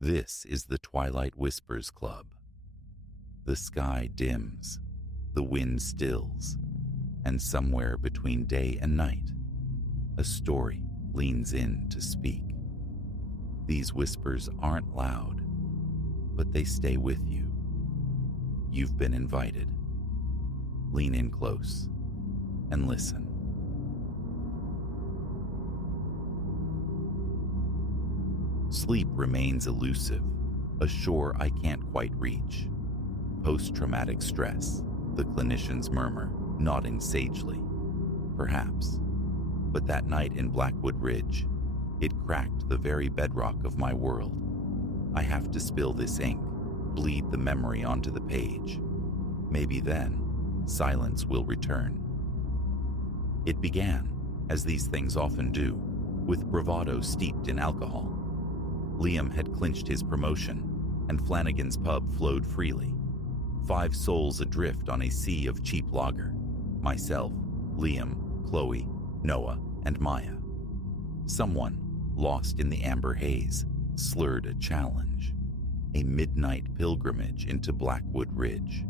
This is the Twilight Whispers Club. The sky dims, the wind stills, and somewhere between day and night, a story leans in to speak. These whispers aren't loud, but they stay with you. You've been invited. Lean in close and listen. Sleep remains elusive, a shore I can't quite reach. Post-traumatic stress, the clinicians murmur, nodding sagely. Perhaps. But that night in Blackwood Ridge, it cracked the very bedrock of my world. I have to spill this ink, bleed the memory onto the page. Maybe then, silence will return. It began, as these things often do, with bravado steeped in alcohol. Liam had clinched his promotion, and Flanagan's pub flowed freely. 5 souls adrift on a sea of cheap lager. Myself, Liam, Chloe, Noah, and Maya. Someone, lost in the amber haze, slurred a challenge. A midnight pilgrimage into Blackwood Ridge.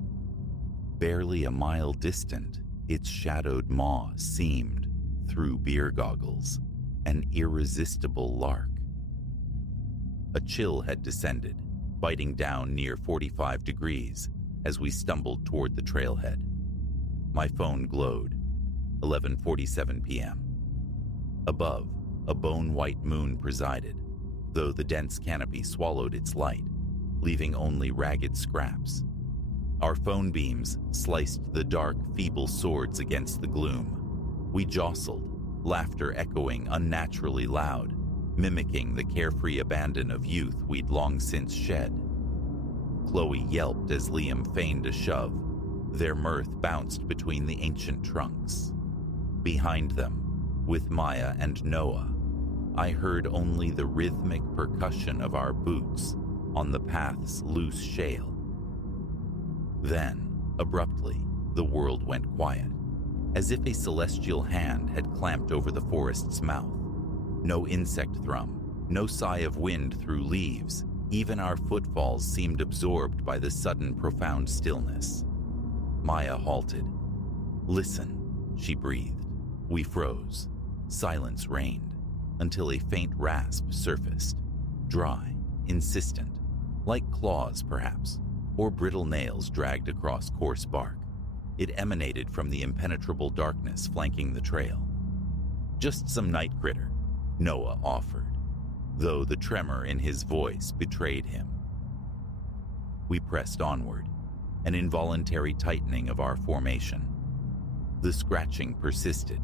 Barely a mile distant, its shadowed maw seemed, through beer goggles, an irresistible lark. A chill had descended, biting down near 45 degrees as we stumbled toward the trailhead. My phone glowed, 11:47 p.m. Above, a bone-white moon presided, though the dense canopy swallowed its light, leaving only ragged scraps. Our phone beams sliced the dark, feeble swords against the gloom. We jostled, laughter echoing unnaturally loud, mimicking the carefree abandon of youth we'd long since shed. Chloe yelped as Liam feigned a shove. Their mirth bounced between the ancient trunks. Behind them, with Maya and Noah, I heard only the rhythmic percussion of our boots on the path's loose shale. Then, abruptly, the world went quiet, as if a celestial hand had clamped over the forest's mouth. No insect thrum, no sigh of wind through leaves. Even our footfalls seemed absorbed by the sudden profound stillness. Maya halted. "Listen," she breathed. We froze. Silence reigned, until a faint rasp surfaced. Dry, insistent, like claws perhaps, or brittle nails dragged across coarse bark. It emanated from the impenetrable darkness flanking the trail. "Just some night critter," Noah offered, though the tremor in his voice betrayed him. We pressed onward, an involuntary tightening of our formation. The scratching persisted,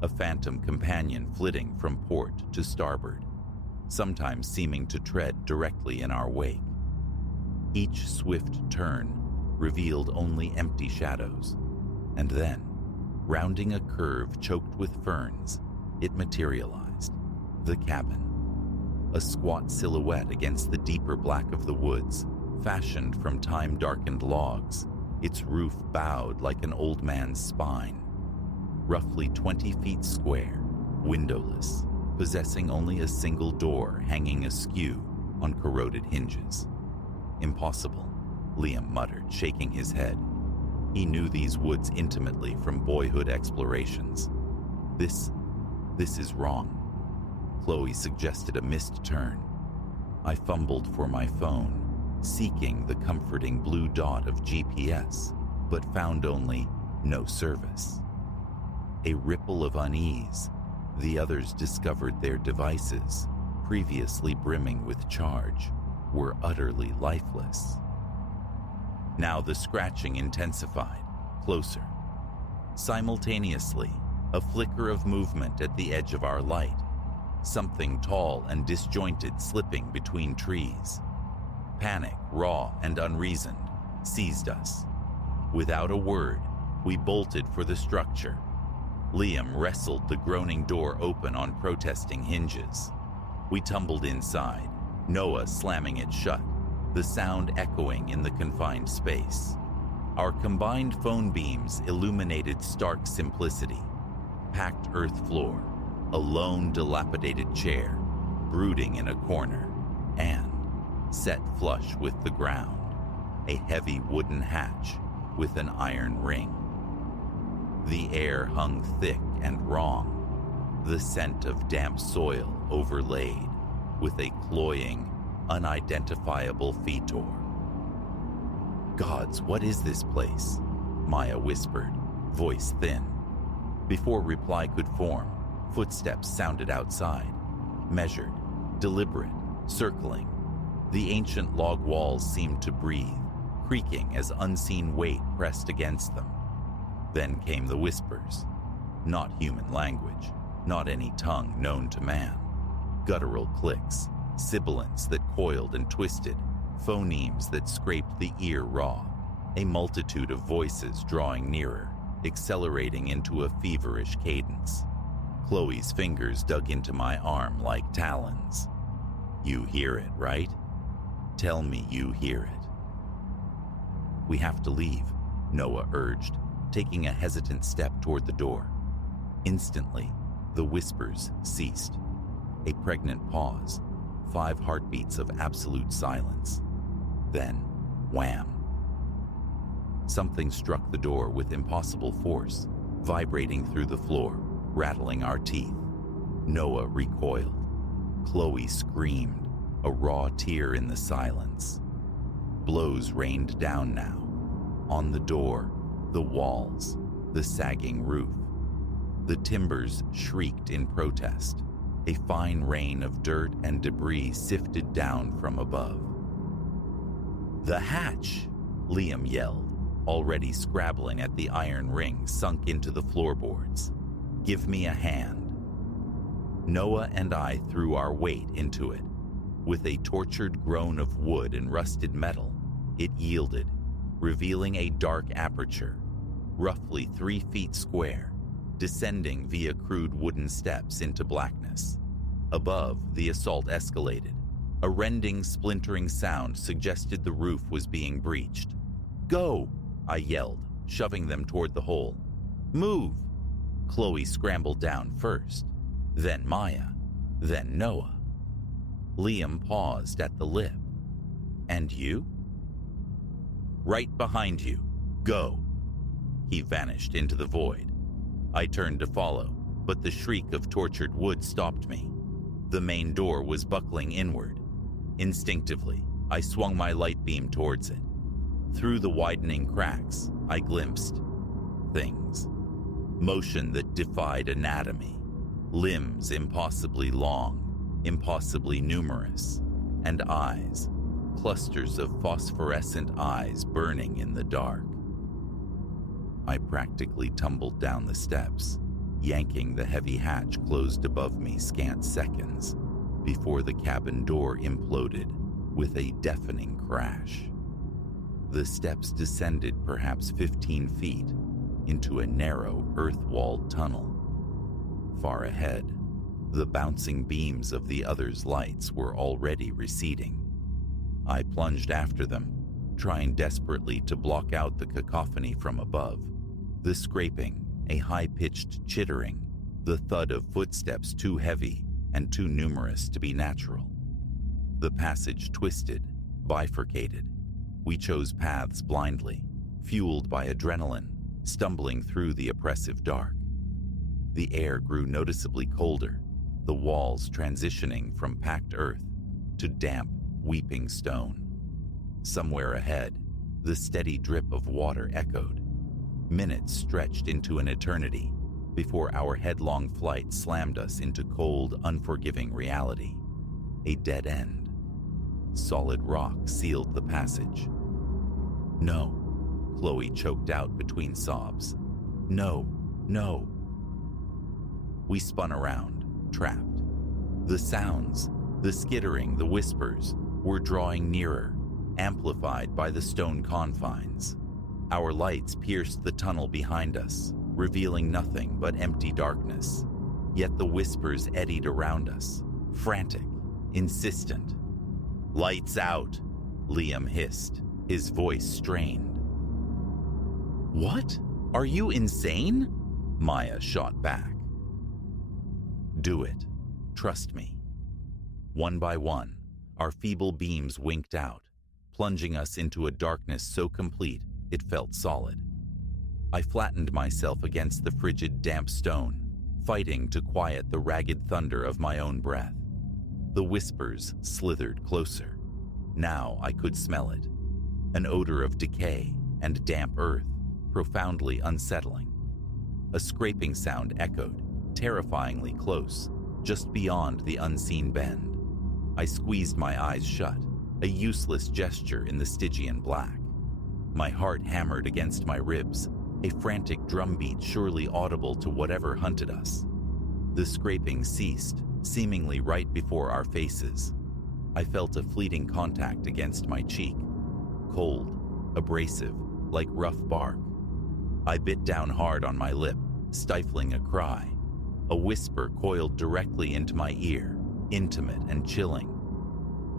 a phantom companion flitting from port to starboard, sometimes seeming to tread directly in our wake. Each swift turn revealed only empty shadows, and then, rounding a curve choked with ferns, it materialized. The cabin. A squat silhouette against the deeper black of the woods, fashioned from time-darkened logs, its roof bowed like an old man's spine. Roughly 20 feet square, windowless, possessing only a single door hanging askew on corroded hinges. "Impossible," Liam muttered, shaking his head. He knew these woods intimately from boyhood explorations. This is wrong." Chloe suggested a missed turn. I fumbled for my phone, seeking the comforting blue dot of GPS, but found only no service. A ripple of unease. The others discovered their devices, previously brimming with charge, were utterly lifeless. Now the scratching intensified, closer. Simultaneously, a flicker of movement at the edge of our light. Something tall and disjointed slipping between trees. Panic, raw and unreasoned, seized us. Without a word, we bolted for the structure. Liam wrestled the groaning door open on protesting hinges. We tumbled inside, Noah slamming it shut, the sound echoing in the confined space. Our combined phone beams illuminated stark simplicity. Packed earth floor, a lone dilapidated chair, brooding in a corner, and set flush with the ground, a heavy wooden hatch with an iron ring. The air hung thick and wrong, the scent of damp soil overlaid with a cloying, unidentifiable fetor. "Gods, what is this place?" Maya whispered, voice thin. Before reply could form, footsteps sounded outside, measured, deliberate, circling. The ancient log walls seemed to breathe, creaking as unseen weight pressed against them. Then came the whispers. Not human language, not any tongue known to man. Guttural clicks, sibilants that coiled and twisted, phonemes that scraped the ear raw, a multitude of voices drawing nearer, accelerating into a feverish cadence. Chloe's fingers dug into my arm like talons. "You hear it, right? Tell me you hear it." "We have to leave," Noah urged, taking a hesitant step toward the door. Instantly, the whispers ceased. A pregnant pause, 5 heartbeats of absolute silence. Then, wham! Something struck the door with impossible force, vibrating through the floor, rattling our teeth. Noah recoiled. Chloe screamed, a raw tear in the silence. Blows rained down now. On the door, the walls, the sagging roof. The timbers shrieked in protest. A fine rain of dirt and debris sifted down from above. "The hatch!" Liam yelled, already scrabbling at the iron ring sunk into the floorboards. "Give me a hand." Noah and I threw our weight into it. With a tortured groan of wood and rusted metal, it yielded, revealing a dark aperture, roughly 3 feet square, descending via crude wooden steps into blackness. Above, the assault escalated. A rending, splintering sound suggested the roof was being breached. "Go!" I yelled, shoving them toward the hole. "Move!" Chloe scrambled down first, then Maya, then Noah. Liam paused at the lip. "And you?" "Right behind you. Go!" He vanished into the void. I turned to follow, but the shriek of tortured wood stopped me. The main door was buckling inward. Instinctively, I swung my light beam towards it. Through the widening cracks, I glimpsed things. Motion that defied anatomy. Limbs impossibly long, impossibly numerous. And eyes. Clusters of phosphorescent eyes burning in the dark. I practically tumbled down the steps, yanking the heavy hatch closed above me scant seconds before the cabin door imploded with a deafening crash. The steps descended perhaps 15 feet into a narrow earth-walled tunnel. Far ahead, the bouncing beams of the others' lights were already receding. I plunged after them, trying desperately to block out the cacophony from above. The scraping, a high-pitched chittering, the thud of footsteps too heavy and too numerous to be natural. The passage twisted, bifurcated. We chose paths blindly, fueled by adrenaline, stumbling through the oppressive dark. The air grew noticeably colder, the walls transitioning from packed earth to damp, weeping stone. Somewhere ahead, the steady drip of water echoed. Minutes stretched into an eternity before our headlong flight slammed us into cold, unforgiving reality. A dead end. Solid rock sealed the passage. "No," Chloe choked out between sobs. "No, no." We spun around, trapped. The sounds, the skittering, the whispers, were drawing nearer, amplified by the stone confines. Our lights pierced the tunnel behind us, revealing nothing but empty darkness. Yet the whispers eddied around us, frantic, insistent. "Lights out," Liam hissed, his voice strained. "What? Are you insane?" Maya shot back. "Do it. Trust me." One by one, Our feeble beams winked out, plunging us into a darkness so complete it felt solid. I flattened myself against the frigid, damp stone, fighting to quiet the ragged thunder of my own breath. The whispers slithered closer. Now I could smell it. An odor of decay and damp earth, profoundly unsettling. A scraping sound echoed, terrifyingly close, just beyond the unseen bend. I squeezed my eyes shut, a useless gesture in the Stygian black. My heart hammered against my ribs, a frantic drumbeat surely audible to whatever hunted us. The scraping ceased, seemingly right before our faces. I felt a fleeting contact against my cheek, cold, abrasive, like rough bark. I bit down hard on my lip, stifling a cry. A whisper coiled directly into my ear, intimate and chilling.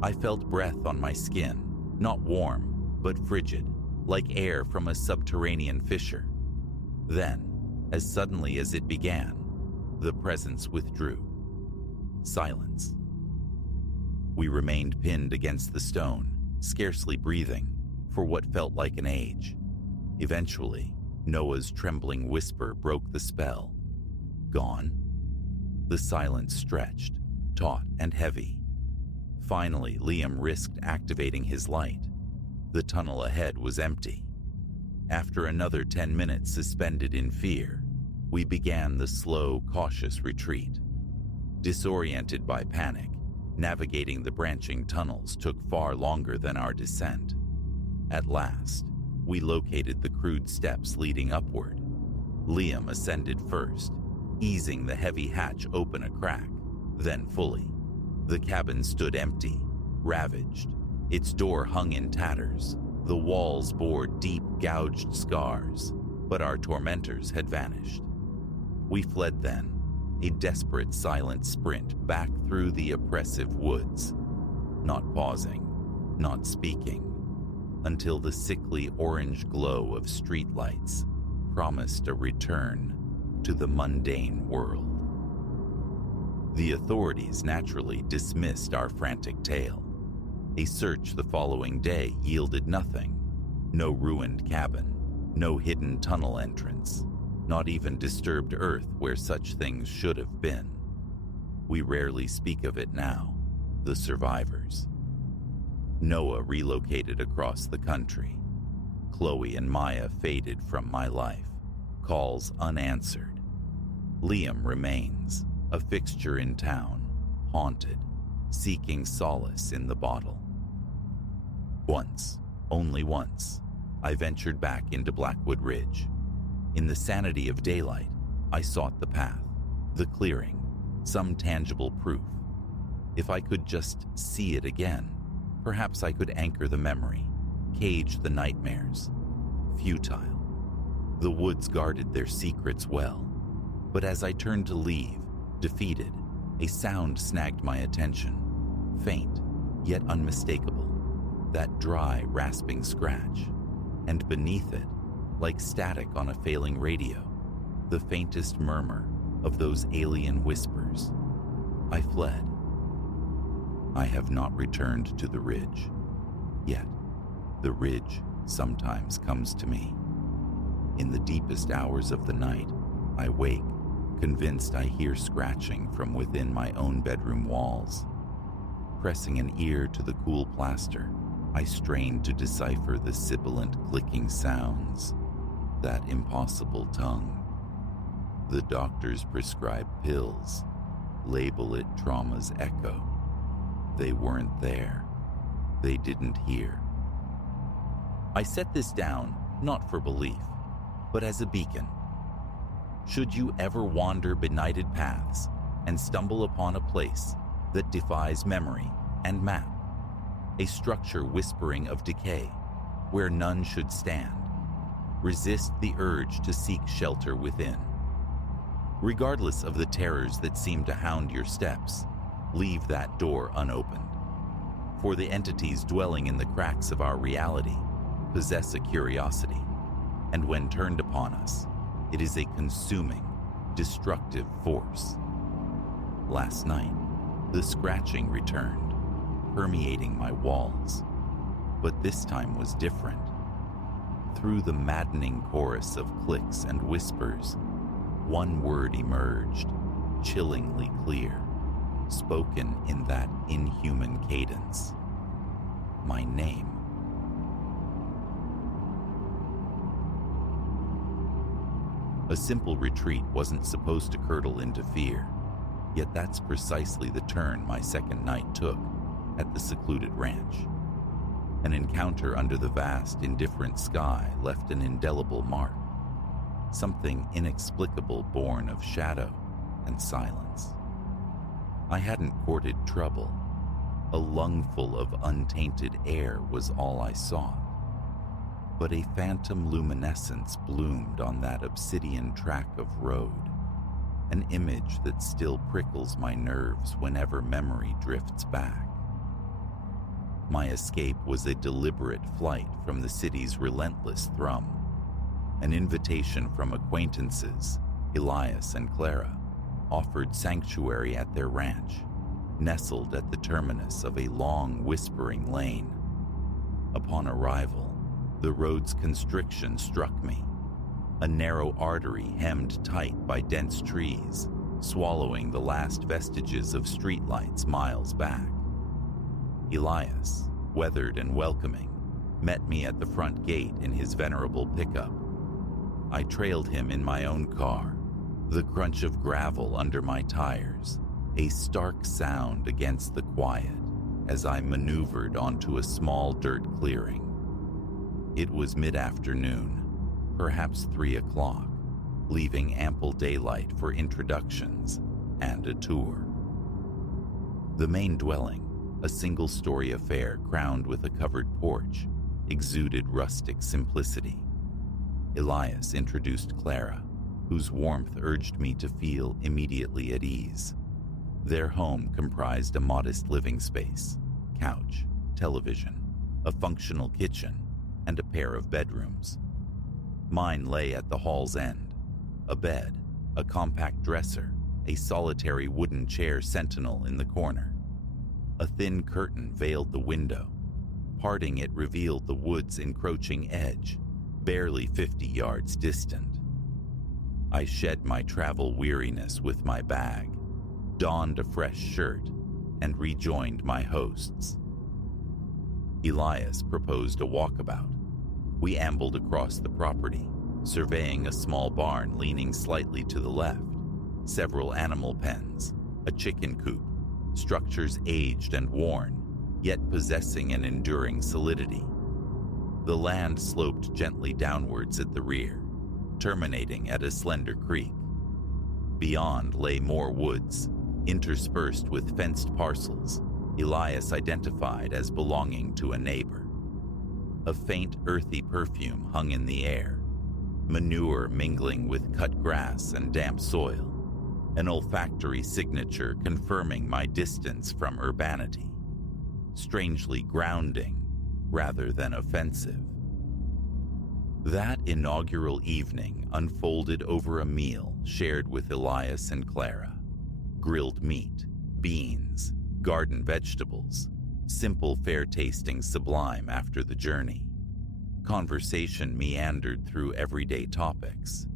I felt breath on my skin, not warm, but frigid, like air from a subterranean fissure. Then, as suddenly as it began, the presence withdrew. Silence. We remained pinned against the stone, scarcely breathing, for what felt like an age. Eventually, Noah's trembling whisper broke the spell. Gone? The silence stretched, taut and heavy. Finally, Liam risked activating his light. The tunnel ahead was empty. After another 10 minutes suspended in fear, we began the slow, cautious retreat. Disoriented by panic, navigating the branching tunnels took far longer than our descent. At last, we located the crude steps leading upward. Liam ascended first, easing the heavy hatch open a crack, then fully. The cabin stood empty, ravaged. Its door hung in tatters. The walls bore deep, gouged scars, but our tormentors had vanished. We fled then, a desperate, silent sprint back through the oppressive woods, not pausing, not speaking, until the sickly orange glow of streetlights promised a return to the mundane world. The authorities naturally dismissed our frantic tale. A search the following day yielded nothing. No ruined cabin, no hidden tunnel entrance, not even disturbed earth where such things should have been. We rarely speak of it now, the survivors. Noah relocated across the country. Chloe and Maya faded from my life, calls unanswered. Liam remains, a fixture in town, haunted, seeking solace in the bottle. Once, only once, I ventured back into Blackwood Ridge. In the sanity of daylight, I sought the path, the clearing, some tangible proof. If I could just see it again, perhaps I could anchor the memory, cage the nightmares. Futile. The woods guarded their secrets well, but as I turned to leave, defeated, a sound snagged my attention, faint, yet unmistakable. That dry, rasping scratch, and beneath it, like static on a failing radio, the faintest murmur of those alien whispers. I fled. I have not returned to the ridge, yet the ridge sometimes comes to me. In the deepest hours of the night, I wake, convinced I hear scratching from within my own bedroom walls. Pressing an ear to the cool plaster, I strain to decipher the sibilant clicking sounds, that impossible tongue. The doctors prescribe pills, label it trauma's echo. They weren't there. They didn't hear. I set this down, not for belief, but as a beacon. Should you ever wander benighted paths and stumble upon a place that defies memory and map, a structure whispering of decay where none should stand, resist the urge to seek shelter within. Regardless of the terrors that seem to hound your steps, leave that door unopened. For the entities dwelling in the cracks of our reality possess a curiosity, and when turned upon us, it is a consuming, destructive force. Last night, the scratching returned, permeating my walls. But this time was different. Through the maddening chorus of clicks and whispers, one word emerged, chillingly clear, spoken in that inhuman cadence. My name. A simple retreat wasn't supposed to curdle into fear, yet that's precisely the turn my second night took at the secluded ranch. An encounter under the vast, indifferent sky left an indelible mark, something inexplicable born of shadow and silence. I hadn't courted trouble. A lungful of untainted air was all I sought. But a phantom luminescence bloomed on that obsidian track of road, an image that still prickles my nerves whenever memory drifts back. My escape was a deliberate flight from the city's relentless thrum, an invitation from acquaintances, Elias and Clara, offered sanctuary at their ranch, nestled at the terminus of a long, whispering lane. Upon arrival, the road's constriction struck me, a narrow artery hemmed tight by dense trees, swallowing the last vestiges of streetlights miles back. Elias, weathered and welcoming, met me at the front gate in his venerable pickup. I trailed him in my own car, the crunch of gravel under my tires, a stark sound against the quiet as I maneuvered onto a small dirt clearing. It was mid-afternoon, perhaps 3 o'clock, leaving ample daylight for introductions and a tour. The main dwelling, a single-story affair crowned with a covered porch, exuded rustic simplicity. Elias introduced Clara, whose warmth urged me to feel immediately at ease. Their home comprised a modest living space, couch, television, a functional kitchen, and a pair of bedrooms. Mine lay at the hall's end, a bed, a compact dresser, a solitary wooden chair sentinel in the corner. A thin curtain veiled the window. Parting it revealed the wood's encroaching edge, barely 50 yards distant. I shed my travel weariness with my bag, donned a fresh shirt, and rejoined my hosts. Elias proposed a walkabout. We ambled across the property, surveying a small barn leaning slightly to the left, several animal pens, a chicken coop, structures aged and worn, yet possessing an enduring solidity. The land sloped gently downwards at the rear, terminating at a slender creek. Beyond lay more woods, interspersed with fenced parcels Elias identified as belonging to a neighbor. A faint earthy perfume hung in the air, manure mingling with cut grass and damp soil, an olfactory signature confirming my distance from urbanity, strangely grounding rather than offensive. That inaugural evening unfolded over a meal shared with Elias and Clara. Grilled meat, beans, garden vegetables, simple fare-tasting sublime after the journey. Conversation meandered through everyday topics.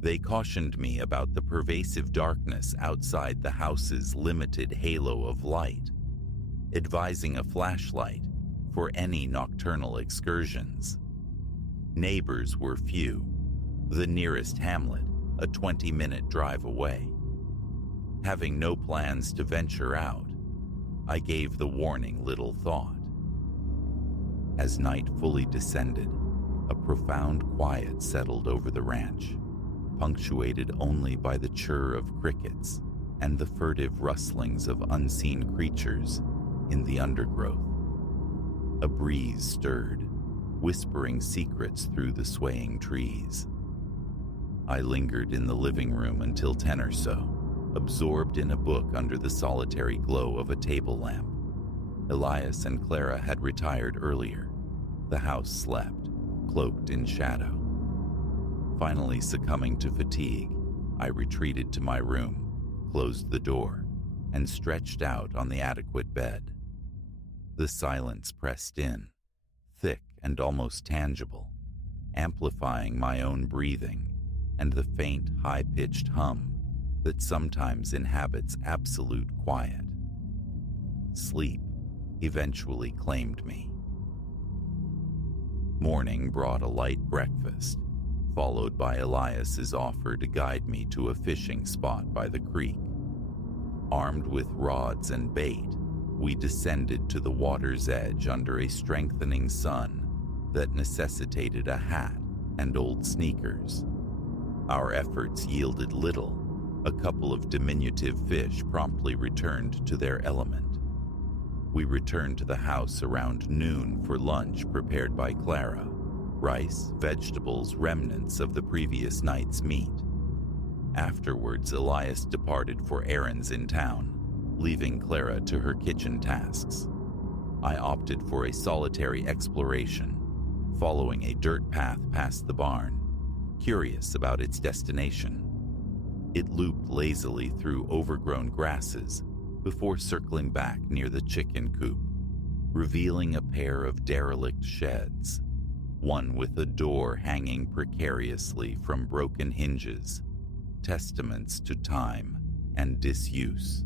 They cautioned me about the pervasive darkness outside the house's limited halo of light, advising a flashlight for any nocturnal excursions. Neighbors were few, the nearest hamlet a 20-minute drive away. Having no plans to venture out, I gave the warning little thought. As night fully descended, a profound quiet settled over the ranch, punctuated only by the chirr of crickets and the furtive rustlings of unseen creatures in the undergrowth. A breeze stirred, whispering secrets through the swaying trees. I lingered in the living room until 10 or so, absorbed in a book under the solitary glow of a table lamp. Elias and Clara had retired earlier. The house slept, cloaked in shadow. Finally succumbing to fatigue, I retreated to my room, closed the door, and stretched out on the adequate bed. The silence pressed in, thick and almost tangible, amplifying my own breathing and the faint, high-pitched hum that sometimes inhabits absolute quiet. Sleep eventually claimed me. Morning brought a light breakfast, followed by Elias's offer to guide me to a fishing spot by the creek. Armed with rods and bait, we descended to the water's edge under a strengthening sun that necessitated a hat and old sneakers. Our efforts yielded little. A couple of diminutive fish promptly returned to their element. We returned to the house around noon for lunch prepared by Clara: rice, vegetables, remnants of the previous night's meat. Afterwards, Elias departed for errands in town, leaving Clara to her kitchen tasks. I opted for a solitary exploration, following a dirt path past the barn, curious about its destination. It looped lazily through overgrown grasses before circling back near the chicken coop, revealing a pair of derelict sheds, one with a door hanging precariously from broken hinges, testaments to time and disuse.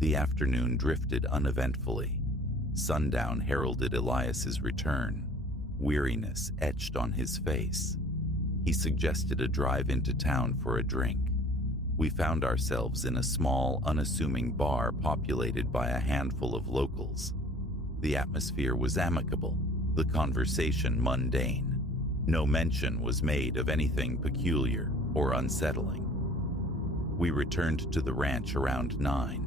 The afternoon drifted uneventfully. Sundown heralded Elias's return, weariness etched on his face. He suggested a drive into town for a drink. We found ourselves in a small, unassuming bar populated by a handful of locals. The atmosphere was amicable, the conversation mundane. No mention was made of anything peculiar or unsettling. We returned to the ranch around 9.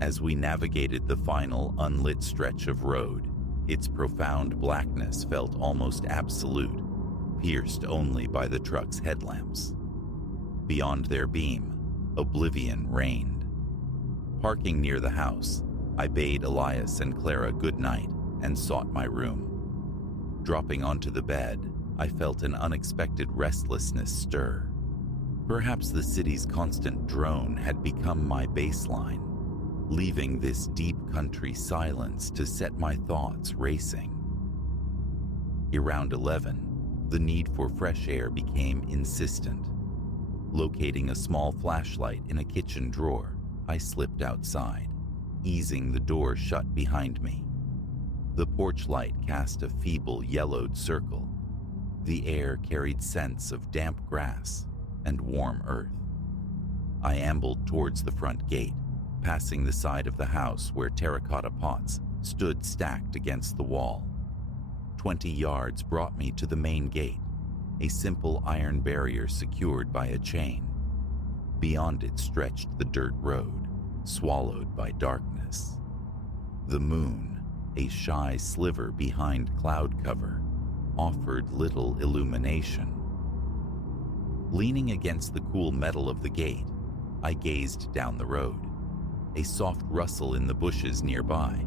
As we navigated the final unlit stretch of road, its profound blackness felt almost absolute, pierced only by the truck's headlamps. Beyond their beam, oblivion reigned. Parking near the house, I bade Elias and Clara good night and sought my room. Dropping onto the bed, I felt an unexpected restlessness stir. Perhaps the city's constant drone had become my baseline, leaving this deep country silence to set my thoughts racing. Around 11, the need for fresh air became insistent. Locating a small flashlight in a kitchen drawer, I slipped outside, easing the door shut behind me. The porch light cast a feeble yellowed circle. The air carried scents of damp grass and warm earth. I ambled towards the front gate, passing the side of the house where terracotta pots stood stacked against the wall. 20 yards brought me to the main gate, a simple iron barrier secured by a chain. Beyond it stretched the dirt road, swallowed by darkness. The moon, a shy sliver behind cloud cover, offered little illumination. Leaning against the cool metal of the gate, I gazed down the road. A soft rustle in the bushes nearby,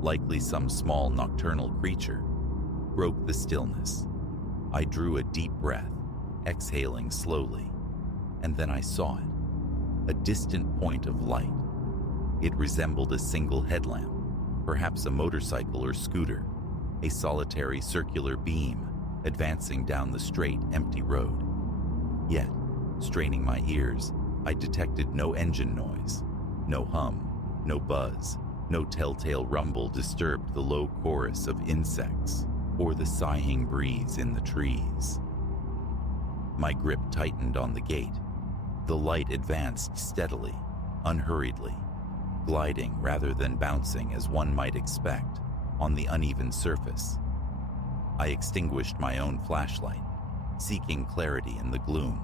likely some small nocturnal creature, broke the stillness. I drew a deep breath, exhaling slowly, and then I saw it, a distant point of light. It resembled a single headlamp, perhaps a motorcycle or scooter, a solitary circular beam advancing down the straight, empty road. Yet, straining my ears, I detected no engine noise, no hum, no buzz, no telltale rumble disturbed the low chorus of insects or the sighing breeze in the trees. My grip tightened on the gate. The light advanced steadily, unhurriedly, gliding rather than bouncing as one might expect on the uneven surface. I extinguished my own flashlight, seeking clarity in the gloom.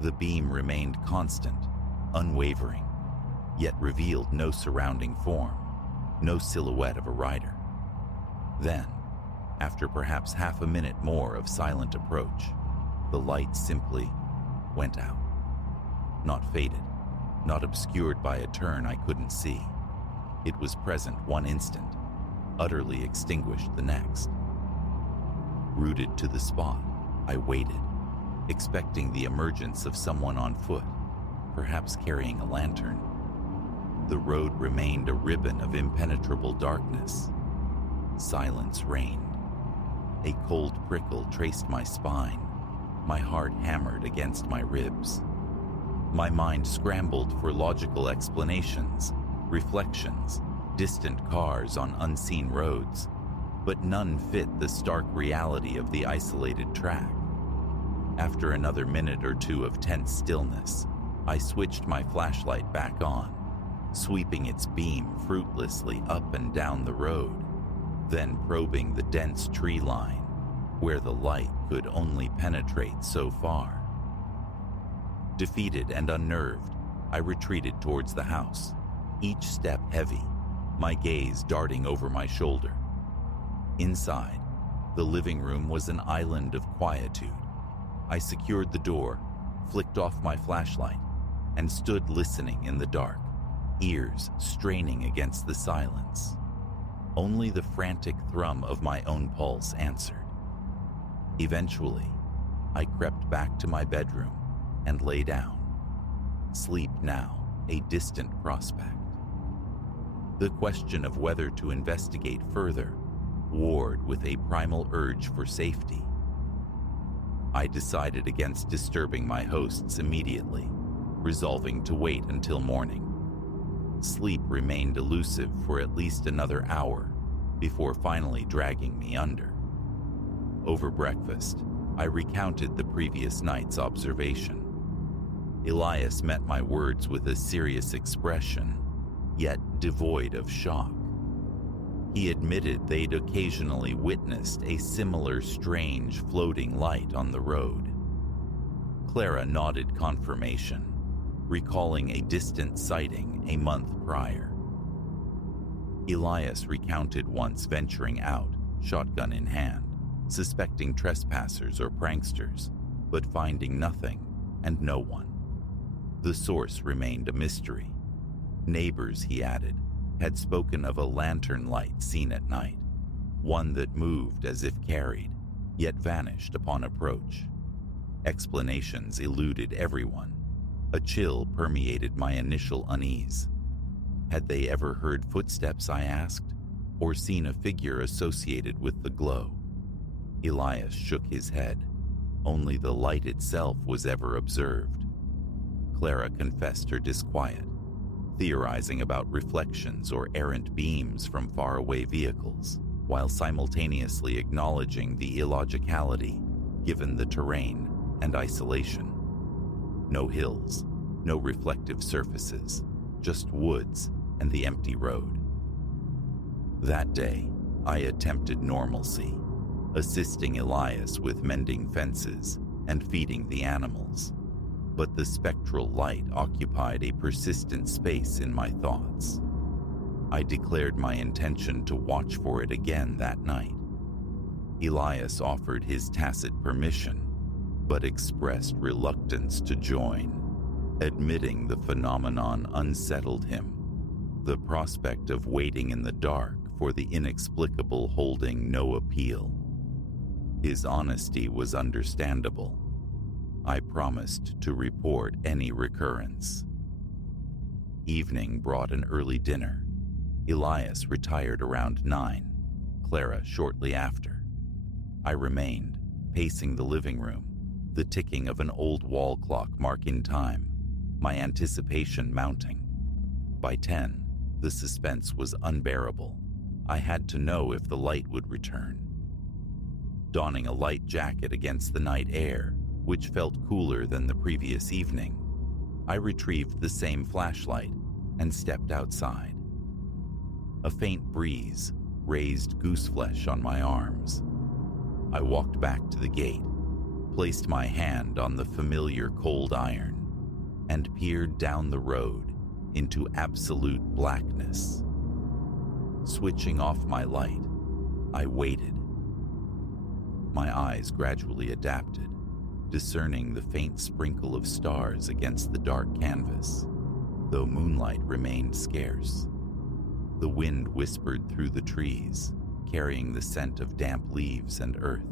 The beam remained constant, unwavering, yet revealed no surrounding form, no silhouette of a rider. Then, after perhaps half a minute more of silent approach, the light simply went out. Not faded, not obscured by a turn I couldn't see. It was present one instant, utterly extinguished the next. Rooted to the spot, I waited, expecting the emergence of someone on foot, perhaps carrying a lantern. The road remained a ribbon of impenetrable darkness. Silence reigned. A cold prickle traced my spine. My heart hammered against my ribs. My mind scrambled for logical explanations, reflections, distant cars on unseen roads, but none fit the stark reality of the isolated track. After another minute or two of tense stillness, I switched my flashlight back on, sweeping its beam fruitlessly up and down the road, then probing the dense tree line, where the light could only penetrate so far. Defeated and unnerved, I retreated towards the house, each step heavy, my gaze darting over my shoulder. Inside, the living room was an island of quietude. I secured the door, flicked off my flashlight, and stood listening in the dark, ears straining against the silence. Only the frantic thrum of my own pulse answered. Eventually, I crept back to my bedroom and lay down. Sleep now, a distant prospect. The question of whether to investigate further warred with a primal urge for safety. I decided against disturbing my hosts immediately, resolving to wait until morning. Sleep remained elusive for at least another hour before finally dragging me under. Over breakfast, I recounted the previous night's observation. Elias met my words with a serious expression, yet devoid of shock. He admitted they'd occasionally witnessed a similar strange floating light on the road. Clara nodded confirmation, recalling a distant sighting a month prior. Elias recounted once venturing out, shotgun in hand, suspecting trespassers or pranksters, but finding nothing and no one. The source remained a mystery. Neighbors, he added, had spoken of a lantern light seen at night, one that moved as if carried, yet vanished upon approach. Explanations eluded everyone. A chill permeated my initial unease. Had they ever heard footsteps, I asked, or seen a figure associated with the glow? Elias shook his head. Only the light itself was ever observed. Clara confessed her disquiet, theorizing about reflections or errant beams from faraway vehicles, while simultaneously acknowledging the illogicality given the terrain and isolation. No hills, no reflective surfaces, just woods and the empty road. That day, I attempted normalcy, assisting Elias with mending fences and feeding the animals. But the spectral light occupied a persistent space in my thoughts. I declared my intention to watch for it again that night. Elias offered his tacit permission, but expressed reluctance to join, admitting the phenomenon unsettled him, the prospect of waiting in the dark for the inexplicable holding no appeal. His honesty was understandable. I promised to report any recurrence. Evening brought an early dinner. Elias retired around 9, Clara shortly after. I remained, pacing the living room, the ticking of an old wall clock marking time, my anticipation mounting. By 10, the suspense was unbearable. I had to know if the light would return. Donning a light jacket against the night air, which felt cooler than the previous evening, I retrieved the same flashlight and stepped outside. A faint breeze raised gooseflesh on my arms. I walked back to the gate, placed my hand on the familiar cold iron, and peered down the road into absolute blackness. Switching off my light, I waited. My eyes gradually adapted, discerning the faint sprinkle of stars against the dark canvas, though moonlight remained scarce. The wind whispered through the trees, carrying the scent of damp leaves and earth.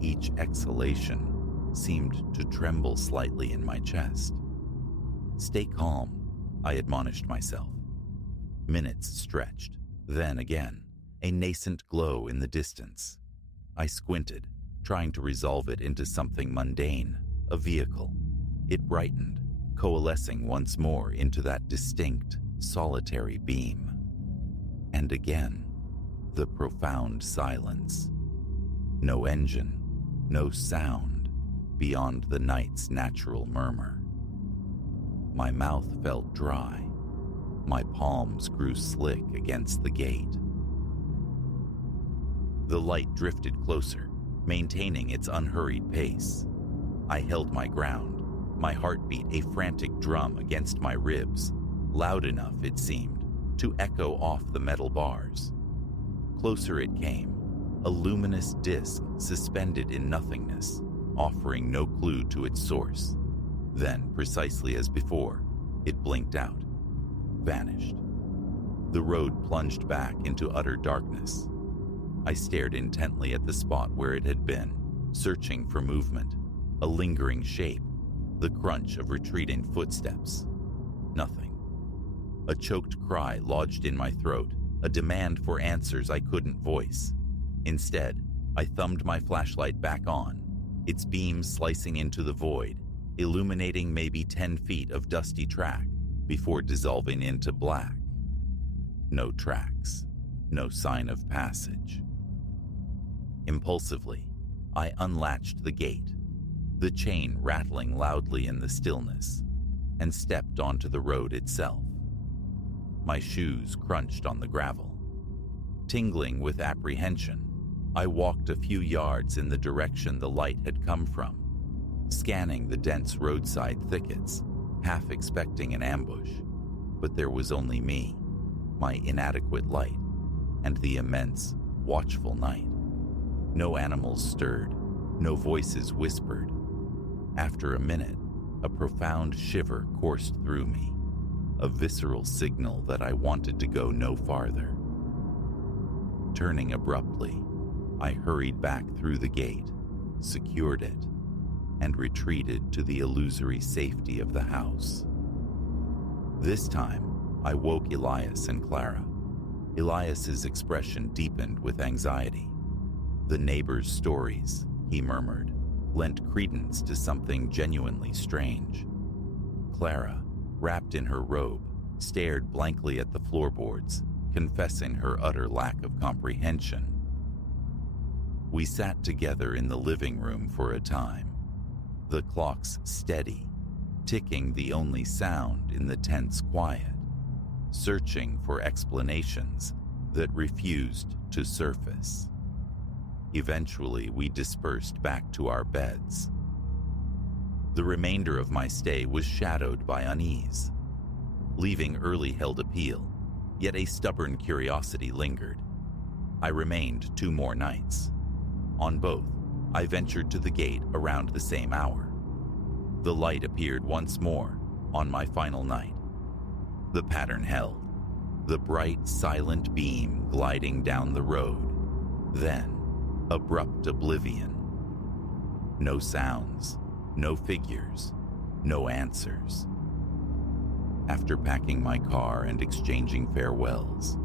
Each exhalation seemed to tremble slightly in my chest. "Stay calm," I admonished myself. Minutes stretched, then again, a nascent glow in the distance. I squinted, trying to resolve it into something mundane, a vehicle. It brightened, coalescing once more into that distinct, solitary beam. And again, the profound silence. No engine, no sound beyond the night's natural murmur. My mouth felt dry. My palms grew slick against the gate. The light drifted closer, maintaining its unhurried pace. I held my ground, my heartbeat a frantic drum against my ribs, loud enough, it seemed, to echo off the metal bars. Closer it came, a luminous disk suspended in nothingness, offering no clue to its source. Then, precisely as before, it blinked out, vanished. The road plunged back into utter darkness. I stared intently at the spot where it had been, searching for movement, a lingering shape, the crunch of retreating footsteps. Nothing. A choked cry lodged in my throat, a demand for answers I couldn't voice. Instead, I thumbed my flashlight back on, its beam slicing into the void, illuminating maybe 10 feet of dusty track before dissolving into black. No tracks, no sign of passage. Impulsively, I unlatched the gate, the chain rattling loudly in the stillness, and stepped onto the road itself. My shoes crunched on the gravel. Tingling with apprehension, I walked a few yards in the direction the light had come from, scanning the dense roadside thickets, half expecting an ambush. But there was only me, my inadequate light, and the immense, watchful night. No animals stirred, no voices whispered. After a minute, a profound shiver coursed through me, a visceral signal that I wanted to go no farther. Turning abruptly, I hurried back through the gate, secured it, and retreated to the illusory safety of the house. This time, I woke Elias and Clara. Elias's expression deepened with anxiety. The neighbors' stories, he murmured, lent credence to something genuinely strange. Clara, wrapped in her robe, stared blankly at the floorboards, confessing her utter lack of comprehension. We sat together in the living room for a time, the clocks steady, ticking the only sound in the tense quiet, searching for explanations that refused to surface. Eventually, we dispersed back to our beds. The remainder of my stay was shadowed by unease. Leaving early held appeal, yet a stubborn curiosity lingered. I remained 2 more nights. On both, I ventured to the gate around the same hour. The light appeared once more on my final night. The pattern held, the bright, silent beam gliding down the road. Then, abrupt oblivion. No sounds, no figures, no answers. After packing my car and exchanging farewells,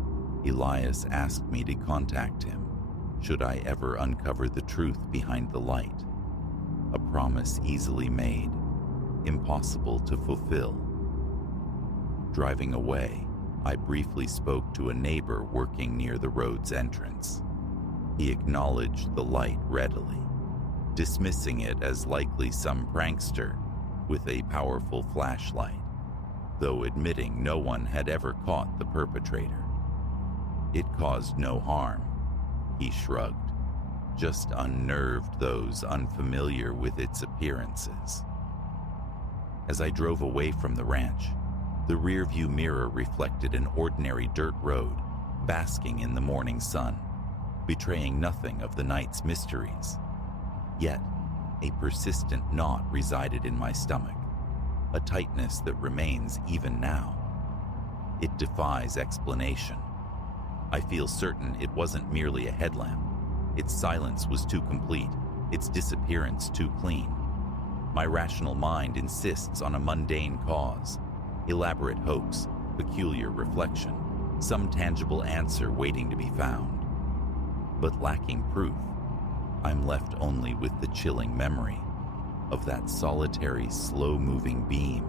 Elias asked me to contact him should I ever uncover the truth behind the light. A promise easily made, impossible to fulfill. Driving away, I briefly spoke to a neighbor working near the road's entrance. He acknowledged the light readily, dismissing it as likely some prankster with a powerful flashlight, though admitting no one had ever caught the perpetrator. It caused no harm, he shrugged, just unnerved those unfamiliar with its appearances. As I drove away from the ranch, the rearview mirror reflected an ordinary dirt road, basking in the morning sun, betraying nothing of the night's mysteries. Yet, a persistent knot resided in my stomach, a tightness that remains even now. It defies explanation. I feel certain it wasn't merely a headlamp. Its silence was too complete, its disappearance too clean. My rational mind insists on a mundane cause, Elaborate hoax, peculiar reflection, some tangible answer waiting to be found. But lacking proof, I'm left only with the chilling memory of that solitary, slow-moving beam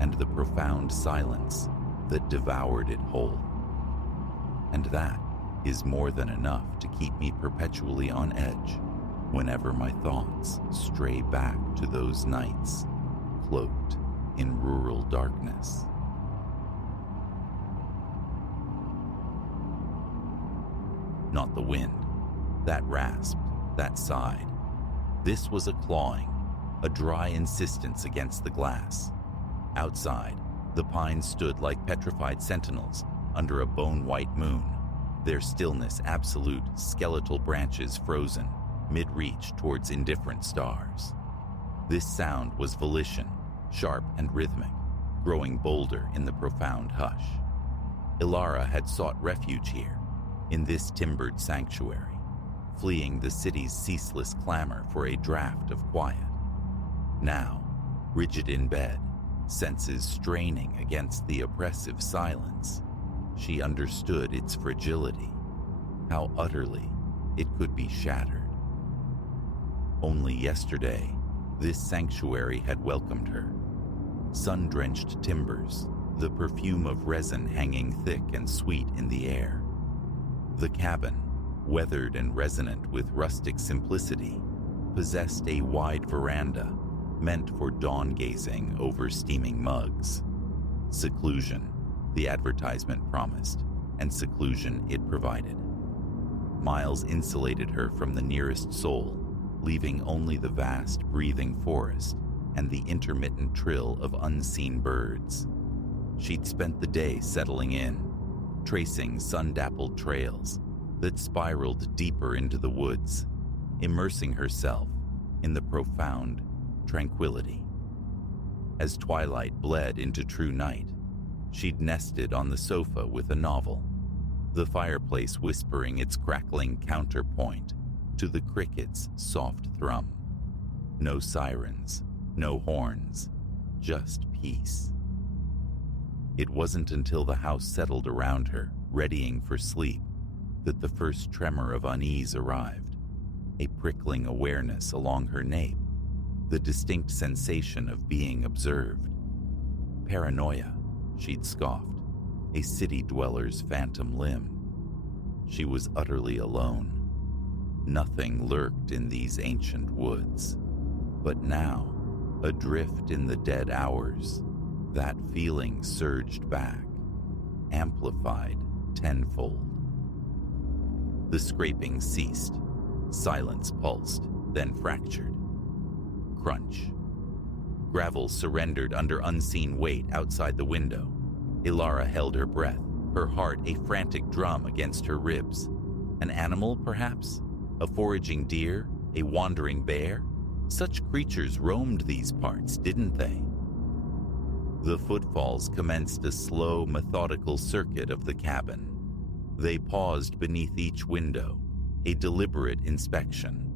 and the profound silence that devoured it whole. And that is more than enough to keep me perpetually on edge whenever my thoughts stray back to those nights cloaked in rural darkness. Not the wind, that rasped, that sighed. This was a clawing, a dry insistence against the glass. Outside, the pines stood like petrified sentinels under a bone-white moon, their stillness absolute, skeletal branches frozen, mid-reach towards indifferent stars. This sound was volition, sharp and rhythmic, growing bolder in the profound hush. Ilara had sought refuge here, in this timbered sanctuary, fleeing the city's ceaseless clamor for a draught of quiet. Now, rigid in bed, senses straining against the oppressive silence, she understood its fragility, how utterly it could be shattered. Only yesterday, this sanctuary had welcomed her. Sun-drenched timbers, the perfume of resin hanging thick and sweet in the air. The cabin, weathered and resonant with rustic simplicity, possessed a wide veranda meant for dawn-gazing over steaming mugs. Seclusion, the advertisement promised, and seclusion it provided. Miles insulated her from the nearest soul, leaving only the vast, breathing forest and the intermittent trill of unseen birds. She'd spent the day settling in, tracing sun-dappled trails that spiraled deeper into the woods, immersing herself in the profound tranquility. As twilight bled into true night, she'd nested on the sofa with a novel, the fireplace whispering its crackling counterpoint to the cricket's soft thrum. No sirens, no horns, just peace. It wasn't until the house settled around her, readying for sleep, that the first tremor of unease arrived, a prickling awareness along her nape, the distinct sensation of being observed. Paranoia, she'd scoffed, a city dweller's phantom limb. She was utterly alone. Nothing lurked in these ancient woods. But now, adrift in the dead hours, that feeling surged back, amplified tenfold. The scraping ceased. Silence pulsed, then fractured. Crunch. Gravel surrendered under unseen weight outside the window. Ilara held her breath, her heart a frantic drum against her ribs. An animal, perhaps? A foraging deer? A wandering bear? Such creatures roamed these parts, didn't they? The footfalls commenced a slow, methodical circuit of the cabin. They paused beneath each window, a deliberate inspection,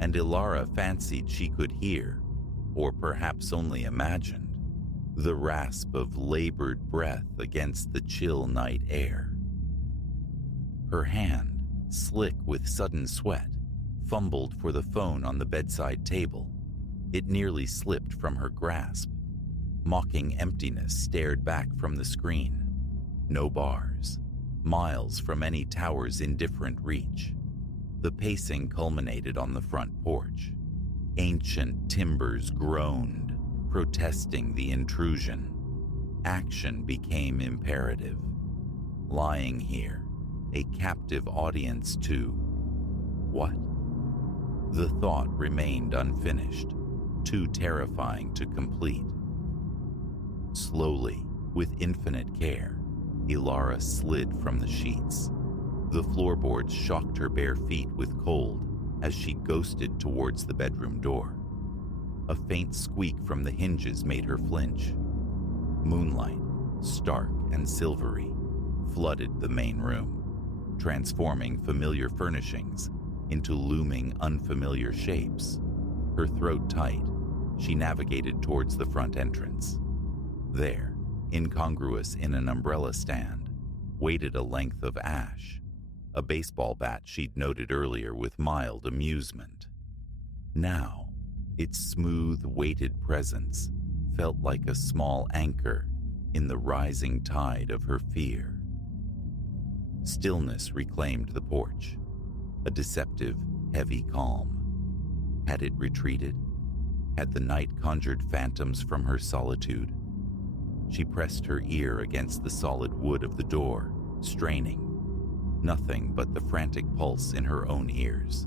and Ilara fancied she could hear, or perhaps only imagined, the rasp of labored breath against the chill night air. Her hand, slick with sudden sweat, fumbled for the phone on the bedside table. It nearly slipped from her grasp. Mocking emptiness stared back from the screen. No bars, miles from any tower's indifferent reach. The pacing culminated on the front porch. Ancient timbers groaned, protesting the intrusion. Action became imperative. Lying here, a captive audience to what? The thought remained unfinished, too terrifying to complete. Slowly, with infinite care, Ilara slid from the sheets. The floorboards shocked her bare feet with cold as she ghosted towards the bedroom door. A faint squeak from the hinges made her flinch. Moonlight, stark and silvery, flooded the main room, transforming familiar furnishings into looming unfamiliar shapes. Her throat tight, she navigated towards the front entrance. There, incongruous in an umbrella stand, waited a length of ash, a baseball bat she'd noted earlier with mild amusement. Now, its smooth, weighted presence felt like a small anchor in the rising tide of her fear. Stillness reclaimed the porch, a deceptive, heavy calm. Had it retreated? Had the night conjured phantoms from her solitude? She pressed her ear against the solid wood of the door, straining. Nothing but the frantic pulse in her own ears.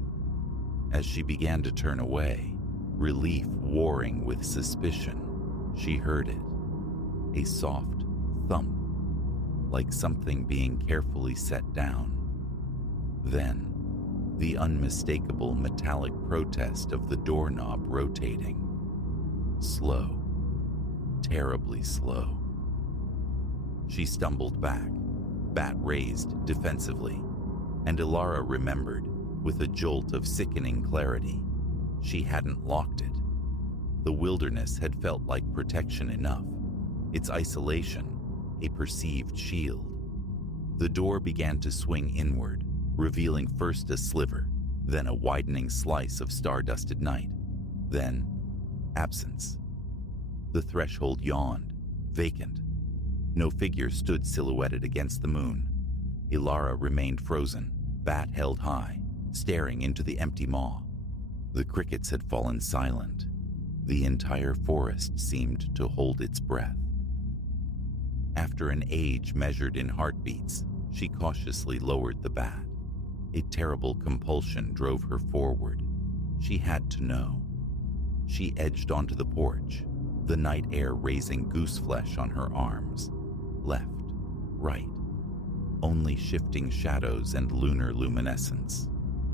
As she began to turn away, relief warring with suspicion, she heard it. A soft thump, like something being carefully set down. Then, the unmistakable metallic protest of the doorknob rotating. Slow. Terribly slow. She stumbled back, bat raised defensively, and Ilara remembered, with a jolt of sickening clarity, she hadn't locked it. The wilderness had felt like protection enough, its isolation a perceived shield. The door began to swing inward, revealing first a sliver, then a widening slice of star-dusted night, then absence. The threshold yawned, vacant. No figure stood silhouetted against the moon. Ilara remained frozen, bat held high, staring into the empty maw. The crickets had fallen silent. The entire forest seemed to hold its breath. After an age measured in heartbeats, she cautiously lowered the bat. A terrible compulsion drove her forward. She had to know. She edged onto the porch, the night air raising gooseflesh on her arms. Left, right. Only shifting shadows and lunar luminescence.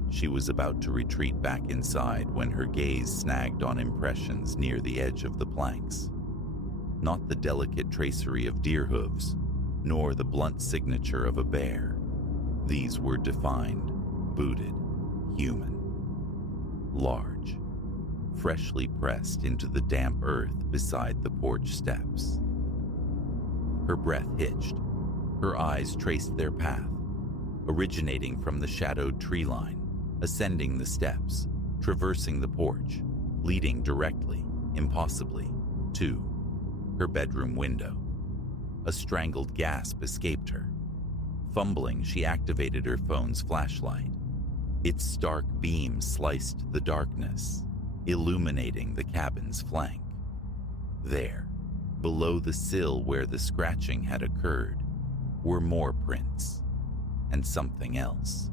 She was about to retreat back inside when her gaze snagged on impressions near the edge of the planks. Not the delicate tracery of deer hooves, nor the blunt signature of a bear. These were defined, booted, human. Large, freshly pressed into the damp earth beside the porch steps. Her breath hitched. Her eyes traced their path, originating from the shadowed tree line, ascending the steps, traversing the porch, leading directly, impossibly, to her bedroom window. A strangled gasp escaped her. Fumbling, she activated her phone's flashlight. Its stark beam sliced the darkness, illuminating the cabin's flank. There, below the sill where the scratching had occurred, were more prints, and something else.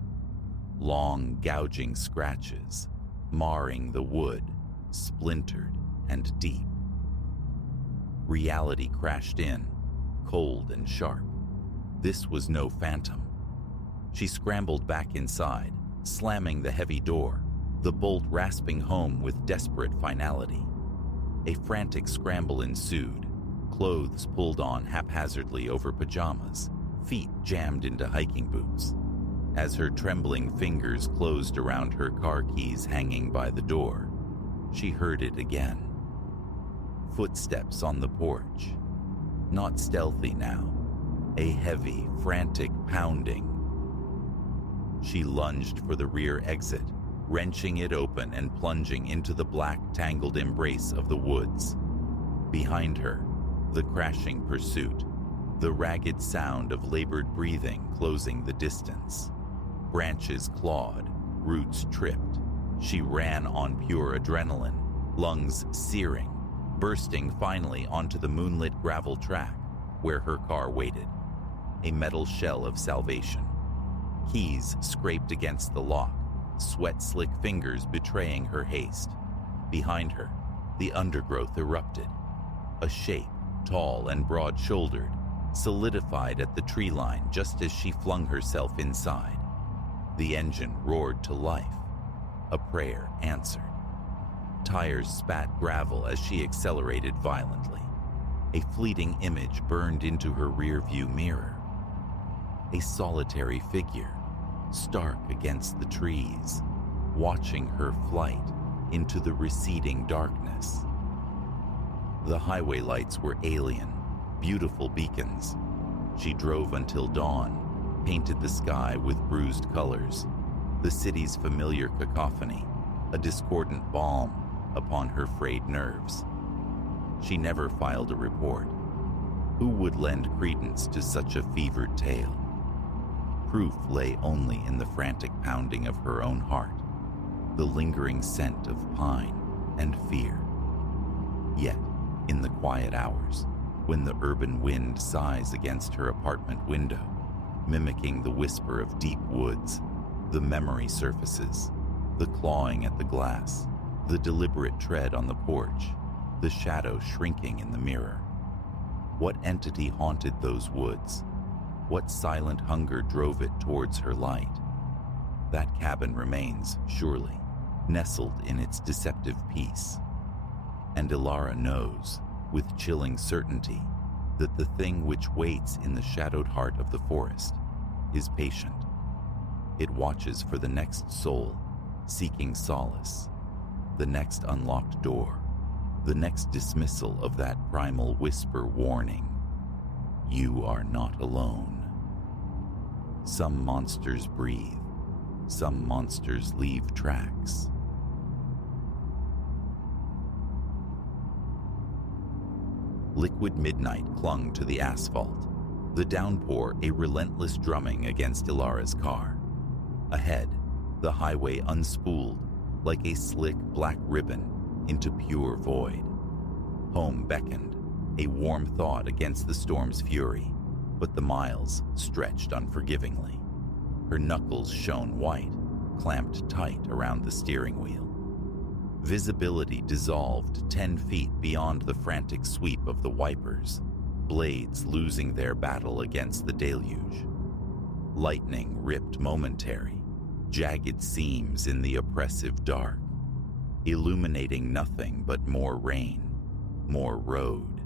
Long, gouging scratches, marring the wood, splintered and deep. Reality crashed in, cold and sharp. This was no phantom. She scrambled back inside, slamming the heavy door, the bolt rasping home with desperate finality. A frantic scramble ensued, clothes pulled on haphazardly over pajamas, feet jammed into hiking boots. As her trembling fingers closed around her car keys hanging by the door, she heard it again. Footsteps on the porch. Not stealthy now. A heavy, frantic pounding. She lunged for the rear exit, wrenching it open and plunging into the black, tangled embrace of the woods. Behind her, the crashing pursuit, the ragged sound of labored breathing closing the distance. Branches clawed, roots tripped. She ran on pure adrenaline, lungs searing, bursting finally onto the moonlit gravel track where her car waited, a metal shell of salvation. Keys scraped against the lock, sweat-slick fingers betraying her haste. Behind her, the undergrowth erupted. A shape, tall and broad-shouldered, solidified at the tree line just as she flung herself inside. The engine roared to life. A prayer answered. Tires spat gravel as she accelerated violently. A fleeting image burned into her rearview mirror. A solitary figure, stark against the trees, watching her flight into the receding darkness. The highway lights were alien, beautiful beacons. She drove until dawn, painted the sky with bruised colors, the city's familiar cacophony, a discordant balm upon her frayed nerves. She never filed a report. Who would lend credence to such a fevered tale? Proof lay only in the frantic pounding of her own heart, the lingering scent of pine and fear. Yet, in the quiet hours, when the urban wind sighs against her apartment window, mimicking the whisper of deep woods, the memory surfaces, the clawing at the glass, the deliberate tread on the porch, the shadow shrinking in the mirror. What entity haunted those woods? What silent hunger drove it towards her light? That cabin remains, surely, nestled in its deceptive peace. And Ilara knows, with chilling certainty, that the thing which waits in the shadowed heart of the forest is patient. It watches for the next soul, seeking solace, the next unlocked door, the next dismissal of that primal whisper warning, "You are not alone." Some monsters breathe, some monsters leave tracks. Liquid midnight clung to the asphalt, the downpour a relentless drumming against Ilara's car. Ahead, the highway unspooled like a slick black ribbon into pure void. Home beckoned, a warm thought against the storm's fury, but the miles stretched unforgivingly. Her knuckles shone white, clamped tight around the steering wheel. Visibility dissolved 10 feet beyond the frantic sweep of the wipers, blades losing their battle against the deluge. Lightning ripped momentary, jagged seams in the oppressive dark, illuminating nothing but more rain, more road,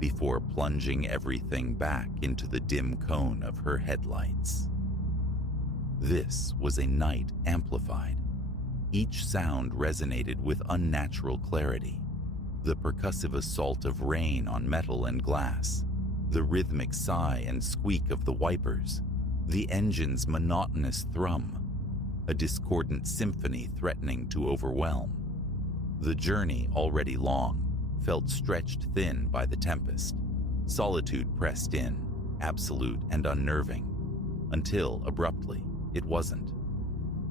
before plunging everything back into the dim cone of her headlights. This was a night amplified. Each sound resonated with unnatural clarity. The percussive assault of rain on metal and glass, the rhythmic sigh and squeak of the wipers, the engine's monotonous thrum, a discordant symphony threatening to overwhelm. The journey, already long, felt stretched thin by the tempest. Solitude pressed in, absolute and unnerving, until, abruptly, it wasn't.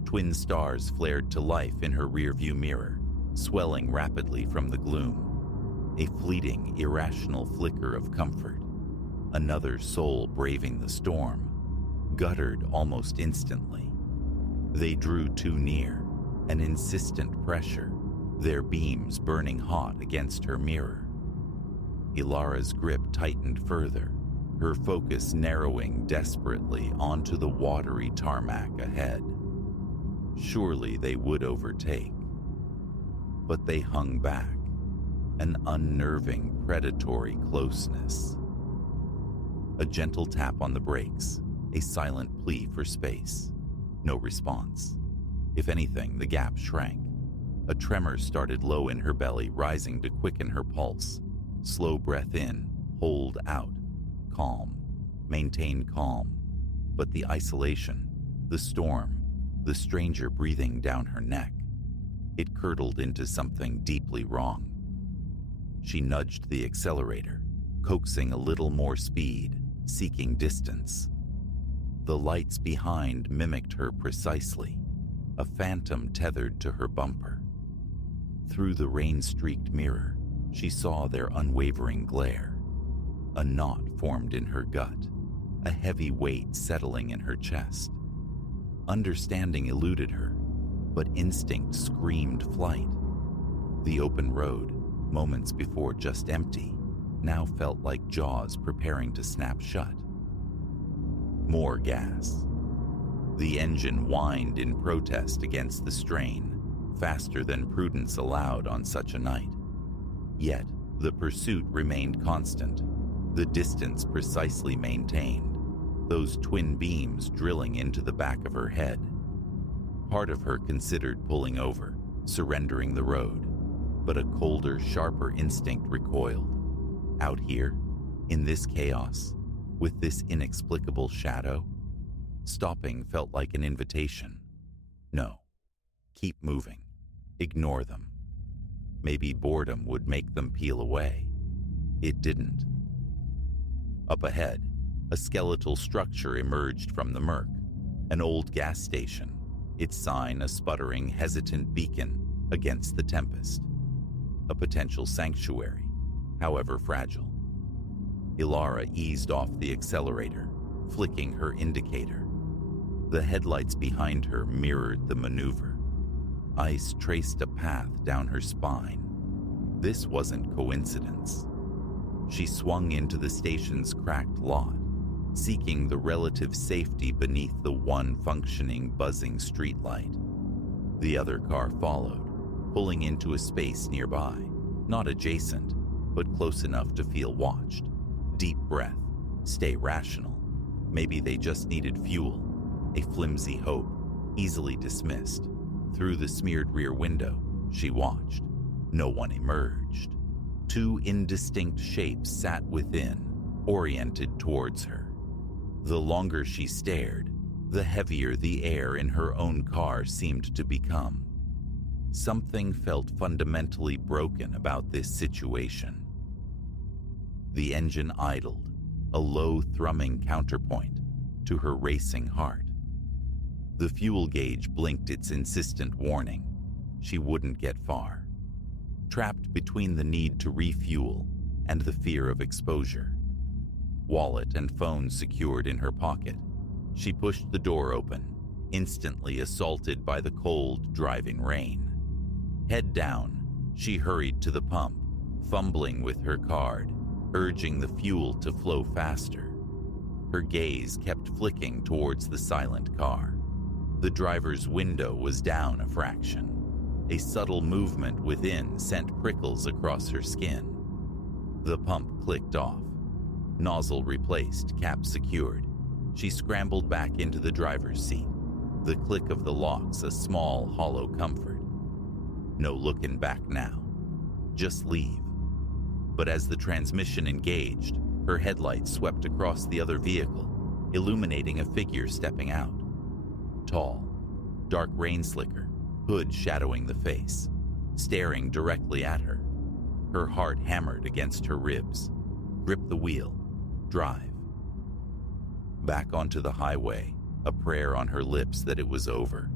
Twin stars flared to life in her rearview mirror, swelling rapidly from the gloom. A fleeting, irrational flicker of comfort. Another soul braving the storm, guttered almost instantly. They drew too near, an insistent pressure, their beams burning hot against her mirror. Ilara's grip tightened further, her focus narrowing desperately onto the watery tarmac ahead. Surely they would overtake. But they hung back, an unnerving, predatory closeness. A gentle tap on the brakes, a silent plea for space. No response. If anything, the gap shrank. A tremor started low in her belly, rising to quicken her pulse. Slow breath in, hold out. Calm. Maintain calm. But the isolation, the storm, the stranger breathing down her neck, it curdled into something deeply wrong. She nudged the accelerator, coaxing a little more speed, seeking distance. The lights behind mimicked her precisely, a phantom tethered to her bumper. Through the rain-streaked mirror, she saw their unwavering glare. A knot formed in her gut, a heavy weight settling in her chest. Understanding eluded her, but instinct screamed flight. The open road, moments before just empty, now felt like jaws preparing to snap shut. More gas. The engine whined in protest against the strain, faster than prudence allowed on such a night. Yet, the pursuit remained constant, the distance precisely maintained, those twin beams drilling into the back of her head. Part of her considered pulling over, surrendering the road, but a colder, sharper instinct recoiled. Out here, In this chaos, with this inexplicable shadow, stopping felt like an invitation. No, keep moving. Ignore them. Maybe boredom would make them peel away. It didn't. Up ahead, a skeletal structure emerged from the murk, an old gas station, its sign a sputtering, hesitant beacon against the tempest. A potential sanctuary, however fragile. Ilara eased off the accelerator, flicking her indicator. The headlights behind her mirrored the maneuver. Ice traced a path down her spine. This wasn't coincidence. She swung into the station's cracked lot, seeking the relative safety beneath the one functioning, buzzing streetlight. The other car followed, pulling into a space nearby, not adjacent, but close enough to feel watched. Deep breath, stay rational. Maybe they just needed fuel, a flimsy hope, easily dismissed. Through the smeared rear window, she watched. No one emerged. Two indistinct shapes sat within, oriented towards her. The longer she stared, the heavier the air in her own car seemed to become. Something felt fundamentally broken about this situation. The engine idled, a low thrumming counterpoint to her racing heart. The fuel gauge blinked its insistent warning. She wouldn't get far. Trapped between the need to refuel and the fear of exposure. Wallet and phone secured in her pocket, she pushed the door open, instantly assaulted by the cold, driving rain. Head down, she hurried to the pump, fumbling with her card, urging the fuel to flow faster. Her gaze kept flicking towards the silent car. The driver's window was down a fraction. A subtle movement within sent prickles across her skin. The pump clicked off. Nozzle replaced, cap secured. She scrambled back into the driver's seat. The click of the locks a small, hollow comfort. No looking back now. Just leave. But as the transmission engaged, her headlights swept across the other vehicle, illuminating a figure stepping out. Tall, dark rain slicker, hood shadowing the face, staring directly at her. Her heart hammered against her ribs. Grip the wheel. Drive. Back onto the highway, a prayer on her lips that it was over.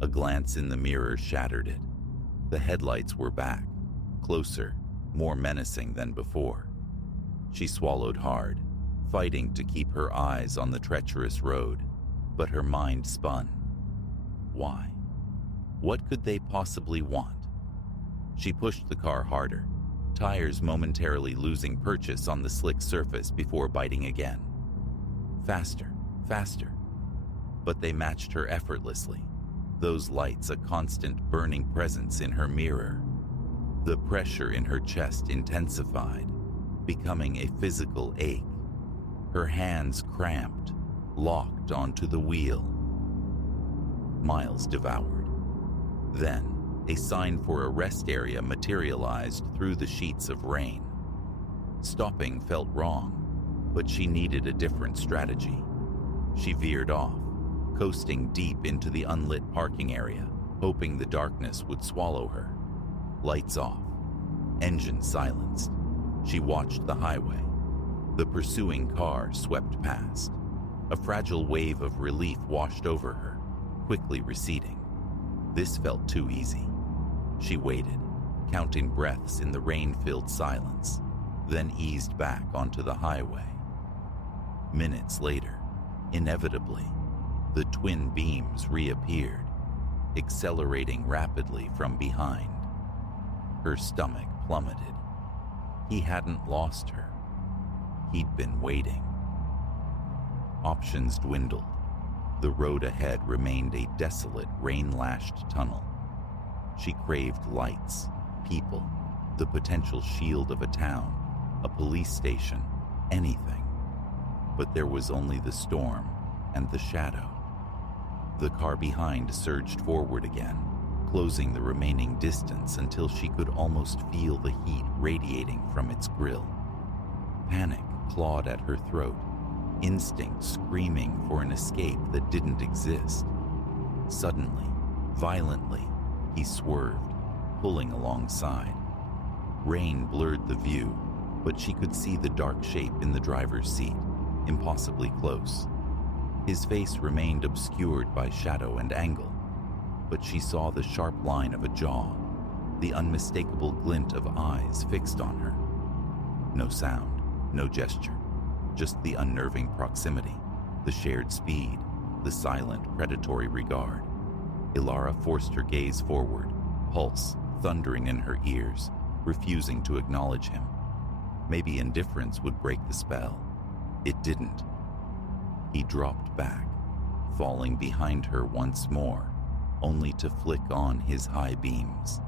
A glance in the mirror shattered it. The headlights were back, closer, more menacing than before. She swallowed hard, fighting to keep her eyes on the treacherous road, but her mind spun. Why? What could they possibly want? She pushed the car harder, tires momentarily losing purchase on the slick surface before biting again. Faster, faster. But they matched her effortlessly, those lights a constant burning presence in her mirror. The pressure in her chest intensified, becoming a physical ache. Her hands cramped, locked onto the wheel. Miles devoured. Then, a sign for a rest area materialized through the sheets of rain. Stopping felt wrong, but she needed a different strategy. She veered off, coasting deep into the unlit parking area, hoping the darkness would swallow her. Lights off, engine silenced. She watched the highway. The pursuing car swept past. A fragile wave of relief washed over her, quickly receding. This felt too easy. She waited, counting breaths in the rain-filled silence, then eased back onto the highway. Minutes later, inevitably, the twin beams reappeared, accelerating rapidly from behind. Her stomach plummeted. He hadn't lost her. He'd been waiting. Options dwindled. The road ahead remained a desolate, rain-lashed tunnel. She craved lights, people, the potential shield of a town, a police station, anything. But there was only the storm and the shadow. The car behind surged forward again, closing the remaining distance until she could almost feel the heat radiating from its grille. Panic clawed at her throat, instinct screaming for an escape that didn't exist. Suddenly, violently, he swerved, pulling alongside. Rain blurred the view, but she could see the dark shape in the driver's seat, impossibly close. His face remained obscured by shadow and angle, but she saw the sharp line of a jaw, the unmistakable glint of eyes fixed on her. No sound, no gesture, just the unnerving proximity, the shared speed, the silent predatory regard. Ilara forced her gaze forward, pulse thundering in her ears, refusing to acknowledge him. Maybe indifference would break the spell. It didn't. He dropped back, falling behind her once more, only to flick on his high beams.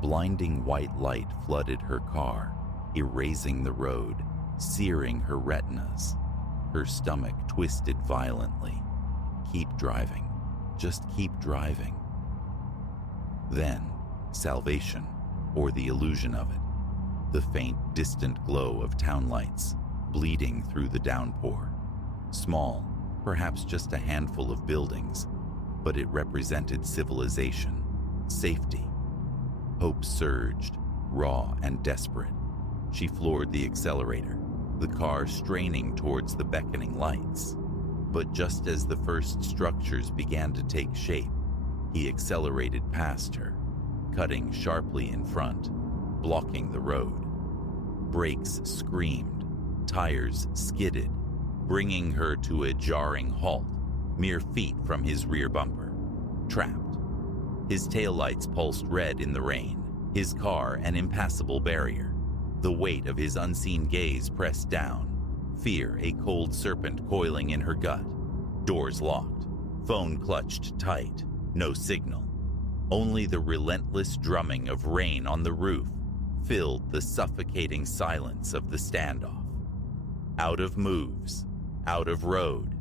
Blinding white light flooded her car, erasing the road, searing her retinas. Her stomach twisted violently. Keep driving. Just keep driving. Then, salvation, or the illusion of it. The faint, distant glow of town lights, bleeding through the downpour. Small, perhaps just a handful of buildings, but it represented civilization, safety. Hope surged, raw and desperate. She floored the accelerator, the car straining towards the beckoning lights. But just as the first structures began to take shape, he accelerated past her, cutting sharply in front, blocking the road. Brakes screamed, tires skidded, bringing her to a jarring halt, mere feet from his rear bumper. Trapped. His taillights pulsed red in the rain, his car an impassable barrier. The weight of his unseen gaze pressed down, fear a cold serpent coiling in her gut. Doors locked, phone clutched tight, no signal. Only the relentless drumming of rain on the roof filled the suffocating silence of the standoff. Out of moves, out of road,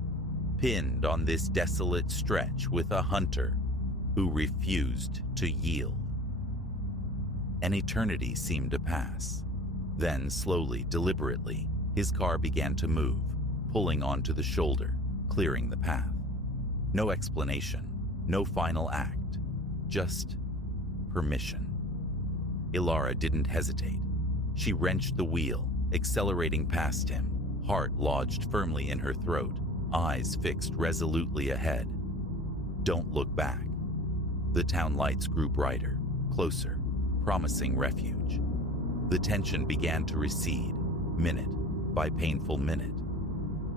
pinned on this desolate stretch with a hunter who refused to yield. An eternity seemed to pass. Then, slowly, deliberately, his car began to move, pulling onto the shoulder, clearing the path. No explanation, no final act, just permission. Ilara didn't hesitate. She wrenched the wheel, accelerating past him, heart lodged firmly in her throat, eyes fixed resolutely ahead. Don't look back. The town lights grew brighter, closer, promising refuge. The tension began to recede, minute by painful minute.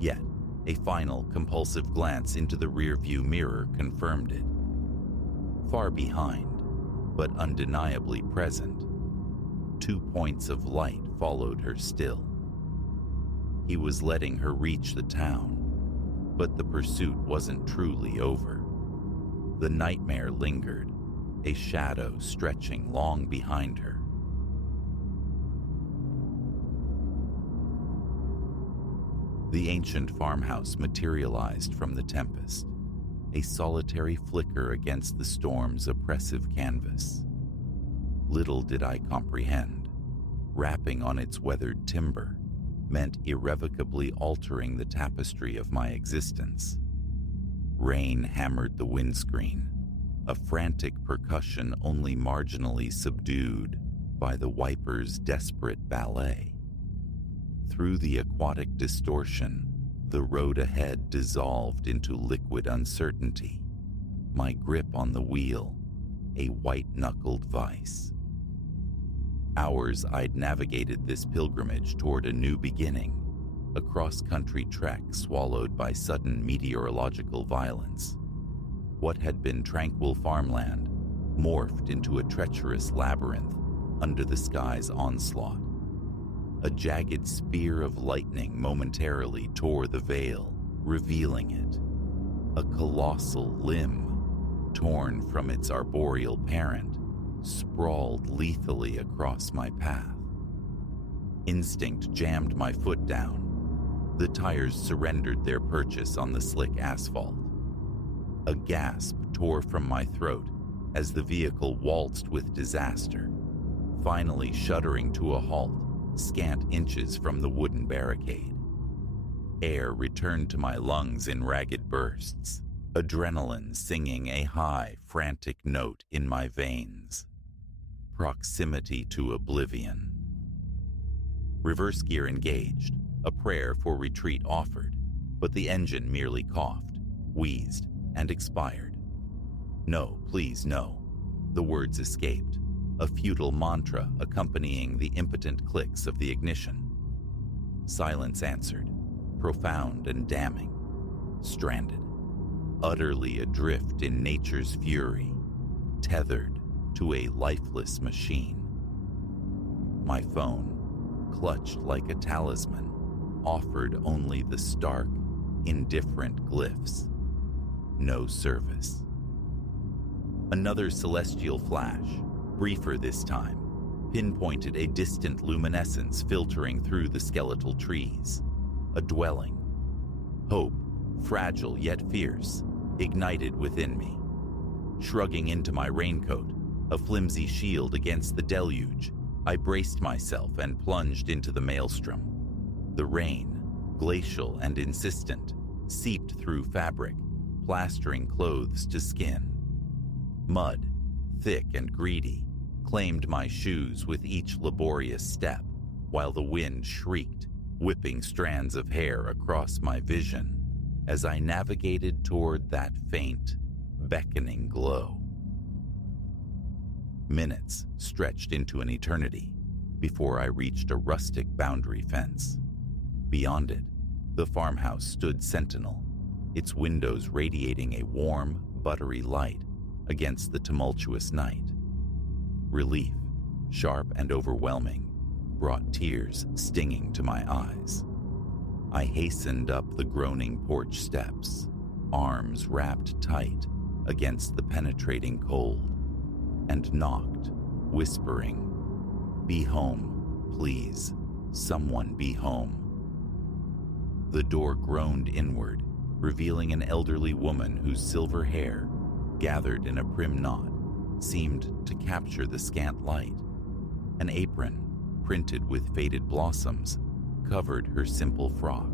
Yet, a final compulsive glance into the rearview mirror confirmed it. Far behind, but undeniably present, 2 points of light followed her still. He was letting her reach the town, but the pursuit wasn't truly over. The nightmare lingered, a shadow stretching long behind her. The ancient farmhouse materialized from the tempest, a solitary flicker against the storm's oppressive canvas. Little did I comprehend, rapping on its weathered timber meant irrevocably altering the tapestry of my existence. Rain hammered the windscreen, a frantic percussion only marginally subdued by the wiper's desperate ballet. Through the aquatic distortion, the road ahead dissolved into liquid uncertainty, my grip on the wheel a white-knuckled vice. Hours I'd navigated this pilgrimage toward a new beginning, a cross-country trek swallowed by sudden meteorological violence. What had been tranquil farmland morphed into a treacherous labyrinth under the sky's onslaught. A jagged spear of lightning momentarily tore the veil, revealing it. A colossal limb, torn from its arboreal parent, sprawled lethally across my path. Instinct jammed my foot down. The tires surrendered their purchase on the slick asphalt. A gasp tore from my throat as the vehicle waltzed with disaster, finally shuddering to a halt, scant inches from the wooden barricade. Air returned to my lungs in ragged bursts, adrenaline singing a high, frantic note in my veins. Proximity to oblivion. Reverse gear engaged, a prayer for retreat offered, but the engine merely coughed, wheezed, and expired. No, please, no. The words escaped, a futile mantra accompanying the impotent clicks of the ignition. Silence answered, profound and damning. Stranded, utterly adrift in nature's fury, tethered to a lifeless machine. My phone, clutched like a talisman, offered only the stark, indifferent glyphs. No service. Another celestial flash, briefer this time, pinpointed a distant luminescence filtering through the skeletal trees. A dwelling. Hope, fragile yet fierce, ignited within me. Shrugging into my raincoat, a flimsy shield against the deluge, I braced myself and plunged into the maelstrom. The rain, glacial and insistent, seeped through fabric, plastering clothes to skin. Mud, thick and greedy, claimed my shoes with each laborious step, while the wind shrieked, whipping strands of hair across my vision as I navigated toward that faint, beckoning glow. Minutes stretched into an eternity before I reached a rustic boundary fence. Beyond it, the farmhouse stood sentinel, its windows radiating a warm, buttery light against the tumultuous night. Relief, sharp and overwhelming, brought tears stinging to my eyes. I hastened up the groaning porch steps, arms wrapped tight against the penetrating cold, and knocked, whispering, "Be home, please. Someone be home." The door groaned inward, revealing an elderly woman whose silver hair, gathered in a prim knot, seemed to capture the scant light. An apron, printed with faded blossoms, covered her simple frock.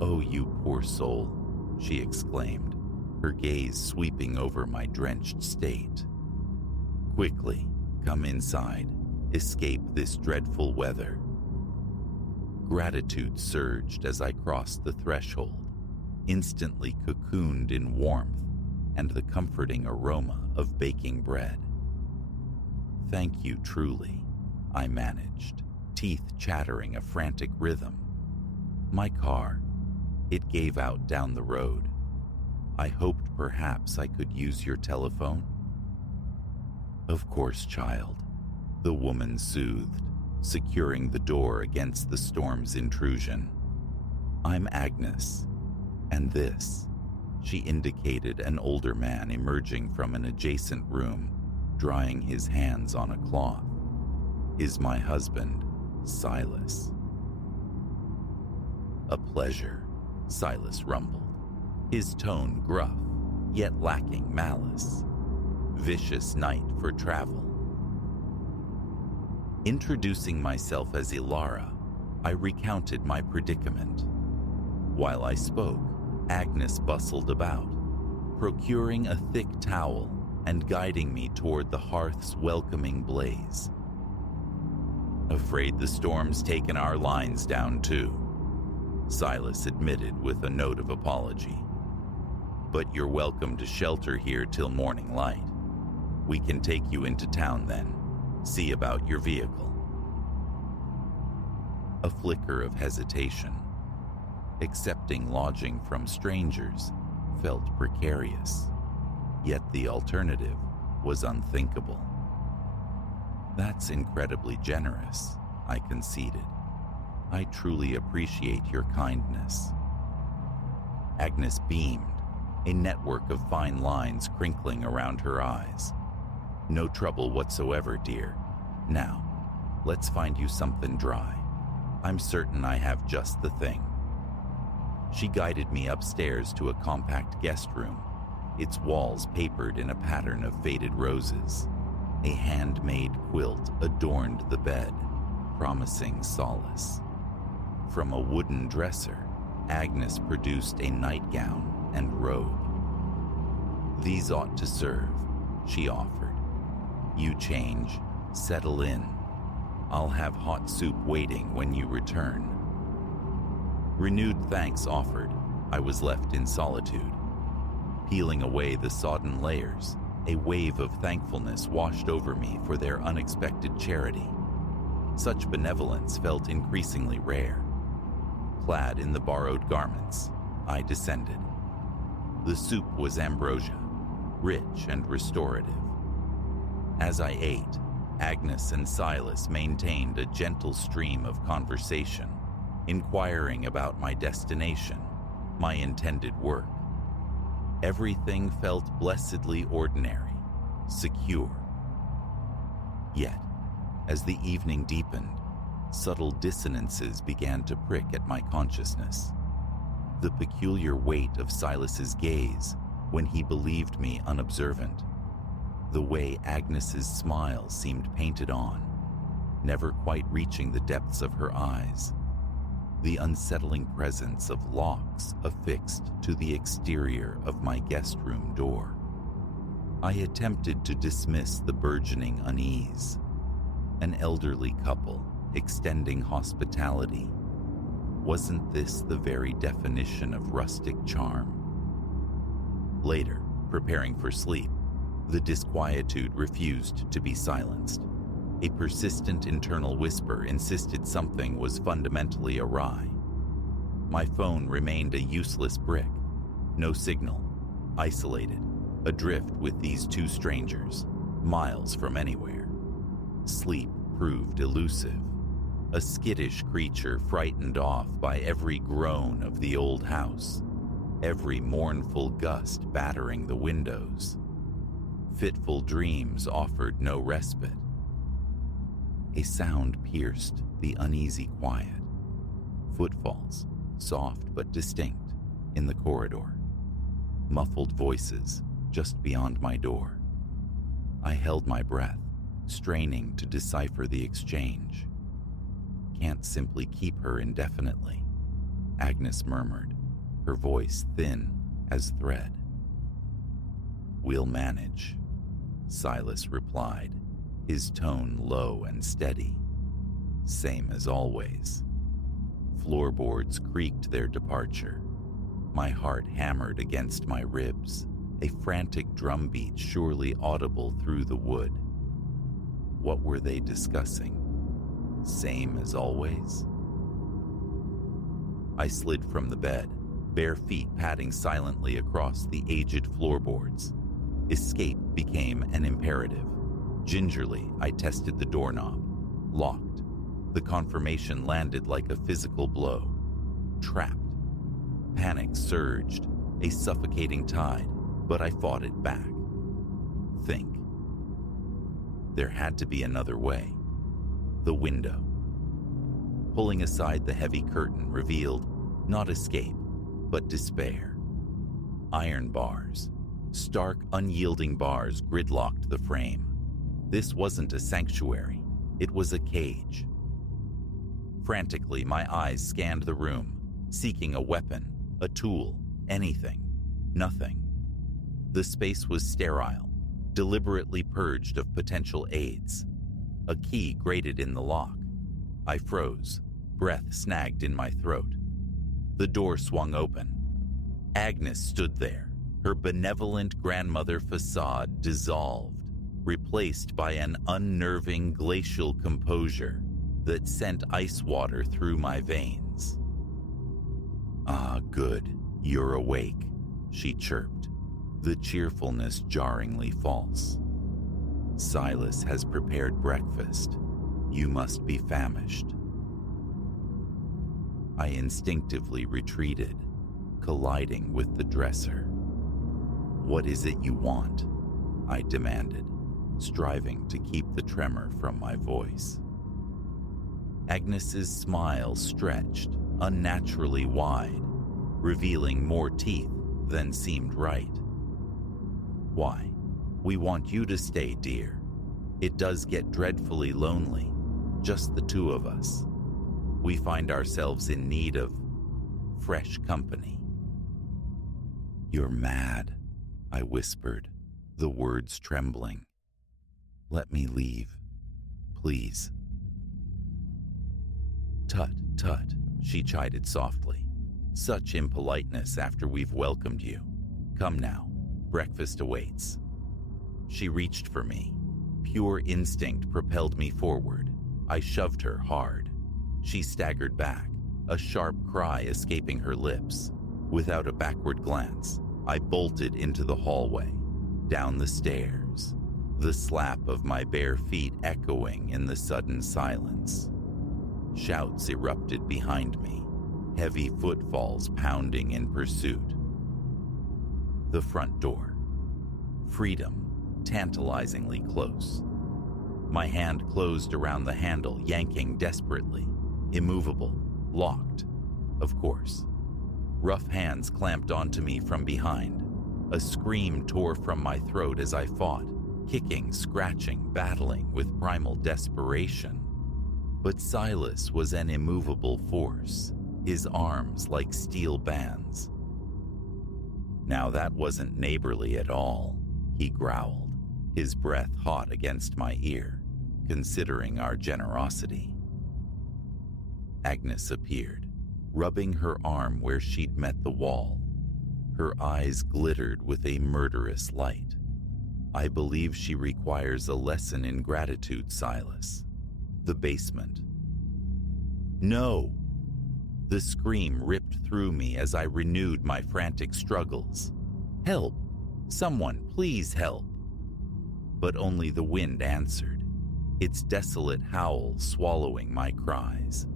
"Oh, you poor soul," she exclaimed, her gaze sweeping over my drenched state. "Quickly, come inside, escape this dreadful weather." Gratitude surged as I crossed the threshold, instantly cocooned in warmth and the comforting aroma of baking bread. "Thank you truly," I managed, teeth chattering a frantic rhythm. "My car, it gave out down the road. I hoped perhaps I could use your telephone." "Of course, child," the woman soothed, securing the door against the storm's intrusion. "I'm Agnes, and this," she indicated an older man emerging from an adjacent room, drying his hands on a cloth, "is my husband, Silas." "A pleasure," Silas rumbled, his tone gruff, yet lacking malice. "Vicious night for travel." Introducing myself as Ilara, I recounted my predicament. While I spoke, Agnes bustled about, procuring a thick towel and guiding me toward the hearth's welcoming blaze. "Afraid the storm's taken our lines down too," Silas admitted with a note of apology. "But you're welcome to shelter here till morning light. We can take you into town then. See about your vehicle." A flicker of hesitation. Accepting lodging from strangers felt precarious, yet the alternative was unthinkable. "That's incredibly generous," I conceded. "I truly appreciate your kindness." Agnes beamed, a network of fine lines crinkling around her eyes. "No trouble whatsoever, dear. Now, let's find you something dry. I'm certain I have just the thing." She guided me upstairs to a compact guest room, its walls papered in a pattern of faded roses. A handmade quilt adorned the bed, promising solace. From a wooden dresser, Agnes produced a nightgown and robe. "These ought to serve," she offered. "You change, settle in. I'll have hot soup waiting when you return." Renewed thanks offered, I was left in solitude. Peeling away the sodden layers, a wave of thankfulness washed over me for their unexpected charity. Such benevolence felt increasingly rare. Clad in the borrowed garments, I descended. The soup was ambrosia, rich and restorative. As I ate, Agnes and Silas maintained a gentle stream of conversation, inquiring about my destination, my intended work. Everything felt blessedly ordinary, secure. Yet, as the evening deepened, subtle dissonances began to prick at my consciousness. The peculiar weight of Silas's gaze when he believed me unobservant. The way Agnes's smile seemed painted on, never quite reaching the depths of her eyes. The unsettling presence of locks affixed to the exterior of my guest room door. I attempted to dismiss the burgeoning unease. An elderly couple extending hospitality. Wasn't this the very definition of rustic charm? Later, preparing for sleep, the disquietude refused to be silenced. A persistent internal whisper insisted something was fundamentally awry. My phone remained a useless brick. No signal. Isolated. Adrift with these two strangers. Miles from anywhere. Sleep proved elusive. A skittish creature frightened off by every groan of the old house. Every mournful gust battering the windows. Fitful dreams offered no respite. A sound pierced the uneasy quiet. Footfalls, soft but distinct, in the corridor. Muffled voices just beyond my door. I held my breath, straining to decipher the exchange. "Can't simply keep her indefinitely," Agnes murmured, her voice thin as thread. "We'll manage," Silas replied, his tone low and steady. Same as always. Floorboards creaked their departure. My heart hammered against my ribs, a frantic drumbeat surely audible through the wood. What were they discussing? Same as always? I slid from the bed, bare feet padding silently across the aged floorboards. Escape became an imperative. Gingerly, I tested the doorknob. Locked. The confirmation landed like a physical blow. Trapped. Panic surged, a suffocating tide, but I fought it back. Think. There had to be another way. The window. Pulling aside the heavy curtain revealed not escape, but despair. Iron bars. Stark, unyielding bars gridlocked the frame. This wasn't a sanctuary. It was a cage. Frantically, my eyes scanned the room, seeking a weapon, a tool, anything. Nothing. The space was sterile, deliberately purged of potential aids. A key grated in the lock. I froze, breath snagged in my throat. The door swung open. Agnes stood there, her benevolent grandmother facade dissolved, replaced by an unnerving glacial composure that sent ice water through my veins. "Ah, good, you're awake," she chirped, the cheerfulness jarringly false. "Silas has prepared breakfast. You must be famished." I instinctively retreated, colliding with the dresser. "What is it you want?" I demanded, striving to keep the tremor from my voice. Agnes's smile stretched unnaturally wide, revealing more teeth than seemed right. "Why, we want you to stay, dear. It does get dreadfully lonely. just the two of us. We find ourselves in need of fresh company. "You're mad," I whispered, the words trembling. "Let me leave, please." "Tut, tut," she chided softly. "Such impoliteness after we've welcomed you. Come now, breakfast awaits." She reached for me. Pure instinct propelled me forward. I shoved her hard. She staggered back, a sharp cry escaping her lips. Without a backward glance, I bolted into the hallway, down the stairs, the slap of my bare feet echoing in the sudden silence. Shouts erupted behind me, heavy footfalls pounding in pursuit. The front door. Freedom, tantalizingly close. My hand closed around the handle, yanking desperately. Immovable, locked, of course. Rough hands clamped onto me from behind. A scream tore from my throat as I fought, kicking, scratching, battling with primal desperation. But Silas was an immovable force, his arms like steel bands. "Now that wasn't neighborly at all," he growled, his breath hot against my ear, considering our generosity. Agnes appeared, rubbing her arm where she'd met the wall. Her eyes glittered with a murderous light. "I believe she requires a lesson in gratitude, Silas." The basement. "No!" The scream ripped through me as I renewed my frantic struggles. "Help! Someone, please help!" But only the wind answered, its desolate howl swallowing my cries.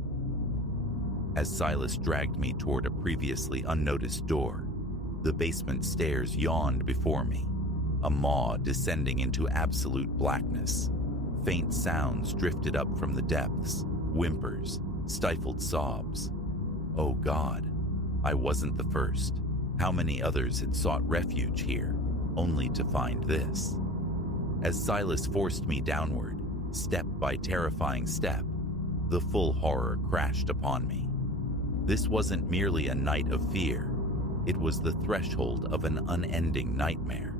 As Silas dragged me toward a previously unnoticed door, the basement stairs yawned before me, a maw descending into absolute blackness. Faint sounds drifted up from the depths, whimpers, stifled sobs. Oh God, I wasn't the first. How many others had sought refuge here, only to find this? As Silas forced me downward, step by terrifying step, the full horror crashed upon me. This wasn't merely a night of fear. It was the threshold of an unending nightmare.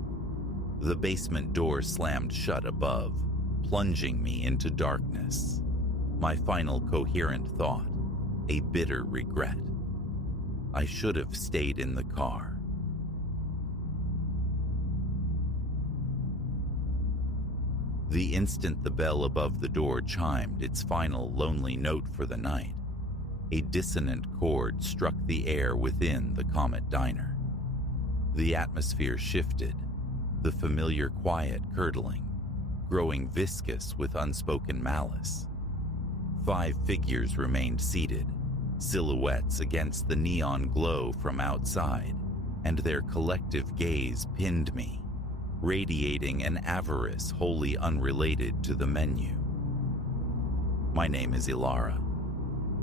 The basement door slammed shut above, plunging me into darkness. My final coherent thought, a bitter regret. I should have stayed in the car. The instant the bell above the door chimed its final lonely note for the night, a dissonant chord struck the air within the Comet Diner. The atmosphere shifted, the familiar quiet curdling, growing viscous with unspoken malice. 5 figures remained seated, silhouettes against the neon glow from outside, and their collective gaze pinned me, radiating an avarice wholly unrelated to the menu. My name is Ilara.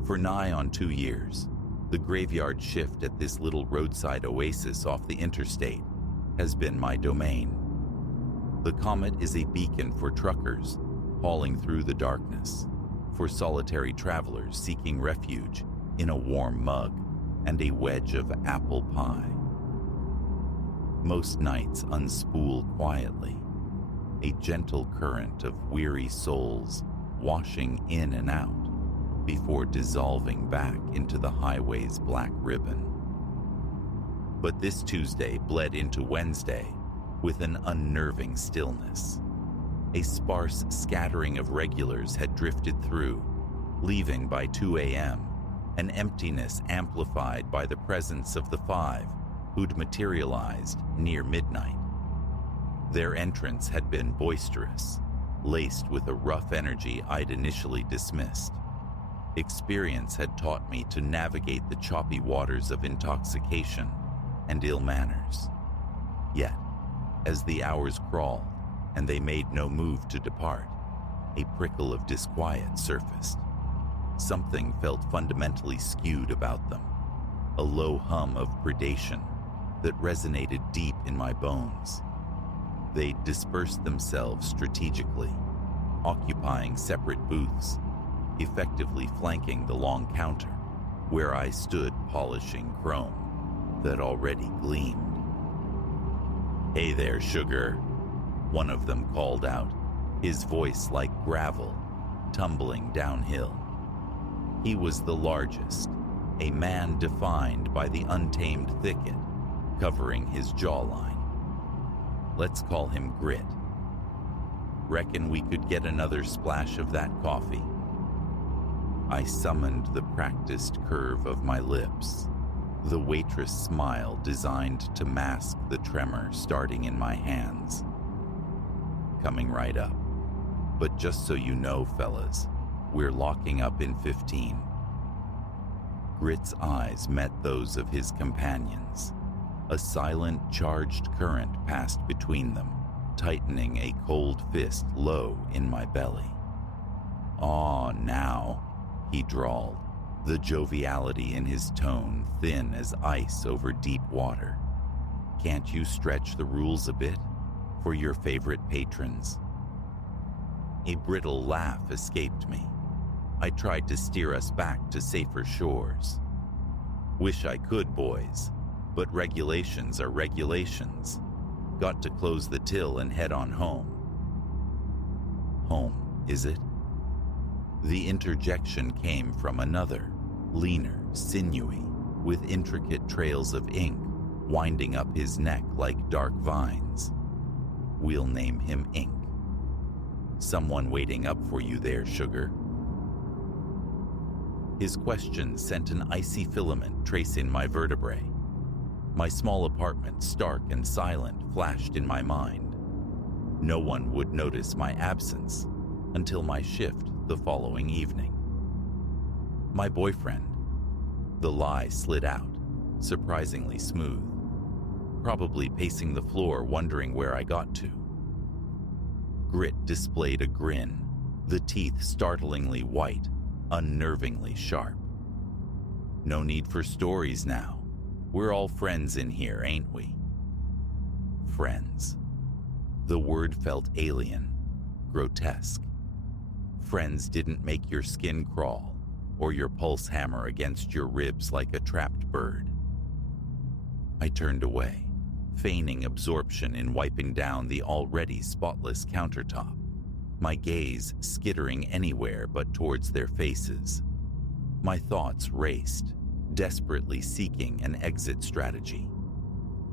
For nigh on 2 years, the graveyard shift at this little roadside oasis off the interstate has been my domain. The Comet is a beacon for truckers hauling through the darkness, for solitary travelers seeking refuge in a warm mug and a wedge of apple pie. Most nights unspool quietly, a gentle current of weary souls washing in and out before dissolving back into the highway's black ribbon. But this Tuesday bled into Wednesday with an unnerving stillness. A sparse scattering of regulars had drifted through, leaving by 2 a.m., an emptiness amplified by the presence of the 5 who'd materialized near midnight. Their entrance had been boisterous, laced with a rough energy I'd initially dismissed. Experience had taught me to navigate the choppy waters of intoxication and ill manners. Yet, as the hours crawled and they made no move to depart, a prickle of disquiet surfaced. Something felt fundamentally skewed about them, a low hum of predation that resonated deep in my bones. They dispersed themselves strategically, occupying separate booths, effectively flanking the long counter where I stood polishing chrome that already gleamed. "Hey there, sugar," one of them called out, his voice like gravel tumbling downhill. He was the largest, a man defined by the untamed thicket covering his jawline. Let's call him Grit. "Reckon we could get another splash of that coffee?" I summoned the practiced curve of my lips, the waitress smile designed to mask the tremor starting in my hands. "Coming right up. But just so you know, fellas, we're locking up in 15. Grit's eyes met those of his companions. A silent, charged current passed between them, tightening a cold fist low in my belly. "Aw, now," he drawled, the joviality in his tone thin as ice over deep water. "Can't you stretch the rules a bit for your favorite patrons?" A brittle laugh escaped me. I tried to steer us back to safer shores. "Wish I could, boys, but regulations are regulations. Got to close the till and head on home." "Home, is it?" The interjection came from another, leaner, sinewy, with intricate trails of ink winding up his neck like dark vines. "We'll name him Ink. Someone waiting up for you there, sugar." His question sent an icy filament tracing my vertebrae. My small apartment, stark and silent, flashed in my mind. No one would notice my absence until my shift the following evening. My boyfriend. The lie slid out, surprisingly smooth, probably pacing the floor wondering where I got to. Grit displayed a grin, the teeth startlingly white, unnervingly sharp. "No need for stories now. We're all friends in here, ain't we?" Friends. The word felt alien, grotesque. Friends didn't make your skin crawl or your pulse hammer against your ribs like a trapped bird. I turned away, feigning absorption in wiping down the already spotless countertop, my gaze skittering anywhere but towards their faces. My thoughts raced, desperately seeking an exit strategy.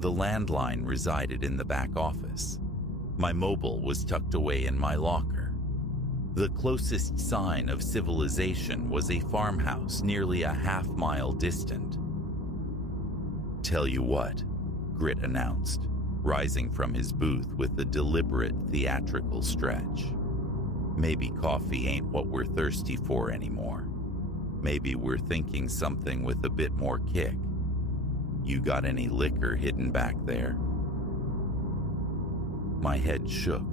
The landline resided in the back office. My mobile was tucked away in my locker. The closest sign of civilization was a farmhouse nearly a half-mile distant. "Tell you what," Grit announced, rising from his booth with a deliberate theatrical stretch. "Maybe coffee ain't what we're thirsty for anymore. Maybe we're thinking something with a bit more kick. You got any liquor hidden back there?" My head shook,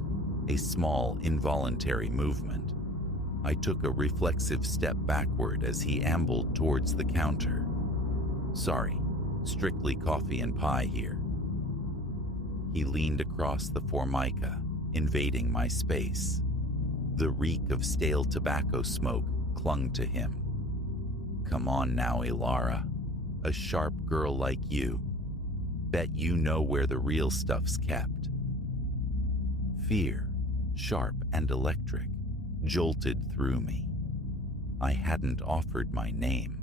a small, involuntary movement. I took a reflexive step backward as he ambled towards the counter. "Sorry, strictly coffee and pie here." He leaned across the formica, invading my space. The reek of stale tobacco smoke clung to him. "Come on now, Ilara. A sharp girl like you. Bet you know where the real stuff's kept." Fear, sharp and electric, jolted through me. I hadn't offered my name.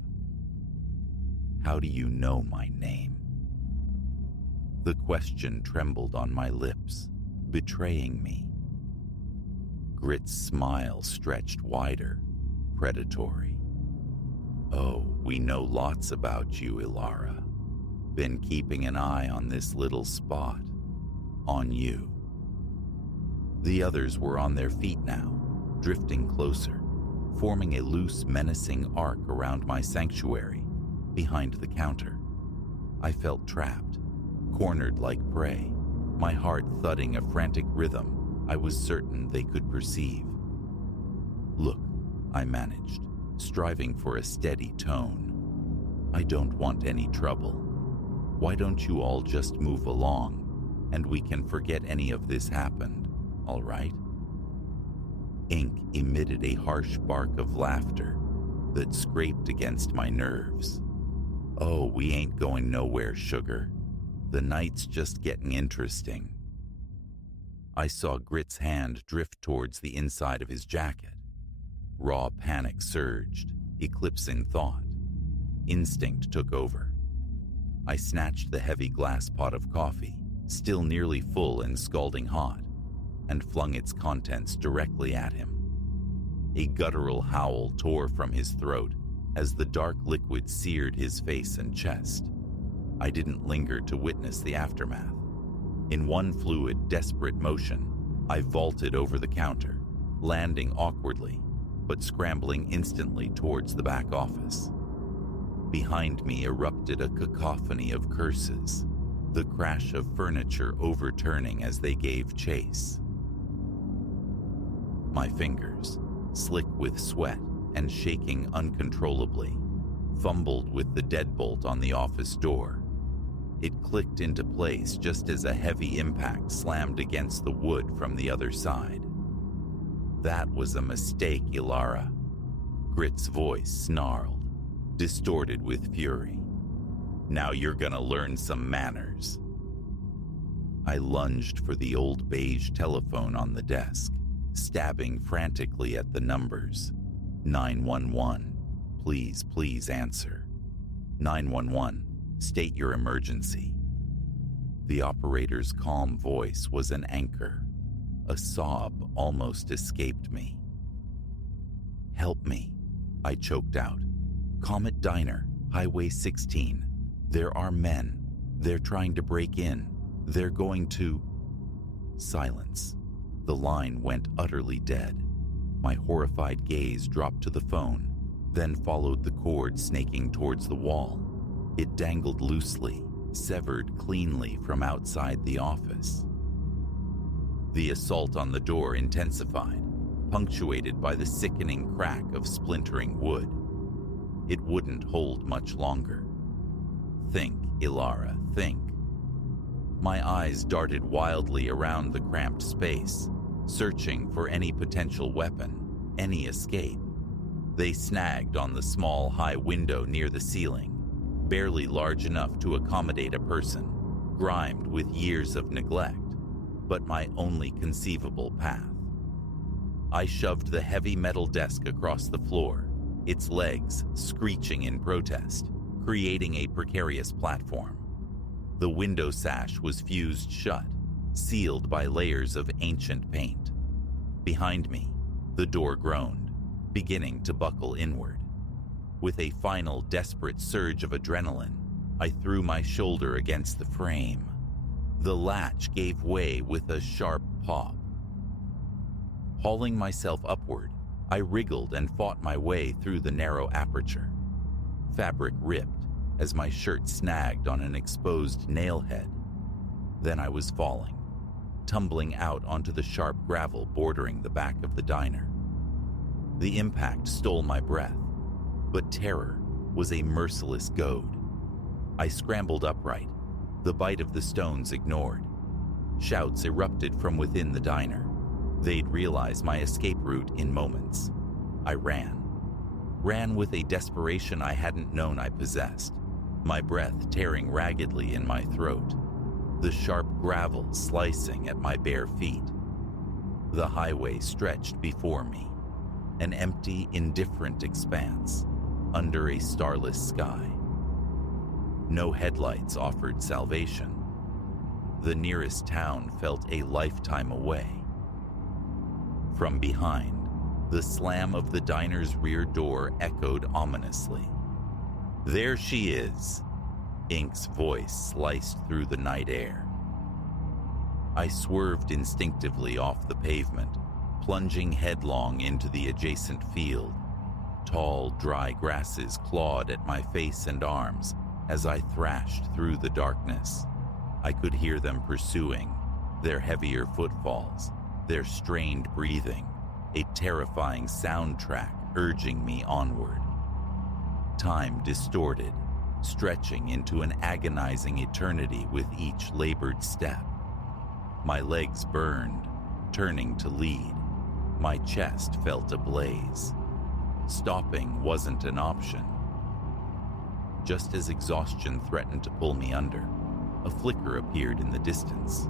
"How do you know my name?" The question trembled on my lips, betraying me. Grit's smile stretched wider, predatory. "Oh, we know lots about you, Ilara. Been keeping an eye on this little spot. On you." The others were on their feet now, drifting closer, forming a loose, menacing arc around my sanctuary, behind the counter. I felt trapped, cornered like prey, my heart thudding a frantic rhythm I was certain they could perceive. "Look," I managed, striving for a steady tone. "I don't want any trouble. Why don't you all just move along, and we can forget any of this happened, all right?" Ink emitted a harsh bark of laughter that scraped against my nerves. "Oh, we ain't going nowhere, sugar. The night's just getting interesting." I saw Grit's hand drift towards the inside of his jacket. Raw panic surged, eclipsing thought. Instinct took over. I snatched the heavy glass pot of coffee, still nearly full and scalding hot, and flung its contents directly at him. A guttural howl tore from his throat as the dark liquid seared his face and chest. I didn't linger to witness the aftermath. In one fluid, desperate motion, I vaulted over the counter, landing awkwardly, but scrambling instantly towards the back office. Behind me erupted a cacophony of curses, the crash of furniture overturning as they gave chase. My fingers, slick with sweat and shaking uncontrollably, fumbled with the deadbolt on the office door. It clicked into place just as a heavy impact slammed against the wood from the other side. "That was a mistake, Ilara." Grit's voice snarled, distorted with fury. "Now you're gonna learn some manners." I lunged for the old beige telephone on the desk, stabbing frantically at the numbers. 911. Please answer. 911. State your emergency. The operator's calm voice was an anchor. A sob almost escaped me. "Help me," I choked out. "Comet Diner, Highway 16. There are men. They're trying to break in. They're going to..." Silence. The line went utterly dead. My horrified gaze dropped to the phone, then followed the cord snaking towards the wall. It dangled loosely, severed cleanly from outside the office. The assault on the door intensified, punctuated by the sickening crack of splintering wood. It wouldn't hold much longer. Think, Ilara, think. My eyes darted wildly around the cramped space, searching for any potential weapon, any escape. They snagged on the small, high window near the ceiling, barely large enough to accommodate a person, grimed with years of neglect, but my only conceivable path. I shoved the heavy metal desk across the floor, its legs screeching in protest, creating a precarious platform. The window sash was fused shut, sealed by layers of ancient paint. Behind me, the door groaned, beginning to buckle inward. With a final desperate surge of adrenaline, I threw my shoulder against the frame. The latch gave way with a sharp pop. Hauling myself upward, I wriggled and fought my way through the narrow aperture. Fabric ripped as my shirt snagged on an exposed nail head. Then I was falling, tumbling out onto the sharp gravel bordering the back of the diner. The impact stole my breath, but terror was a merciless goad. I scrambled upright, the bite of the stones ignored. Shouts erupted from within the diner. They'd realize my escape route in moments. I ran with a desperation I hadn't known I possessed, my breath tearing raggedly in my throat, the sharp gravel slicing at my bare feet. The highway stretched before me, an empty, indifferent expanse under a starless sky. No headlights offered salvation. The nearest town felt a lifetime away. From behind, the slam of the diner's rear door echoed ominously. "There she is," Ink's voice sliced through the night air. I swerved instinctively off the pavement, plunging headlong into the adjacent field. Tall, dry grasses clawed at my face and arms as I thrashed through the darkness. I could hear them pursuing, their heavier footfalls, their strained breathing, a terrifying soundtrack urging me onward. Time distorted, stretching into an agonizing eternity with each labored step. My legs burned, turning to lead, My chest felt ablaze. Stopping wasn't an option. Just as exhaustion threatened to pull me under, a flicker appeared in the distance.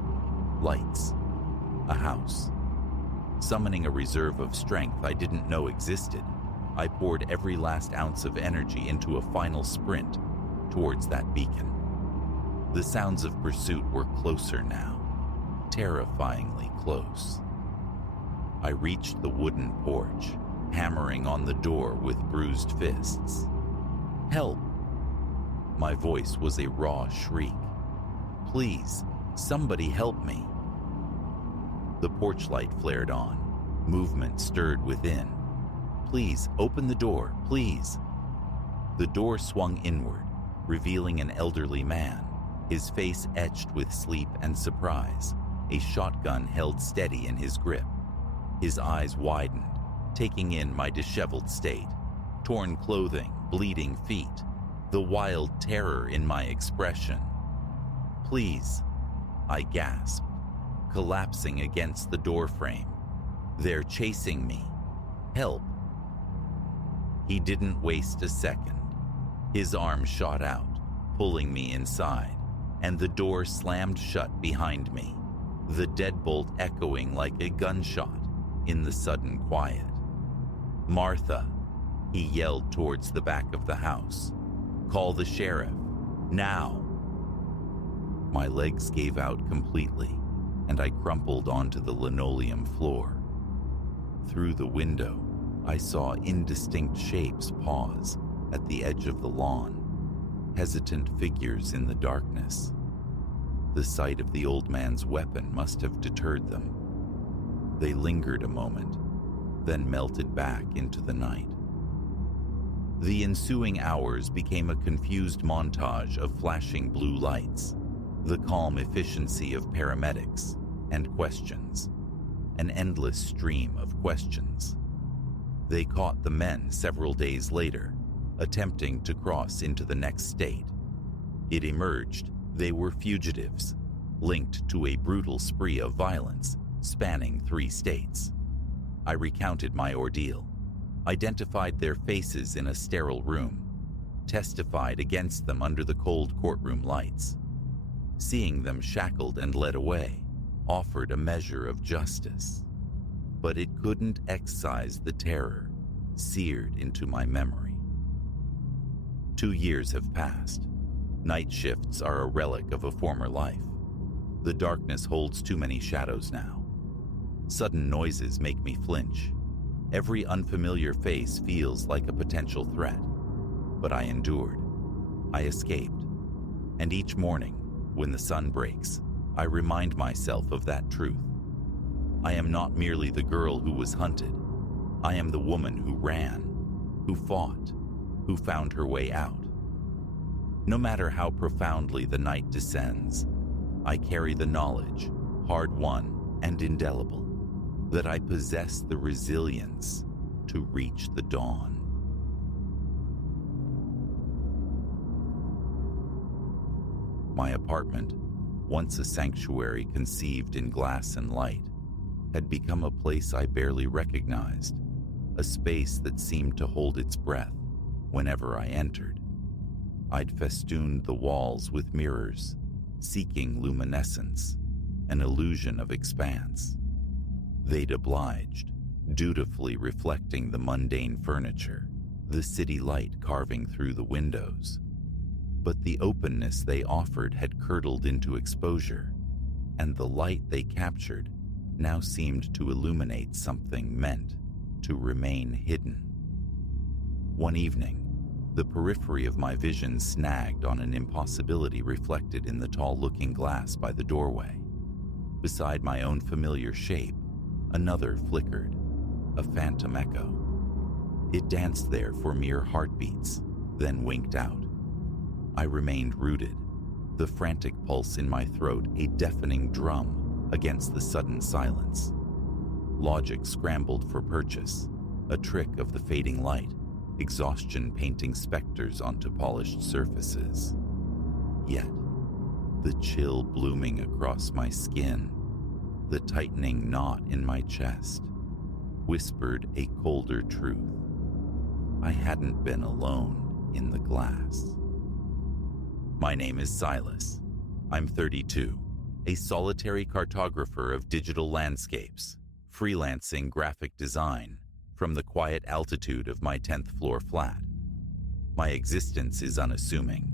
Lights. A house. Summoning a reserve of strength I didn't know existed, I poured every last ounce of energy into a final sprint towards that beacon. The sounds of pursuit were closer now, terrifyingly close. I reached the wooden porch, hammering on the door with bruised fists. Help! My voice was a raw shriek. Please, somebody help me. The porch light flared on. Movement stirred within. Please, open the door, please. The door swung inward, revealing an elderly man, his face etched with sleep and surprise, a shotgun held steady in his grip. His eyes widened, taking in my disheveled state, torn clothing, bleeding feet, the wild terror in my expression. Please, I gasped, collapsing against the doorframe. They're chasing me. Help. He didn't waste a second. His arm shot out, pulling me inside, and the door slammed shut behind me, the deadbolt echoing like a gunshot in the sudden quiet. Martha, he yelled towards the back of the house. Call the sheriff, now. My legs gave out completely, and I crumpled onto the linoleum floor. Through the window, I saw indistinct shapes pause at the edge of the lawn, hesitant figures in the darkness. The sight of the old man's weapon must have deterred them. They lingered a moment, then melted back into the night. The ensuing hours became a confused montage of flashing blue lights, the calm efficiency of paramedics, and questions. An endless stream of questions. They caught the men several days later, attempting to cross into the next state. It emerged they were fugitives, linked to a brutal spree of violence spanning 3 states. I recounted my ordeal, identified their faces in a sterile room, testified against them under the cold courtroom lights. Seeing them shackled and led away offered a measure of justice, but it couldn't excise the terror seared into my memory. 2 years have passed. Night shifts are a relic of a former life. The darkness holds too many shadows now. Sudden noises make me flinch. Every unfamiliar face feels like a potential threat. But I endured. I escaped. And each morning, when the sun breaks, I remind myself of that truth. I am not merely the girl who was hunted. I am the woman who ran, who fought, who found her way out. No matter how profoundly the night descends, I carry the knowledge, hard-won and indelible, that I possess the resilience to reach the dawn. My apartment, once a sanctuary conceived in glass and light, had become a place I barely recognized, a space that seemed to hold its breath whenever I entered. I'd festooned the walls with mirrors, seeking luminescence, an illusion of expanse. They'd obliged, dutifully reflecting the mundane furniture, the city light carving through the windows. But the openness they offered had curdled into exposure, and the light they captured now seemed to illuminate something meant to remain hidden. One evening, the periphery of my vision snagged on an impossibility reflected in the tall-looking glass by the doorway. Beside my own familiar shape, another flickered, a phantom echo. It danced there for mere heartbeats, then winked out. I remained rooted, the frantic pulse in my throat a deafening drum against the sudden silence. Logic scrambled for purchase, a trick of the fading light, exhaustion painting specters onto polished surfaces. Yet, the chill blooming across my skin, the tightening knot in my chest, whispered a colder truth. I hadn't been alone in the glass. My name is Silas. I'm 32, a solitary cartographer of digital landscapes, freelancing graphic design from the quiet altitude of my 10th floor flat. My existence is unassuming,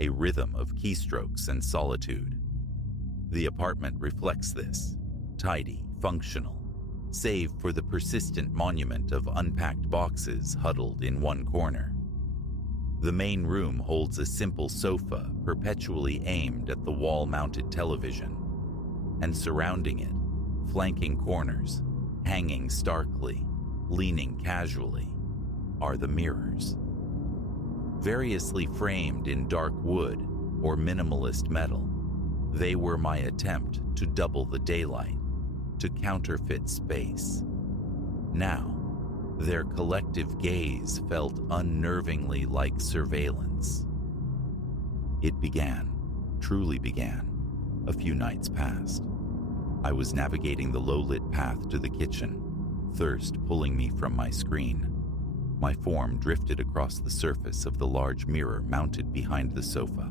a rhythm of keystrokes and solitude. The apartment reflects this, tidy, functional, save for the persistent monument of unpacked boxes huddled in one corner. The main room holds a simple sofa perpetually aimed at the wall-mounted television, and surrounding it, flanking corners, hanging starkly, leaning casually, are the mirrors. Variously framed in dark wood or minimalist metal, they were my attempt to double the daylight, to counterfeit space. Now, their collective gaze felt unnervingly like surveillance. It began, truly began, a few nights past. I was navigating the low-lit path to the kitchen, thirst pulling me from my screen. My form drifted across the surface of the large mirror mounted behind the sofa,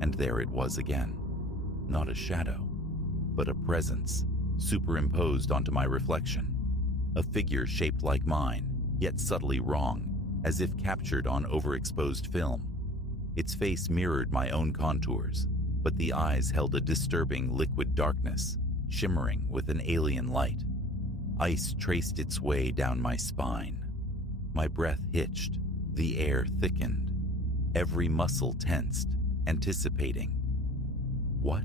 and there it was again. Not a shadow, but a presence superimposed onto my reflection. A figure shaped like mine, yet subtly wrong, as if captured on overexposed film. Its face mirrored my own contours, but the eyes held a disturbing liquid darkness, shimmering with an alien light. Ice traced its way down my spine. My breath hitched, the air thickened, every muscle tensed, anticipating. What?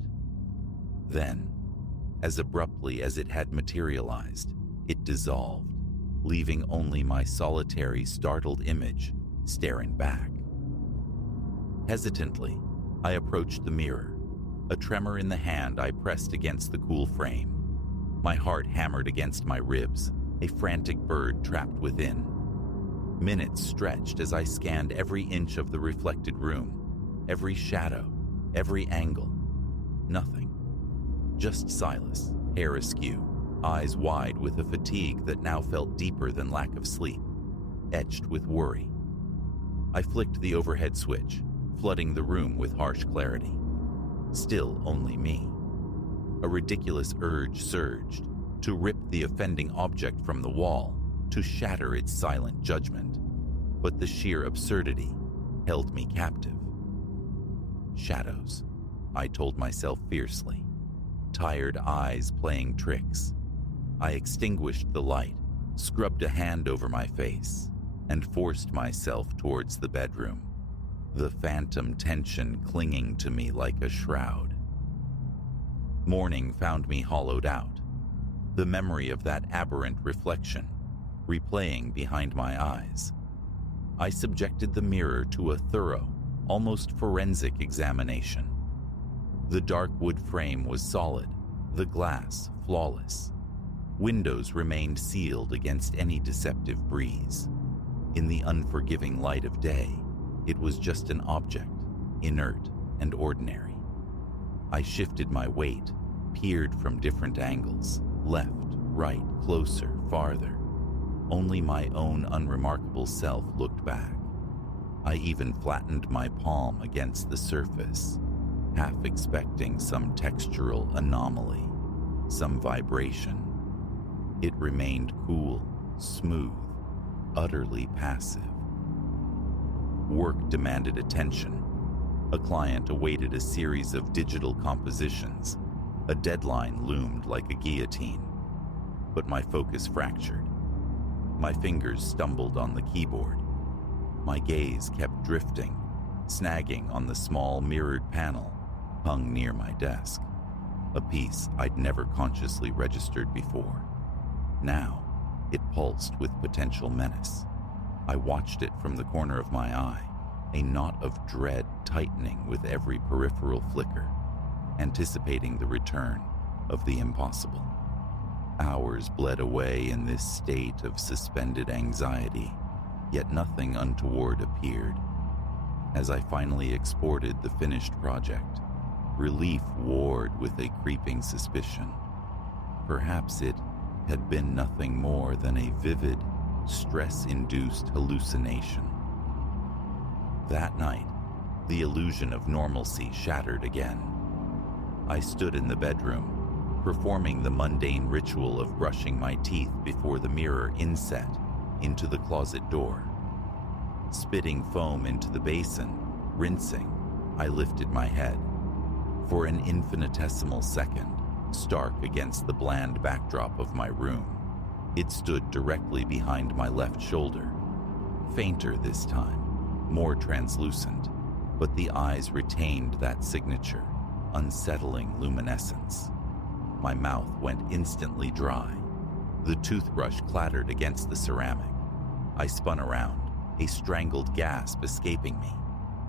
Then, as abruptly as it had materialized, it dissolved, leaving only my solitary, startled image staring back. Hesitantly, I approached the mirror, a tremor in the hand I pressed against the cool frame. My heart hammered against my ribs, a frantic bird trapped within. Minutes stretched as I scanned every inch of the reflected room, every shadow, every angle. Nothing. Just Silas, hair askew, eyes wide with a fatigue that now felt deeper than lack of sleep, etched with worry. I flicked the overhead switch, flooding the room with harsh clarity. Still only me. A ridiculous urge surged, to rip the offending object from the wall, to shatter its silent judgment. But the sheer absurdity held me captive. Shadows, I told myself fiercely. Tired eyes playing tricks. I extinguished the light, scrubbed a hand over my face, and forced myself towards the bedroom, the phantom tension clinging to me like a shroud. Morning found me hollowed out, the memory of that aberrant reflection replaying behind my eyes. I subjected the mirror to a thorough, almost forensic examination. The dark wood frame was solid, the glass flawless. Windows remained sealed against any deceptive breeze. In the unforgiving light of day, it was just an object, inert and ordinary. I shifted my weight, peered from different angles, left, right, closer, farther. Only my own unremarkable self looked back. I even flattened my palm against the surface, half expecting some textural anomaly, some vibration. It remained cool, smooth, utterly passive. Work demanded attention. A client awaited a series of digital compositions. A deadline loomed like a guillotine. But my focus fractured. My fingers stumbled on the keyboard. My gaze kept drifting, snagging on the small mirrored panel hung near my desk, a piece I'd never consciously registered before. Now, it pulsed with potential menace. I watched it from the corner of my eye, a knot of dread tightening with every peripheral flicker, anticipating the return of the impossible. Hours bled away in this state of suspended anxiety, yet nothing untoward appeared. As I finally exported the finished project, relief warred with a creeping suspicion. Perhaps it had been nothing more than a vivid, stress-induced hallucination. That night, the illusion of normalcy shattered again. I stood in the bedroom, performing the mundane ritual of brushing my teeth before the mirror inset into the closet door. Spitting foam into the basin, rinsing, I lifted my head. For an infinitesimal second, stark against the bland backdrop of my room, it stood directly behind my left shoulder. Fainter this time, more translucent, but the eyes retained that signature, unsettling luminescence. My mouth went instantly dry. The toothbrush clattered against the ceramic. I spun around, a strangled gasp escaping me.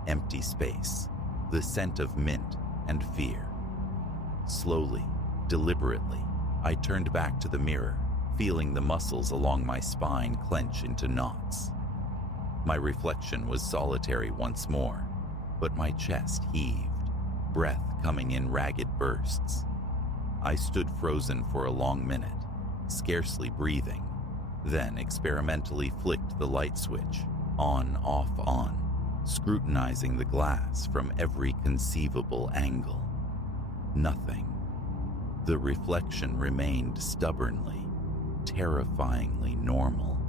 Empty space, the scent of mint and fear. Slowly, deliberately, I turned back to the mirror, feeling the muscles along my spine clench into knots. My reflection was solitary once more, but my chest heaved, breath coming in ragged bursts. I stood frozen for a long minute, scarcely breathing, then experimentally flicked the light switch, on, off, on, scrutinizing the glass from every conceivable angle. Nothing. The reflection remained stubbornly, terrifyingly normal.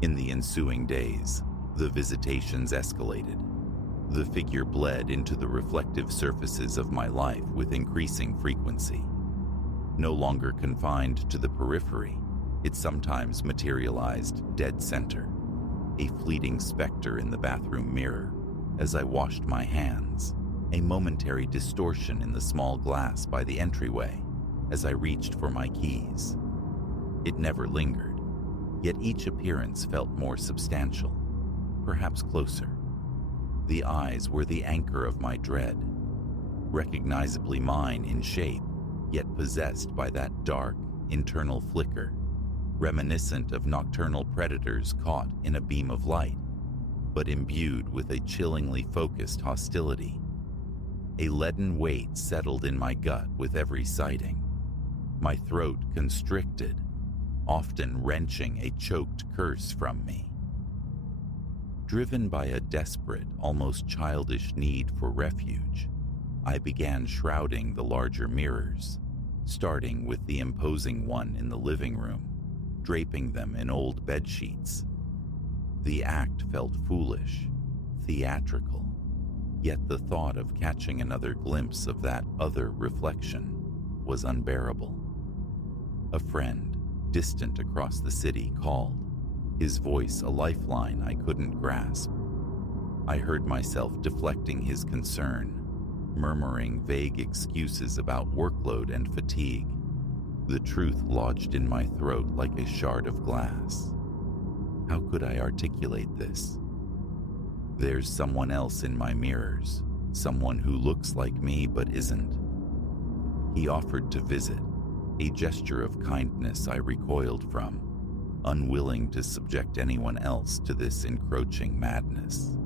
In the ensuing days, the visitations escalated. The figure bled into the reflective surfaces of my life with increasing frequency. No longer confined to the periphery, it sometimes materialized dead center, a fleeting specter in the bathroom mirror as I washed my hands, a momentary distortion in the small glass by the entryway as I reached for my keys. It never lingered, yet each appearance felt more substantial, perhaps closer. The eyes were the anchor of my dread, recognizably mine in shape, yet possessed by that dark, internal flicker, reminiscent of nocturnal predators caught in a beam of light, but imbued with a chillingly focused hostility. A leaden weight settled in my gut with every sighting. My throat constricted, often wrenching a choked curse from me. Driven by a desperate, almost childish need for refuge, I began shrouding the larger mirrors, starting with the imposing one in the living room, draping them in old bedsheets. The act felt foolish, theatrical, yet the thought of catching another glimpse of that other reflection was unbearable. A friend, distant across the city, called, his voice a lifeline I couldn't grasp. I heard myself deflecting his concern, murmuring vague excuses about workload and fatigue. The truth lodged in my throat like a shard of glass. How could I articulate this? There's someone else in my mirrors, someone who looks like me but isn't. He offered to visit, a gesture of kindness I recoiled from, unwilling to subject anyone else to this encroaching madness,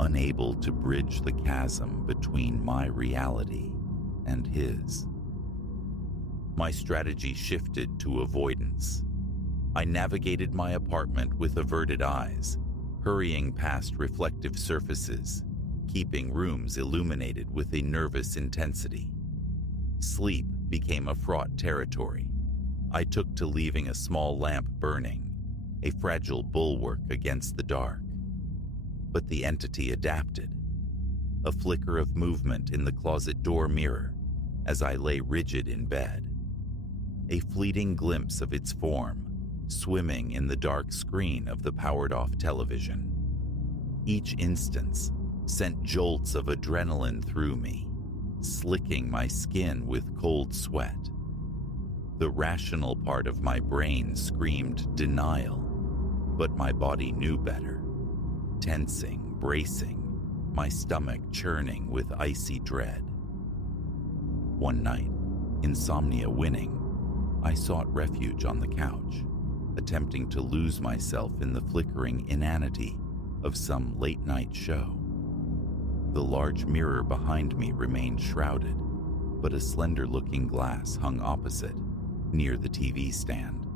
unable to bridge the chasm between my reality and his. My strategy shifted to avoidance. I navigated my apartment with averted eyes, hurrying past reflective surfaces, keeping rooms illuminated with a nervous intensity. Sleep became a fraught territory. I took to leaving a small lamp burning, a fragile bulwark against the dark. But the entity adapted. A flicker of movement in the closet door mirror as I lay rigid in bed. A fleeting glimpse of its form, swimming in the dark screen of the powered-off television. Each instance sent jolts of adrenaline through me, slicking my skin with cold sweat. The rational part of my brain screamed denial, but my body knew better. Tensing, bracing, my stomach churning with icy dread. One night, insomnia winning, I sought refuge on the couch, attempting to lose myself in the flickering inanity of some late-night show. The large mirror behind me remained shrouded, but a slender-looking glass hung opposite, near the TV stand.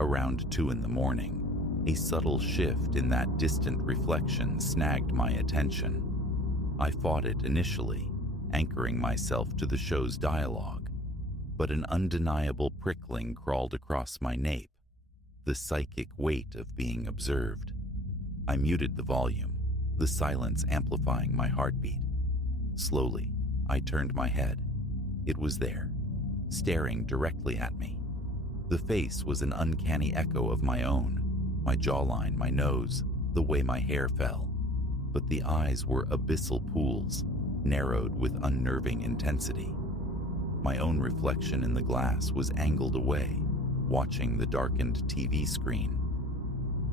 Around 2 in the morning, a subtle shift in that distant reflection snagged my attention. I fought it initially, anchoring myself to the show's dialogue, but an undeniable prickling crawled across my nape, the psychic weight of being observed. I muted the volume, the silence amplifying my heartbeat. Slowly, I turned my head. It was there, staring directly at me. The face was an uncanny echo of my own, my jawline, my nose, the way my hair fell. But the eyes were abyssal pools, narrowed with unnerving intensity. My own reflection in the glass was angled away, watching the darkened TV screen.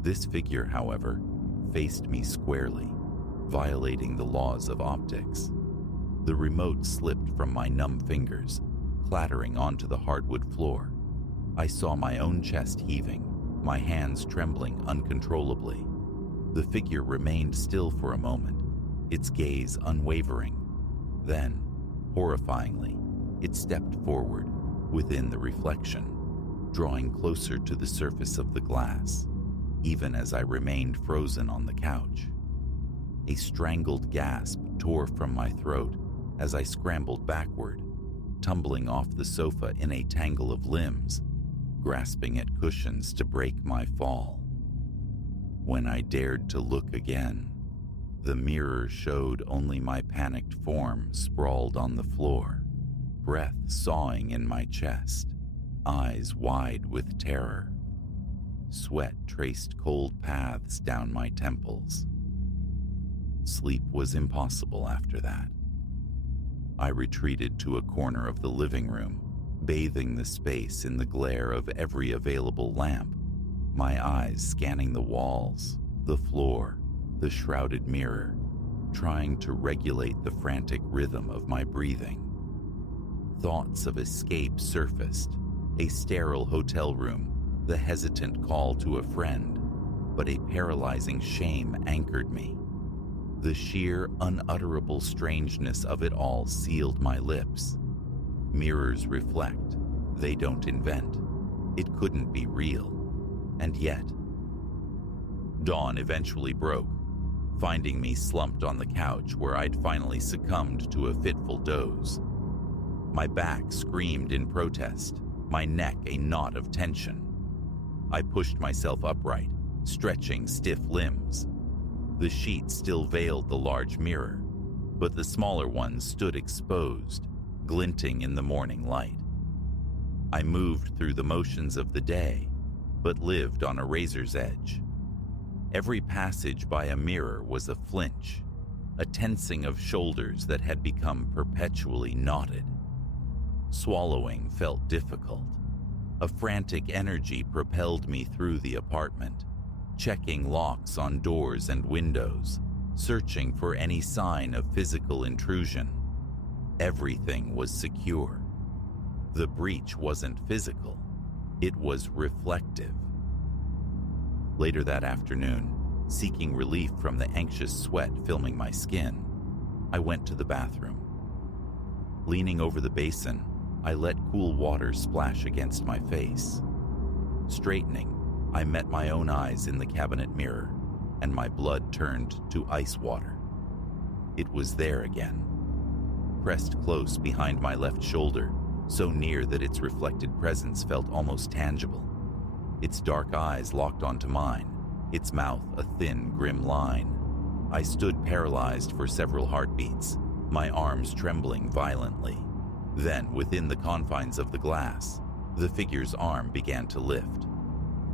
This figure, however, faced me squarely, violating the laws of optics. The remote slipped from my numb fingers, clattering onto the hardwood floor. I saw my own chest heaving, my hands trembling uncontrollably. The figure remained still for a moment, its gaze unwavering. Then, horrifyingly, it stepped forward, within the reflection, drawing closer to the surface of the glass, even as I remained frozen on the couch. A strangled gasp tore from my throat as I scrambled backward, tumbling off the sofa in a tangle of limbs, grasping at cushions to break my fall. When I dared to look again, the mirror showed only my panicked form sprawled on the floor, breath sawing in my chest, eyes wide with terror. Sweat traced cold paths down my temples. Sleep was impossible after that. I retreated to a corner of the living room, bathing the space in the glare of every available lamp, my eyes scanning the walls, the floor, the shrouded mirror, trying to regulate the frantic rhythm of my breathing. Thoughts of escape surfaced, a sterile hotel room, the hesitant call to a friend, but a paralyzing shame anchored me. The sheer, unutterable strangeness of it all sealed my lips. Mirrors reflect, they don't invent. It couldn't be real. And yet, dawn eventually broke, finding me slumped on the couch where I'd finally succumbed to a fitful doze. My back screamed in protest, my neck a knot of tension. I pushed myself upright, stretching stiff limbs. The sheet still veiled the large mirror, but the smaller one stood exposed, glinting in the morning light. I moved through the motions of the day, but lived on a razor's edge. Every passage by a mirror was a flinch, a tensing of shoulders that had become perpetually knotted. Swallowing felt difficult. A frantic energy propelled me through the apartment, checking locks on doors and windows, searching for any sign of physical intrusion. Everything was secure. The breach wasn't physical, it was reflective. Later that afternoon, seeking relief from the anxious sweat filming my skin, I went to the bathroom. Leaning over the basin, I let cool water splash against my face. Straightening, I met my own eyes in the cabinet mirror, and my blood turned to ice water. It was there again, pressed close behind my left shoulder, so near that its reflected presence felt almost tangible. Its dark eyes locked onto mine, its mouth a thin, grim line. I stood paralyzed for several heartbeats, my arms trembling violently. Then, within the confines of the glass, the figure's arm began to lift.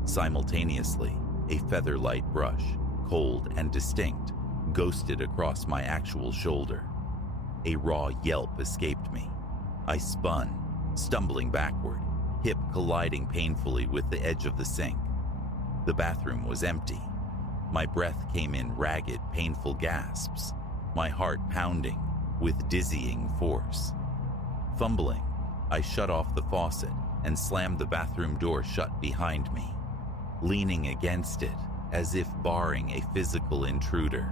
Simultaneously, a feather-light brush, cold and distinct, ghosted across my actual shoulder. A raw yelp escaped me. I spun, stumbling backward, hip colliding painfully with the edge of the sink. The bathroom was empty. My breath came in ragged, painful gasps, my heart pounding with dizzying force. Fumbling, I shut off the faucet and slammed the bathroom door shut behind me, leaning against it as if barring a physical intruder.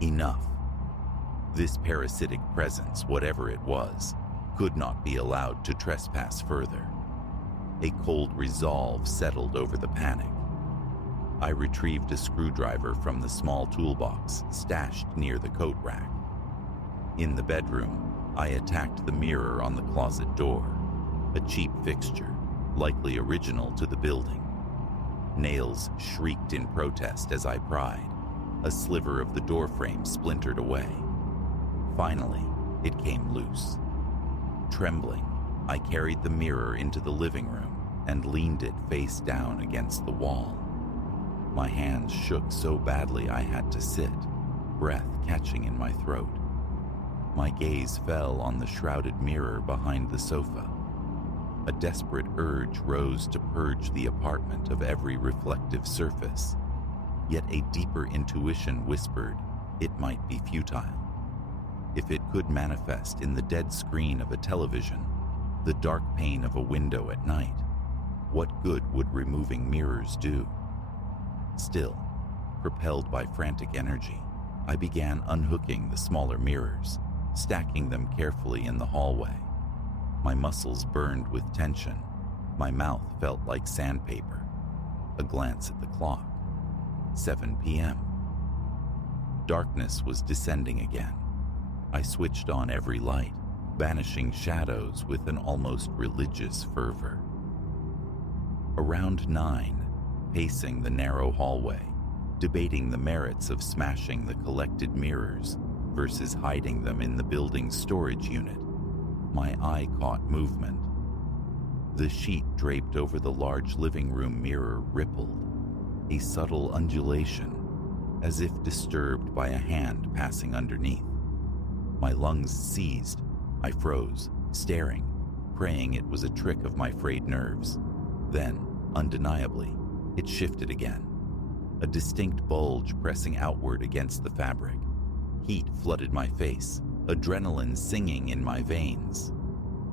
Enough. This parasitic presence, whatever it was, could not be allowed to trespass further. A cold resolve settled over the panic. I retrieved a screwdriver from the small toolbox stashed near the coat rack. In the bedroom, I attacked the mirror on the closet door, a cheap fixture, likely original to the building. Nails shrieked in protest as I pried. A sliver of the doorframe splintered away. Finally, it came loose. Trembling, I carried the mirror into the living room and leaned it face down against the wall. My hands shook so badly I had to sit, breath catching in my throat. My gaze fell on the shrouded mirror behind the sofa. A desperate urge rose to purge the apartment of every reflective surface, yet a deeper intuition whispered it might be futile. If it could manifest in the dead screen of a television, the dark pane of a window at night, what good would removing mirrors do? Still, propelled by frantic energy, I began unhooking the smaller mirrors, stacking them carefully in the hallway. My muscles burned with tension. My mouth felt like sandpaper. A glance at the clock. 7 p.m. Darkness was descending again. I switched on every light, banishing shadows with an almost religious fervor. Around 9, pacing the narrow hallway, debating the merits of smashing the collected mirrors versus hiding them in the building's storage unit, my eye caught movement. The sheet draped over the large living room mirror rippled, a subtle undulation, as if disturbed by a hand passing underneath. My lungs seized. I froze, staring, praying it was a trick of my frayed nerves. Then, undeniably, it shifted again. A distinct bulge pressing outward against the fabric. Heat flooded my face, adrenaline singing in my veins.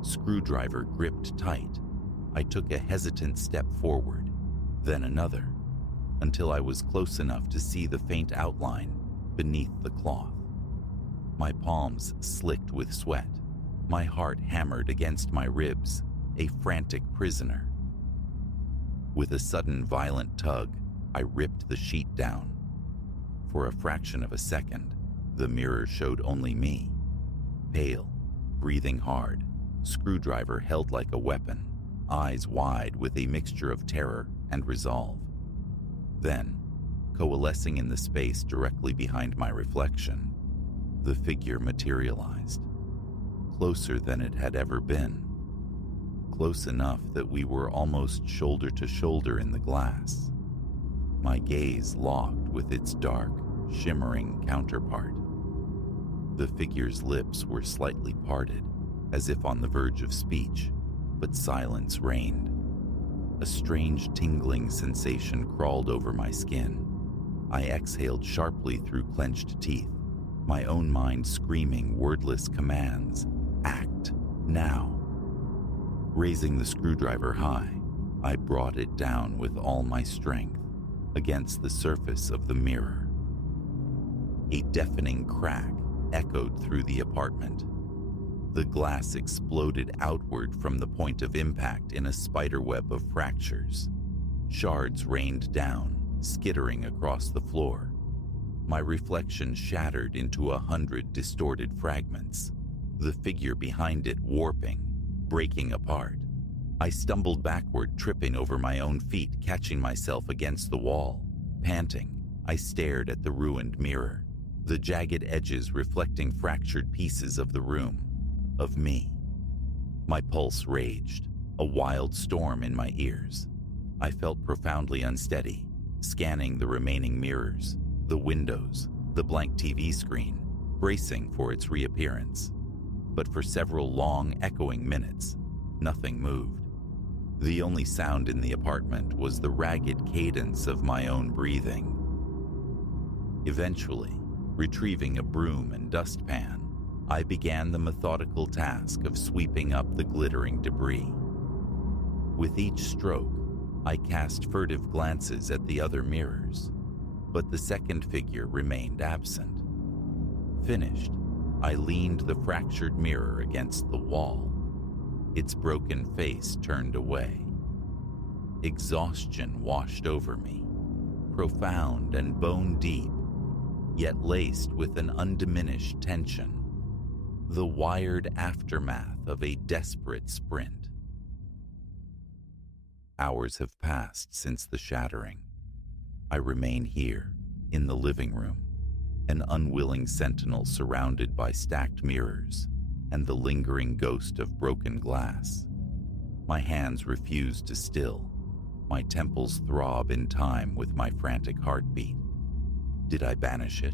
Screwdriver gripped tight. I took a hesitant step forward, then another, until I was close enough to see the faint outline beneath the cloth. My palms slicked with sweat. My heart hammered against my ribs, a frantic prisoner. With a sudden violent tug, I ripped the sheet down. For a fraction of a second, the mirror showed only me. Pale, breathing hard, screwdriver held like a weapon, eyes wide with a mixture of terror and resolve. Then, coalescing in the space directly behind my reflection, the figure materialized. Closer than it had ever been. Close enough that we were almost shoulder to shoulder in the glass. My gaze locked with its dark, shimmering counterpart. The figure's lips were slightly parted, as if on the verge of speech, but silence reigned. A strange tingling sensation crawled over my skin. I exhaled sharply through clenched teeth, my own mind screaming wordless commands. Act now. Raising the screwdriver high, I brought it down with all my strength against the surface of the mirror. A deafening crack echoed through the apartment. The glass exploded outward from the point of impact in a spiderweb of fractures. Shards rained down, skittering across the floor. My reflection shattered into 100 distorted fragments, the figure behind it warping, breaking apart. I stumbled backward, tripping over my own feet, catching myself against the wall. Panting, I stared at the ruined mirror, the jagged edges reflecting fractured pieces of the room, of me. My pulse raged, a wild storm in my ears. I felt profoundly unsteady, scanning the remaining mirrors, the windows, the blank TV screen, bracing for its reappearance. But for several long, echoing minutes, nothing moved. The only sound in the apartment was the ragged cadence of my own breathing. Eventually, retrieving a broom and dustpan, I began the methodical task of sweeping up the glittering debris. With each stroke, I cast furtive glances at the other mirrors, but the second figure remained absent. Finished, I leaned the fractured mirror against the wall. its broken face turned away. Exhaustion washed over me, profound and bone-deep, yet laced with an undiminished tension, the wired aftermath of a desperate sprint. Hours have passed since the shattering. I remain here, in the living room, an unwilling sentinel surrounded by stacked mirrors and the lingering ghost of broken glass. My hands refuse to still. My temples throb in time with my frantic heartbeat. Did I banish it?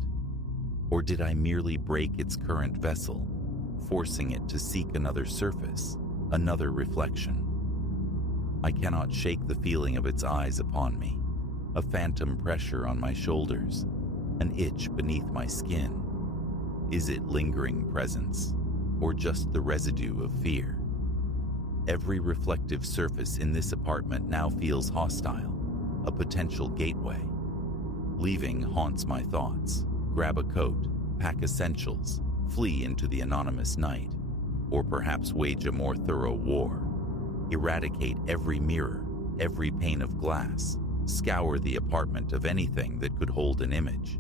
Or did I merely break its current vessel, forcing it to seek another surface, another reflection? I cannot shake the feeling of its eyes upon me, a phantom pressure on my shoulders, an itch beneath my skin. Is it lingering presence, or just the residue of fear? Every reflective surface in this apartment now feels hostile, a potential gateway. Leaving haunts my thoughts. Grab a coat, pack essentials, flee into the anonymous night, or perhaps wage a more thorough war. Eradicate every mirror, every pane of glass, scour the apartment of anything that could hold an image.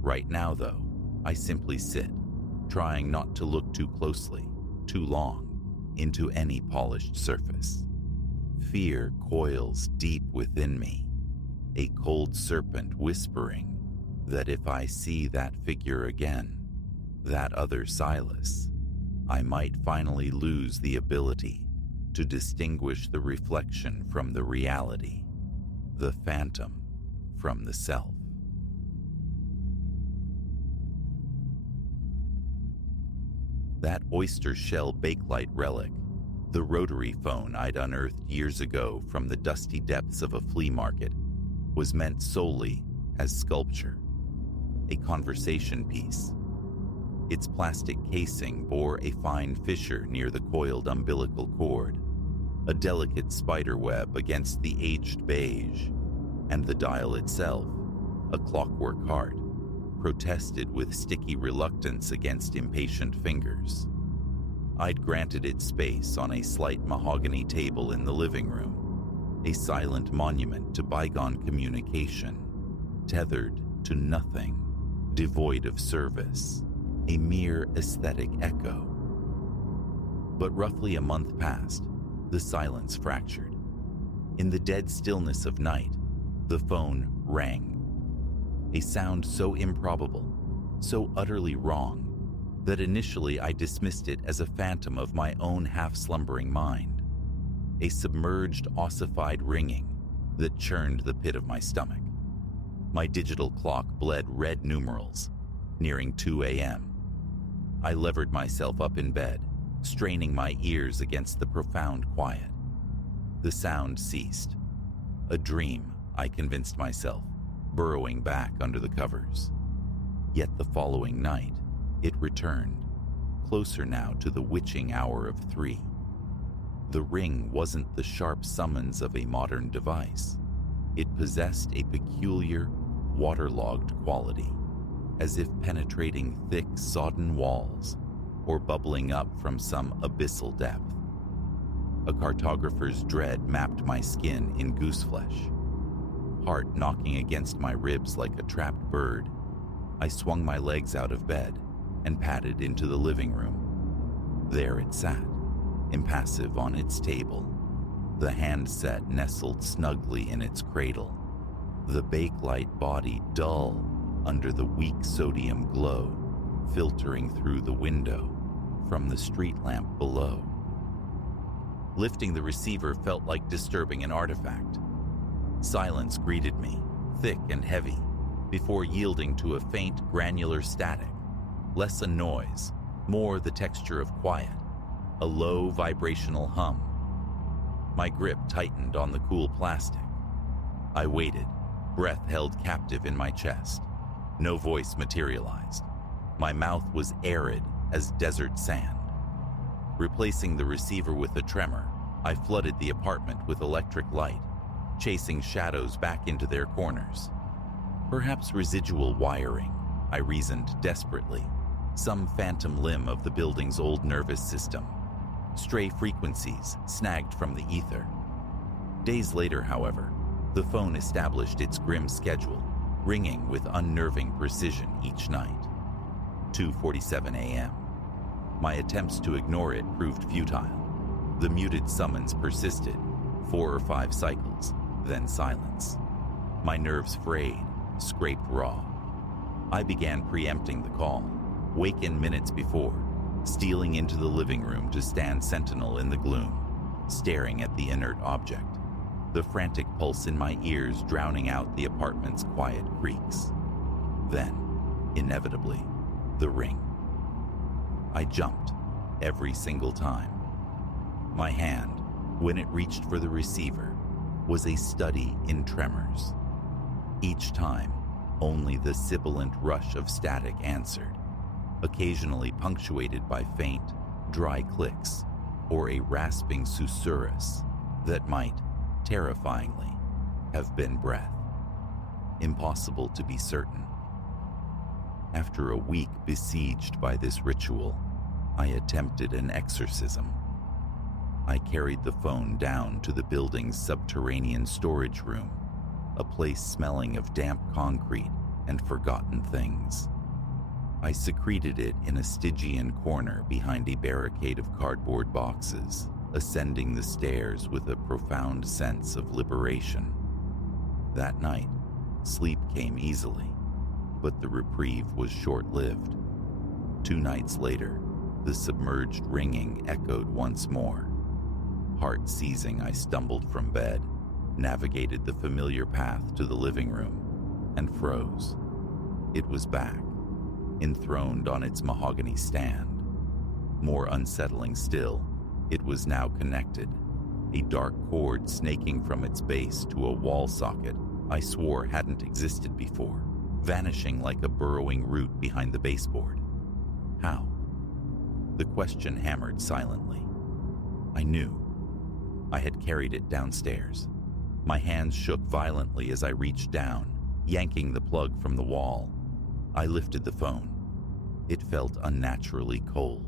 Right now, though, I simply sit, trying not to look too closely, too long, into any polished surface. Fear coils deep within me, a cold serpent whispering that if I see that figure again, that other Silas, I might finally lose the ability to distinguish the reflection from the reality, the phantom from the self. That oyster shell bakelite relic, the rotary phone I'd unearthed years ago from the dusty depths of a flea market, was meant solely as sculpture, a conversation piece. Its plastic casing bore a fine fissure near the coiled umbilical cord, a delicate spider web against the aged beige, and the dial itself, a clockwork heart, protested with sticky reluctance against impatient fingers. I'd granted it space on a slight mahogany table in the living room, a silent monument to bygone communication, tethered to nothing, devoid of service, a mere aesthetic echo. But roughly a month passed, the silence fractured. In the dead stillness of night, the phone rang. A sound so improbable, so utterly wrong, that initially I dismissed it as a phantom of my own half-slumbering mind, a submerged, ossified ringing that churned the pit of my stomach. My digital clock bled red numerals, nearing 2 a.m. I levered myself up in bed, straining my ears against the profound quiet. The sound ceased. A dream, I convinced myself, burrowing back under the covers. Yet the following night, it returned, closer now to the witching hour of 3. The ring wasn't the sharp summons of a modern device. It possessed a peculiar, waterlogged quality, as if penetrating thick, sodden walls or bubbling up from some abyssal depth. A cartographer's dread mapped my skin in gooseflesh. Heart knocking against my ribs like a trapped bird, I swung my legs out of bed and padded into the living room. There it sat, impassive on its table, the handset nestled snugly in its cradle, the bakelite body dull under the weak sodium glow filtering through the window from the street lamp below. Lifting the receiver felt like disturbing an artifact. Silence greeted me, thick and heavy, before yielding to a faint, granular static, less a noise, more the texture of quiet, a low vibrational hum. My grip tightened on the cool plastic. I waited, breath held captive in my chest. No voice materialized. My mouth was arid as desert sand. Replacing the receiver with a tremor, I flooded the apartment with electric light, chasing shadows back into their corners. Perhaps residual wiring, I reasoned desperately, some phantom limb of the building's old nervous system. stray frequencies snagged from the ether. Days later, however, the phone established its grim schedule, ringing with unnerving precision each night. 2:47 a.m. My attempts to ignore it proved futile. The muted summons persisted, 4 or 5 cycles, then silence. My nerves frayed, scraped raw. I began preempting the call, waken minutes before, stealing into the living room to stand sentinel in the gloom, staring at the inert object, the frantic pulse in my ears drowning out the apartment's quiet creaks. Then, inevitably, the ring. I jumped every single time. My hand, when it reached for the receiver, was a study in tremors. Each time, only the sibilant rush of static answered, occasionally punctuated by faint, dry clicks or a rasping susurrus that might, terrifyingly, have been breath. Impossible to be certain. After a week besieged by this ritual, I attempted an exorcism. I carried the phone down to the building's subterranean storage room, a place smelling of damp concrete and forgotten things. I secreted it in a Stygian corner behind a barricade of cardboard boxes, ascending the stairs with a profound sense of liberation. That night, sleep came easily, but the reprieve was short-lived. 2 nights later, the submerged ringing echoed once more. Heart seizing, I stumbled from bed, navigated the familiar path to the living room, and froze. It was back, enthroned on its mahogany stand. More unsettling still, it was now connected, a dark cord snaking from its base to a wall socket I swore hadn't existed before, vanishing like a burrowing root behind the baseboard. How? The question hammered silently. I knew. I had carried it downstairs. My hands shook violently as I reached down, yanking the plug from the wall. I lifted the phone. It felt unnaturally cold,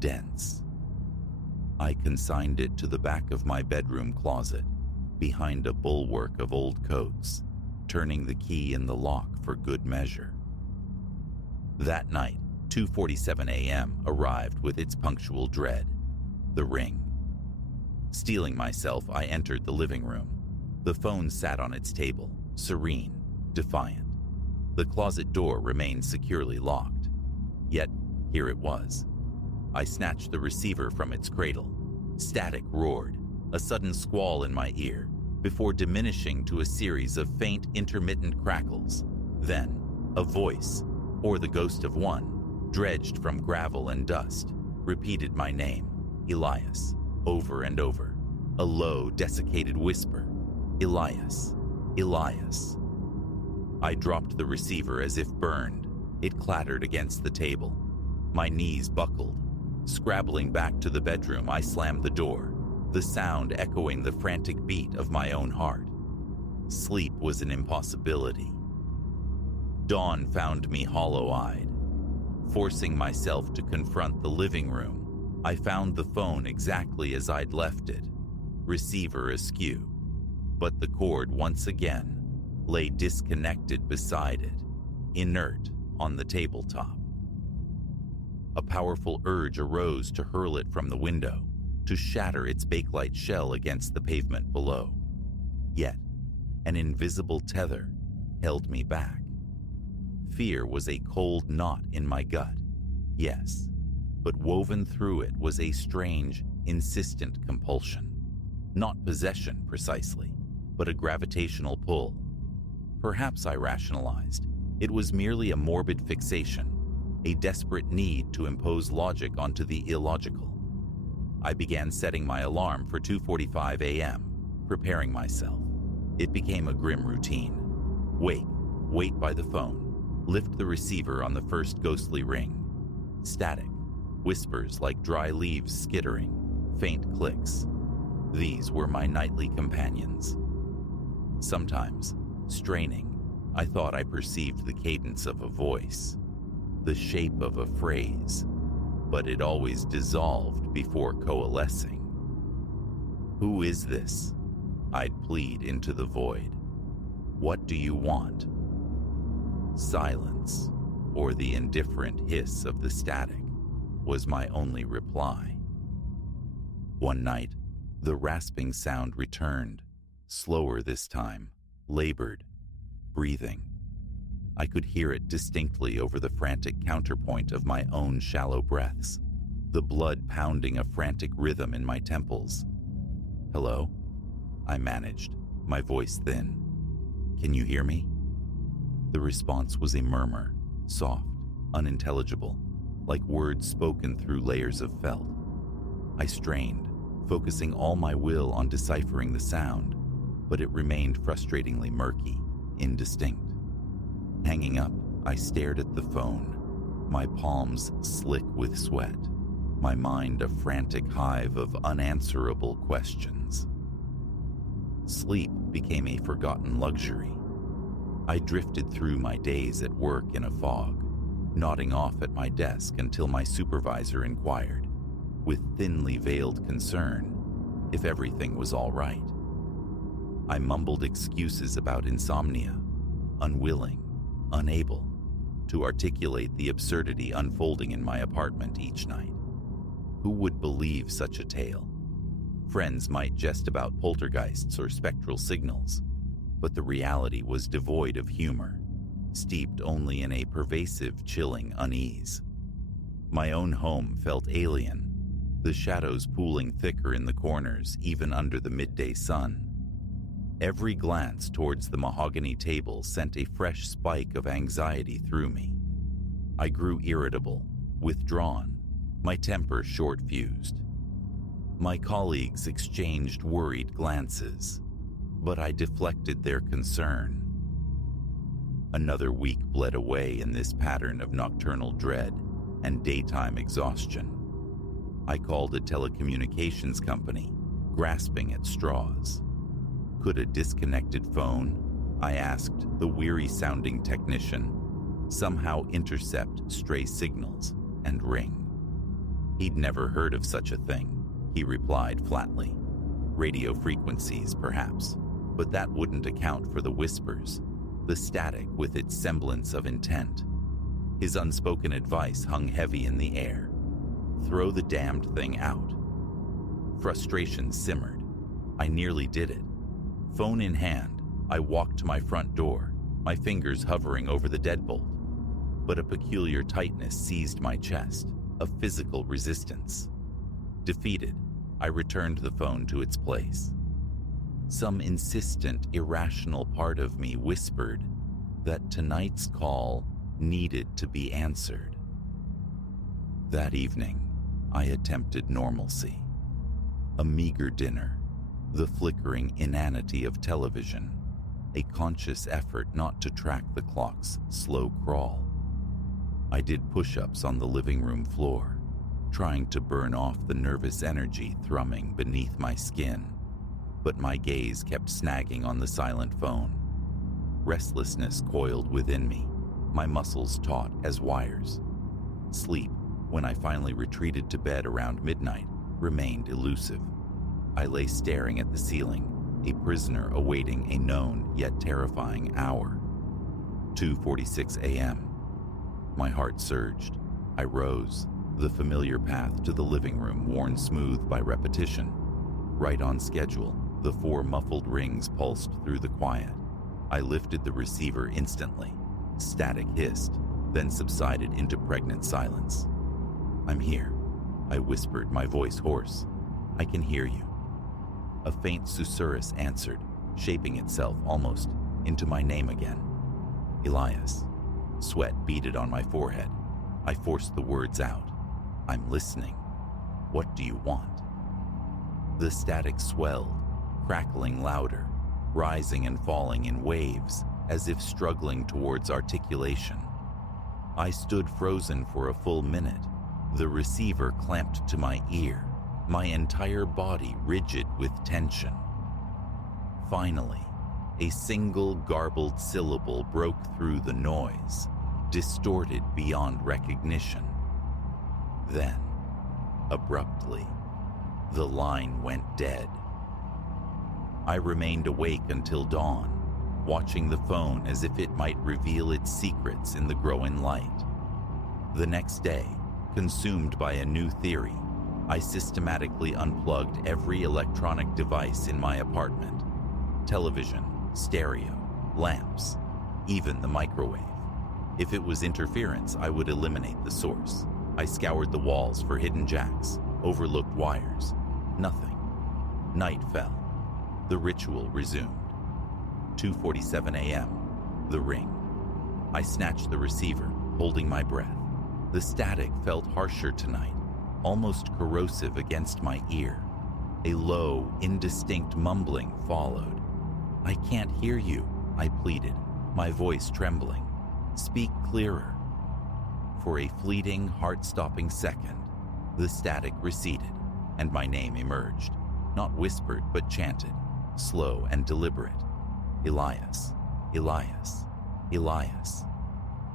dense. I consigned it to the back of my bedroom closet, behind a bulwark of old coats, turning the key in the lock for good measure. That night, 2:47 a.m. arrived with its punctual dread, the ring. Steeling myself, I entered the living room. The phone sat on its table, serene, defiant. The closet door remained securely locked. Yet, here it was. I snatched the receiver from its cradle. Static roared, a sudden squall in my ear, before diminishing to a series of faint, intermittent crackles. Then, a voice, or the ghost of one, dredged from gravel and dust, repeated my name, Elias, over and over. A low, desiccated whisper, Elias, Elias. I dropped the receiver as if burned. It clattered against the table. My knees buckled. Scrabbling back to the bedroom, I slammed the door, the sound echoing the frantic beat of my own heart. Sleep was an impossibility. Dawn found me hollow-eyed. Forcing myself to confront the living room, I found the phone exactly as I'd left it, receiver askew. But the cord once again lay disconnected beside it, inert on the tabletop. A powerful urge arose to hurl it from the window, to shatter its bakelite shell against the pavement below. Yet, an invisible tether held me back. Fear was a cold knot in my gut, yes, but woven through it was a strange, insistent compulsion. Not possession, precisely, but a gravitational pull. Perhaps, I rationalized, it was merely a morbid fixation, a desperate need to impose logic onto the illogical. I began setting my alarm for 2:45 a.m., preparing myself. It became a grim routine. Wait by the phone, lift the receiver on the first ghostly ring. Static, whispers like dry leaves skittering, faint clicks. These were my nightly companions. Sometimes, straining, I thought I perceived the cadence of a voice, the shape of a phrase. but it always dissolved before coalescing. "Who is this?" I'd plead into the void. "What do you want?" Silence, or the indifferent hiss of the static, was my only reply. One night, the rasping sound returned, slower this time, labored, breathing. I could hear it distinctly over the frantic counterpoint of my own shallow breaths, the blood pounding a frantic rhythm in my temples. "Hello?" I managed, my voice thin. "Can you hear me?" The response was a murmur, soft, unintelligible, like words spoken through layers of felt. I strained, focusing all my will on deciphering the sound, but it remained frustratingly murky, indistinct. Hanging up, I stared at the phone, my palms slick with sweat, my mind a frantic hive of unanswerable questions. Sleep became a forgotten luxury. I drifted through my days at work in a fog, nodding off at my desk until my supervisor inquired, with thinly veiled concern, if everything was all right. I mumbled excuses about insomnia, unwilling, unable to articulate the absurdity unfolding in my apartment each night. Who would believe such a tale? Friends might jest about poltergeists or spectral signals, but the reality was devoid of humor, steeped only in a pervasive, chilling unease. My own home felt alien, the shadows pooling thicker in the corners even under the midday sun. Every glance towards the mahogany table sent a fresh spike of anxiety through me. I grew irritable, withdrawn, my temper short-fused. My colleagues exchanged worried glances, but I deflected their concern. Another week bled away in this pattern of nocturnal dread and daytime exhaustion. I called a telecommunications company, grasping at straws. Could a disconnected phone, I asked the weary-sounding technician, somehow intercept stray signals and ring? He'd never heard of such a thing, he replied flatly. Radio frequencies, perhaps, but that wouldn't account for the whispers, the static with its semblance of intent. His unspoken advice hung heavy in the air. Throw the damned thing out. Frustration simmered. I nearly did it. Phone in hand, I walked to my front door, my fingers hovering over the deadbolt. But a peculiar tightness seized my chest, a physical resistance. Defeated, I returned the phone to its place. Some insistent, irrational part of me whispered that tonight's call needed to be answered. That evening, I attempted normalcy. A meager dinner, the flickering inanity of television, a conscious effort not to track the clock's slow crawl. I did push-ups on the living room floor, trying to burn off the nervous energy thrumming beneath my skin, but my gaze kept snagging on the silent phone. Restlessness coiled within me, my muscles taut as wires. Sleep, when I finally retreated to bed around midnight, remained elusive. I lay staring at the ceiling, a prisoner awaiting a known yet terrifying hour. 2:46 a.m. My heart surged. I rose, the familiar path to the living room worn smooth by repetition. Right on schedule, the 4 muffled rings pulsed through the quiet. I lifted the receiver instantly. Static hissed, then subsided into pregnant silence. "I'm here," I whispered, my voice hoarse. "I can hear you." A faint susurrus answered, shaping itself almost into my name again. "Elias." Sweat beaded on my forehead. I forced the words out. "I'm listening. What do you want?" The static swelled, crackling louder, rising and falling in waves as if struggling towards articulation. I stood frozen for a full minute, the receiver clamped to my ear, my entire body rigid with tension. Finally, a single garbled syllable broke through the noise, distorted beyond recognition. Then, abruptly, the line went dead. I remained awake until dawn, watching the phone as if it might reveal its secrets in the growing light. The next day, consumed by a new theory, I systematically unplugged every electronic device in my apartment: television, stereo, lamps, even the microwave. If it was interference, I would eliminate the source. I scoured the walls for hidden jacks, overlooked wires. Nothing. Night fell. The ritual resumed. 2:47 a.m. The ring. I snatched the receiver, holding my breath. The static felt harsher tonight, almost corrosive against my ear. A low, indistinct mumbling followed. "I can't hear you," I pleaded, my voice trembling. "Speak clearer." For a fleeting, heart-stopping second, the static receded, and my name emerged, not whispered but chanted, slow and deliberate. "Elias, Elias, Elias."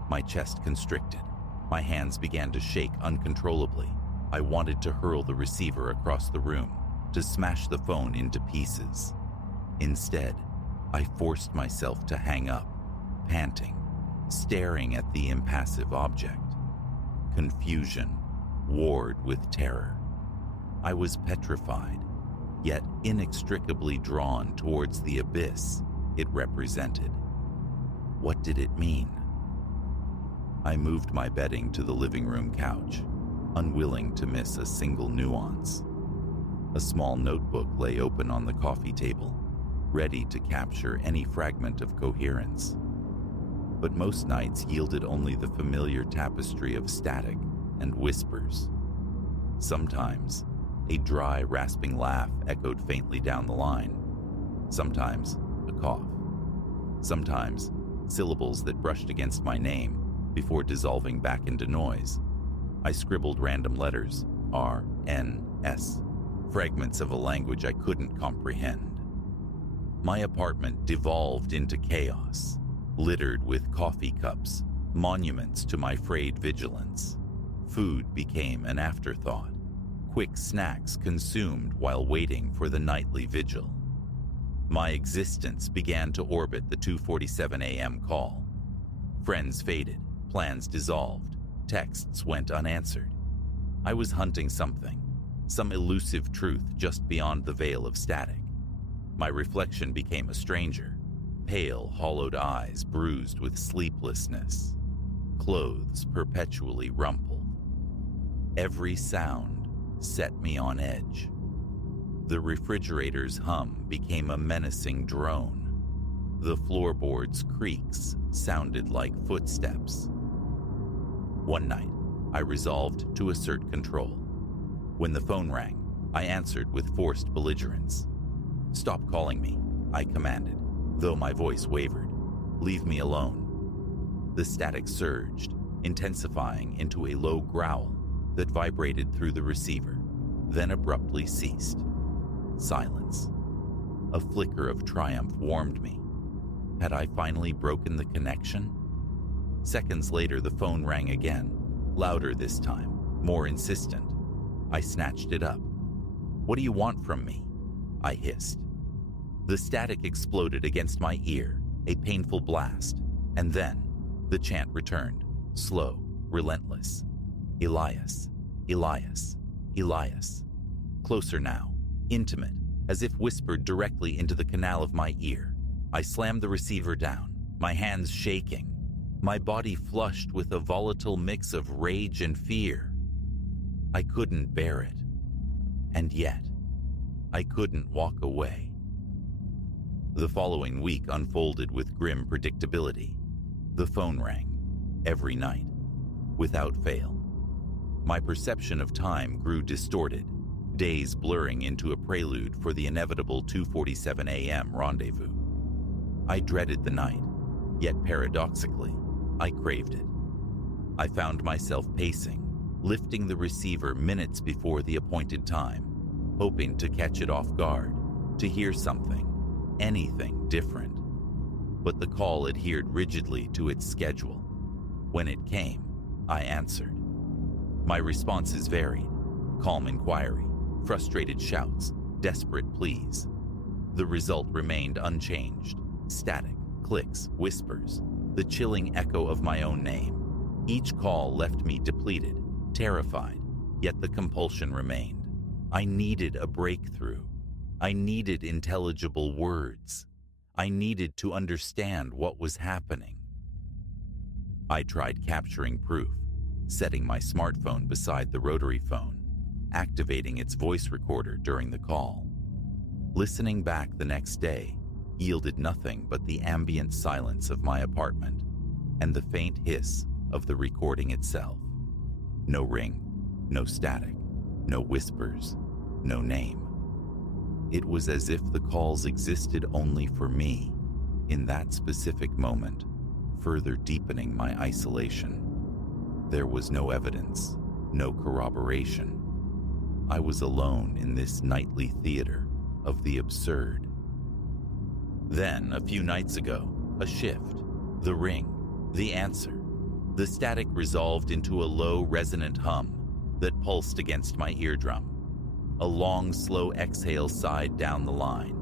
My chest constricted. My hands began to shake uncontrollably. I wanted to hurl the receiver across the room, to smash the phone into pieces. Instead, I forced myself to hang up, panting, staring at the impassive object. Confusion warred with terror. I was petrified, yet inextricably drawn towards the abyss it represented. What did it mean? I moved my bedding to the living room couch, unwilling to miss a single nuance. A small notebook lay open on the coffee table, ready to capture any fragment of coherence. But most nights yielded only the familiar tapestry of static and whispers. Sometimes, a dry, rasping laugh echoed faintly down the line. Sometimes, a cough. Sometimes, syllables that brushed against my name before dissolving back into noise. I scribbled random letters, R, N, S, fragments of a language I couldn't comprehend. My apartment devolved into chaos, littered with coffee cups, monuments to my frayed vigilance. Food became an afterthought, quick snacks consumed while waiting for the nightly vigil. My existence began to orbit the 2:47 a.m. call. Friends faded, plans dissolved, texts went unanswered. I was hunting something, some elusive truth just beyond the veil of static. My reflection became a stranger, pale, hollowed eyes bruised with sleeplessness, clothes perpetually rumpled. Every sound set me on edge. The refrigerator's hum became a menacing drone. The floorboard's creaks sounded like footsteps. One night, I resolved to assert control. When the phone rang, I answered with forced belligerence. "Stop calling me," I commanded, though my voice wavered. "Leave me alone." The static surged, intensifying into a low growl that vibrated through the receiver, then abruptly ceased. Silence. A flicker of triumph warmed me. Had I finally broken the connection? Seconds later, the phone rang again, louder this time, more insistent. I snatched it up. "What do you want from me?" I hissed. The static exploded against my ear, a painful blast, and then the chant returned, slow, relentless. "Elias, Elias, Elias." Closer now, intimate, as if whispered directly into the canal of my ear. I slammed the receiver down, my hands shaking, my body flushed with a volatile mix of rage and fear. I couldn't bear it, and yet I couldn't walk away. The following week unfolded with grim predictability. The phone rang, every night, without fail. My perception of time grew distorted, days blurring into a prelude for the inevitable 2:47 a.m. rendezvous. I dreaded the night, yet paradoxically, I craved it. I found myself pacing, lifting the receiver minutes before the appointed time, hoping to catch it off guard, to hear something, anything different. But the call adhered rigidly to its schedule. When it came, I answered. My responses varied: calm inquiry, frustrated shouts, desperate pleas. The result remained unchanged: static, clicks, whispers, the chilling echo of my own name. Each call left me depleted, terrified, yet the compulsion remained. I needed a breakthrough. I needed intelligible words. I needed to understand what was happening. I tried capturing proof, setting my smartphone beside the rotary phone, activating its voice recorder during the call. Listening back the next day yielded nothing but the ambient silence of my apartment and the faint hiss of the recording itself. No ring, no static, no whispers, no name. It was as if the calls existed only for me in that specific moment, further deepening my isolation. There was no evidence, no corroboration. I was alone in this nightly theater of the absurd. Then, a few nights ago, a shift, the ring, the answer. The static resolved into a low, resonant hum that pulsed against my eardrum. A long, slow exhale sighed down the line.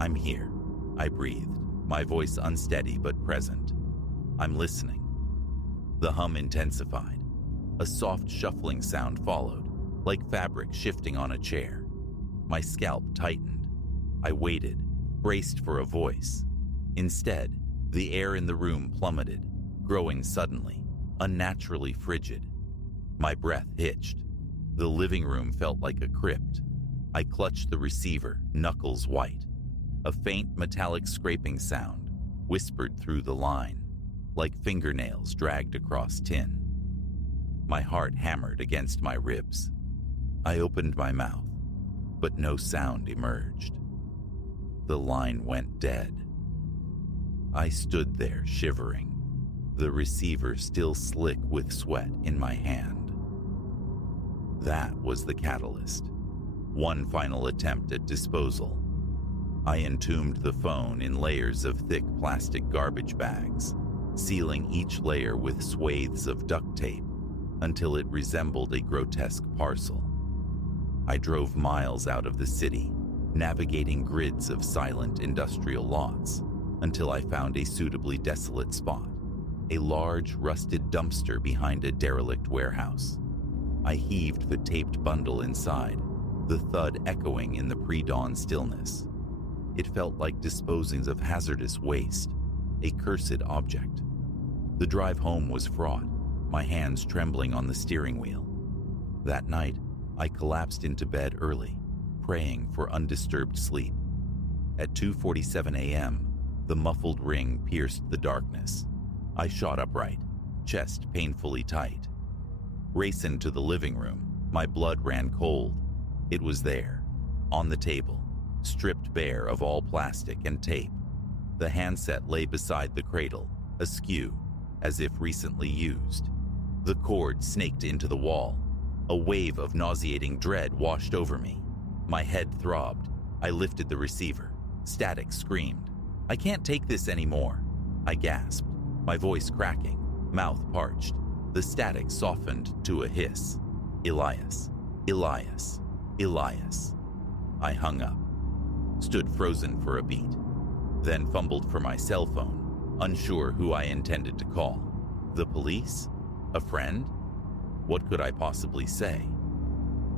I'm here, I breathed, my voice unsteady but present. I'm listening. The hum intensified. A soft shuffling sound followed, like fabric shifting on a chair. My scalp tightened. I waited, braced for a voice. Instead, the air in the room plummeted, growing suddenly, unnaturally frigid. My breath hitched. The living room felt like a crypt. I clutched the receiver, knuckles white. A faint metallic scraping sound whispered through the line, like fingernails dragged across tin. My heart hammered against my ribs. I opened my mouth, but no sound emerged. The line went dead. I stood there shivering, the receiver still slick with sweat in my hand. That was the catalyst. One final attempt at disposal. I entombed the phone in layers of thick plastic garbage bags, sealing each layer with swathes of duct tape until it resembled a grotesque parcel. I drove miles out of the city, navigating grids of silent industrial lots, until I found a suitably desolate spot, a large, rusted dumpster behind a derelict warehouse. I heaved the taped bundle inside, the thud echoing in the pre-dawn stillness. It felt like disposing of hazardous waste, a cursed object. The drive home was fraught, my hands trembling on the steering wheel. That night, I collapsed into bed early, praying for undisturbed sleep. At 2:47 a.m., the muffled ring pierced the darkness. I shot upright, chest painfully tight. Racing to the living room, my blood ran cold. It was there, on the table, stripped bare of all plastic and tape. The handset lay beside the cradle, askew, as if recently used. The cord snaked into the wall. A wave of nauseating dread washed over me. My head throbbed. I lifted the receiver. Static screamed. "I can't take this anymore," I gasped, my voice cracking, mouth parched. The static softened to a hiss. "Elias, Elias, Elias." I hung up, stood frozen for a beat, then fumbled for my cell phone, unsure who I intended to call. The police? A friend? What could I possibly say?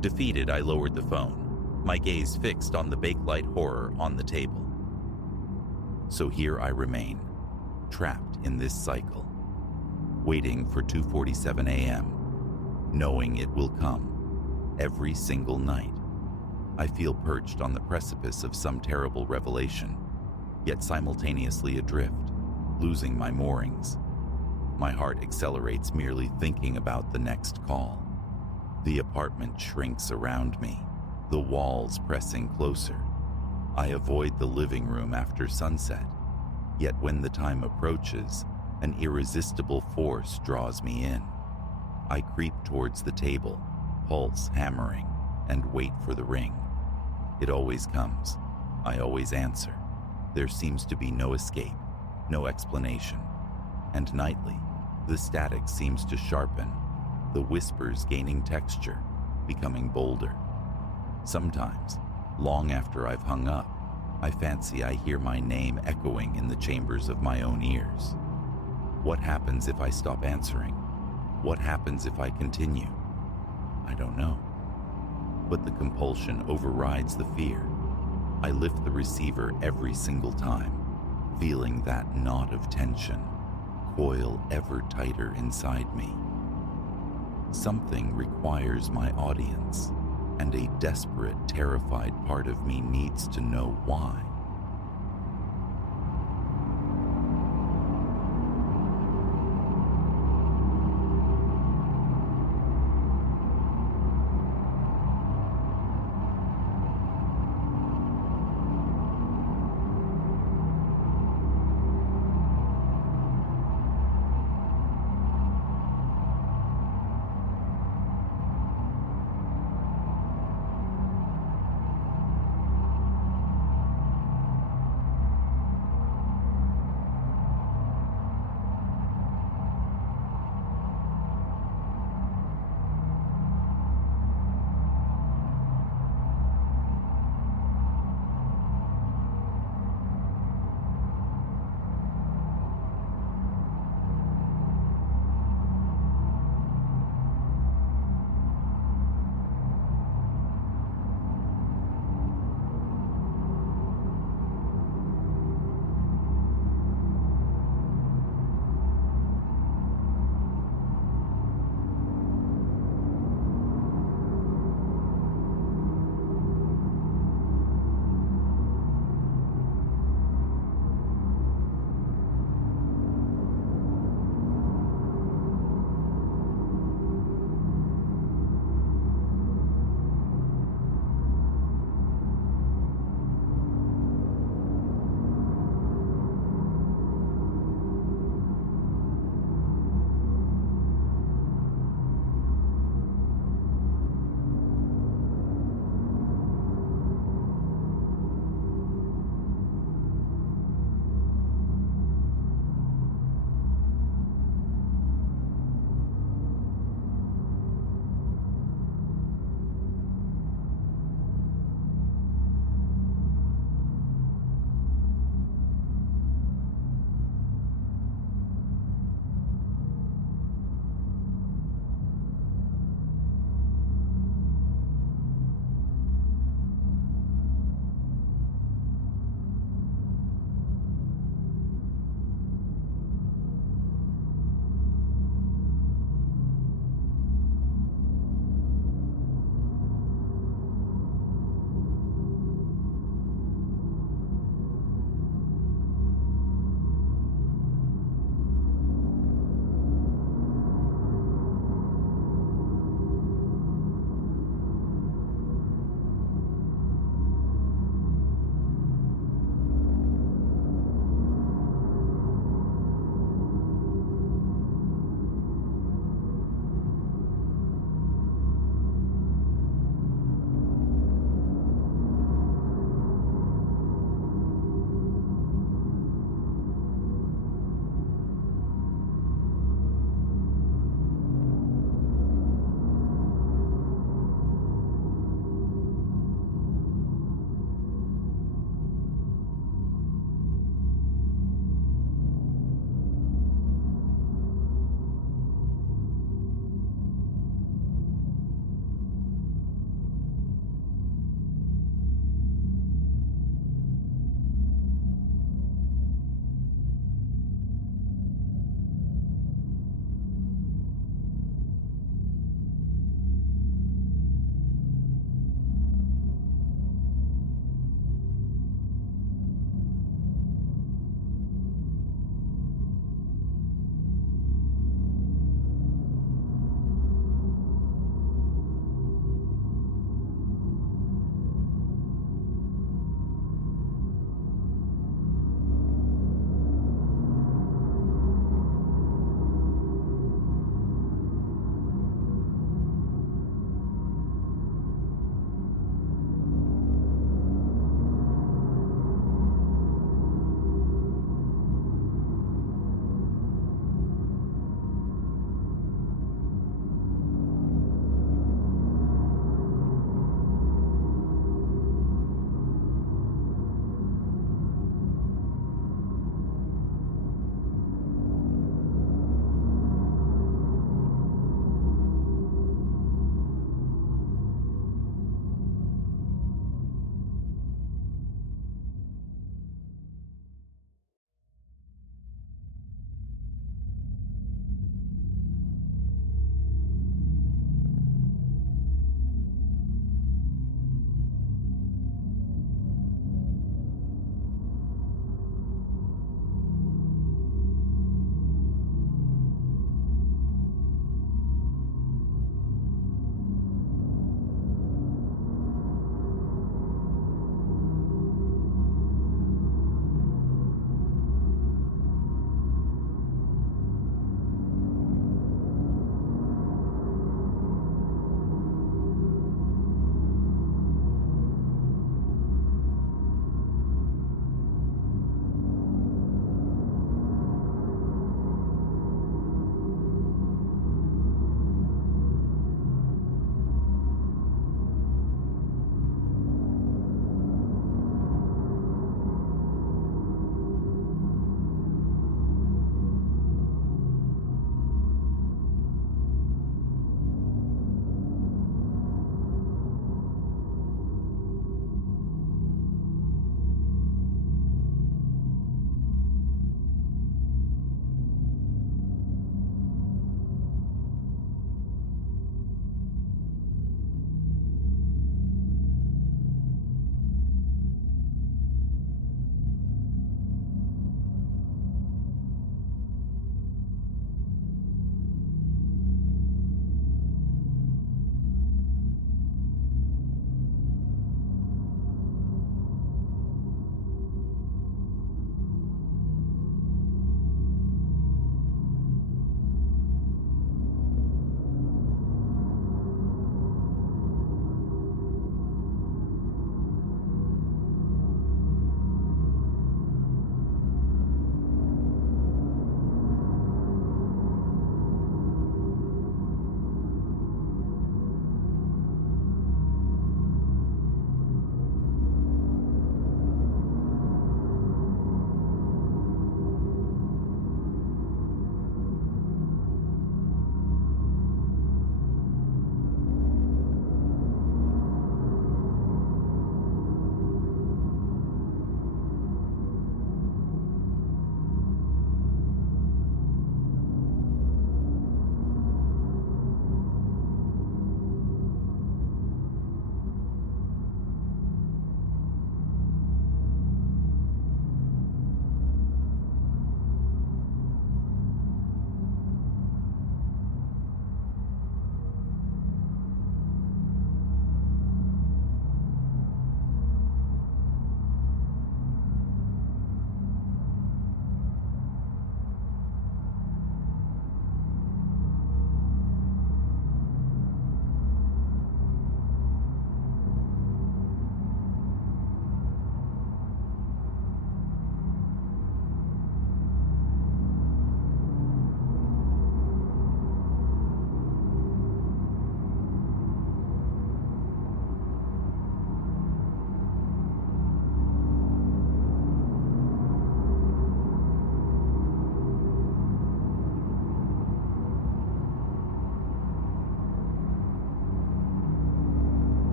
Defeated, I lowered the phone, my gaze fixed on the bakelite horror on the table. So here I remain, trapped in this cycle, waiting for 2:47 a.m., knowing it will come every single night. I feel perched on the precipice of some terrible revelation, yet simultaneously adrift, losing my moorings. My heart accelerates merely thinking about the next call. The apartment shrinks around me, the walls pressing closer. I avoid the living room after sunset, yet when the time approaches, an irresistible force draws me in. I creep towards the table, pulse hammering, and wait for the ring. It always comes. I always answer. There seems to be no escape, no explanation. And nightly, the static seems to sharpen, the whispers gaining texture, becoming bolder. Sometimes, long after I've hung up, I fancy I hear my name echoing in the chambers of my own ears. What happens if I stop answering? What happens if I continue? I don't know. But the compulsion overrides the fear. I lift the receiver every single time, feeling that knot of tension coil ever tighter inside me. Something requires my audience, and a desperate, terrified part of me needs to know why.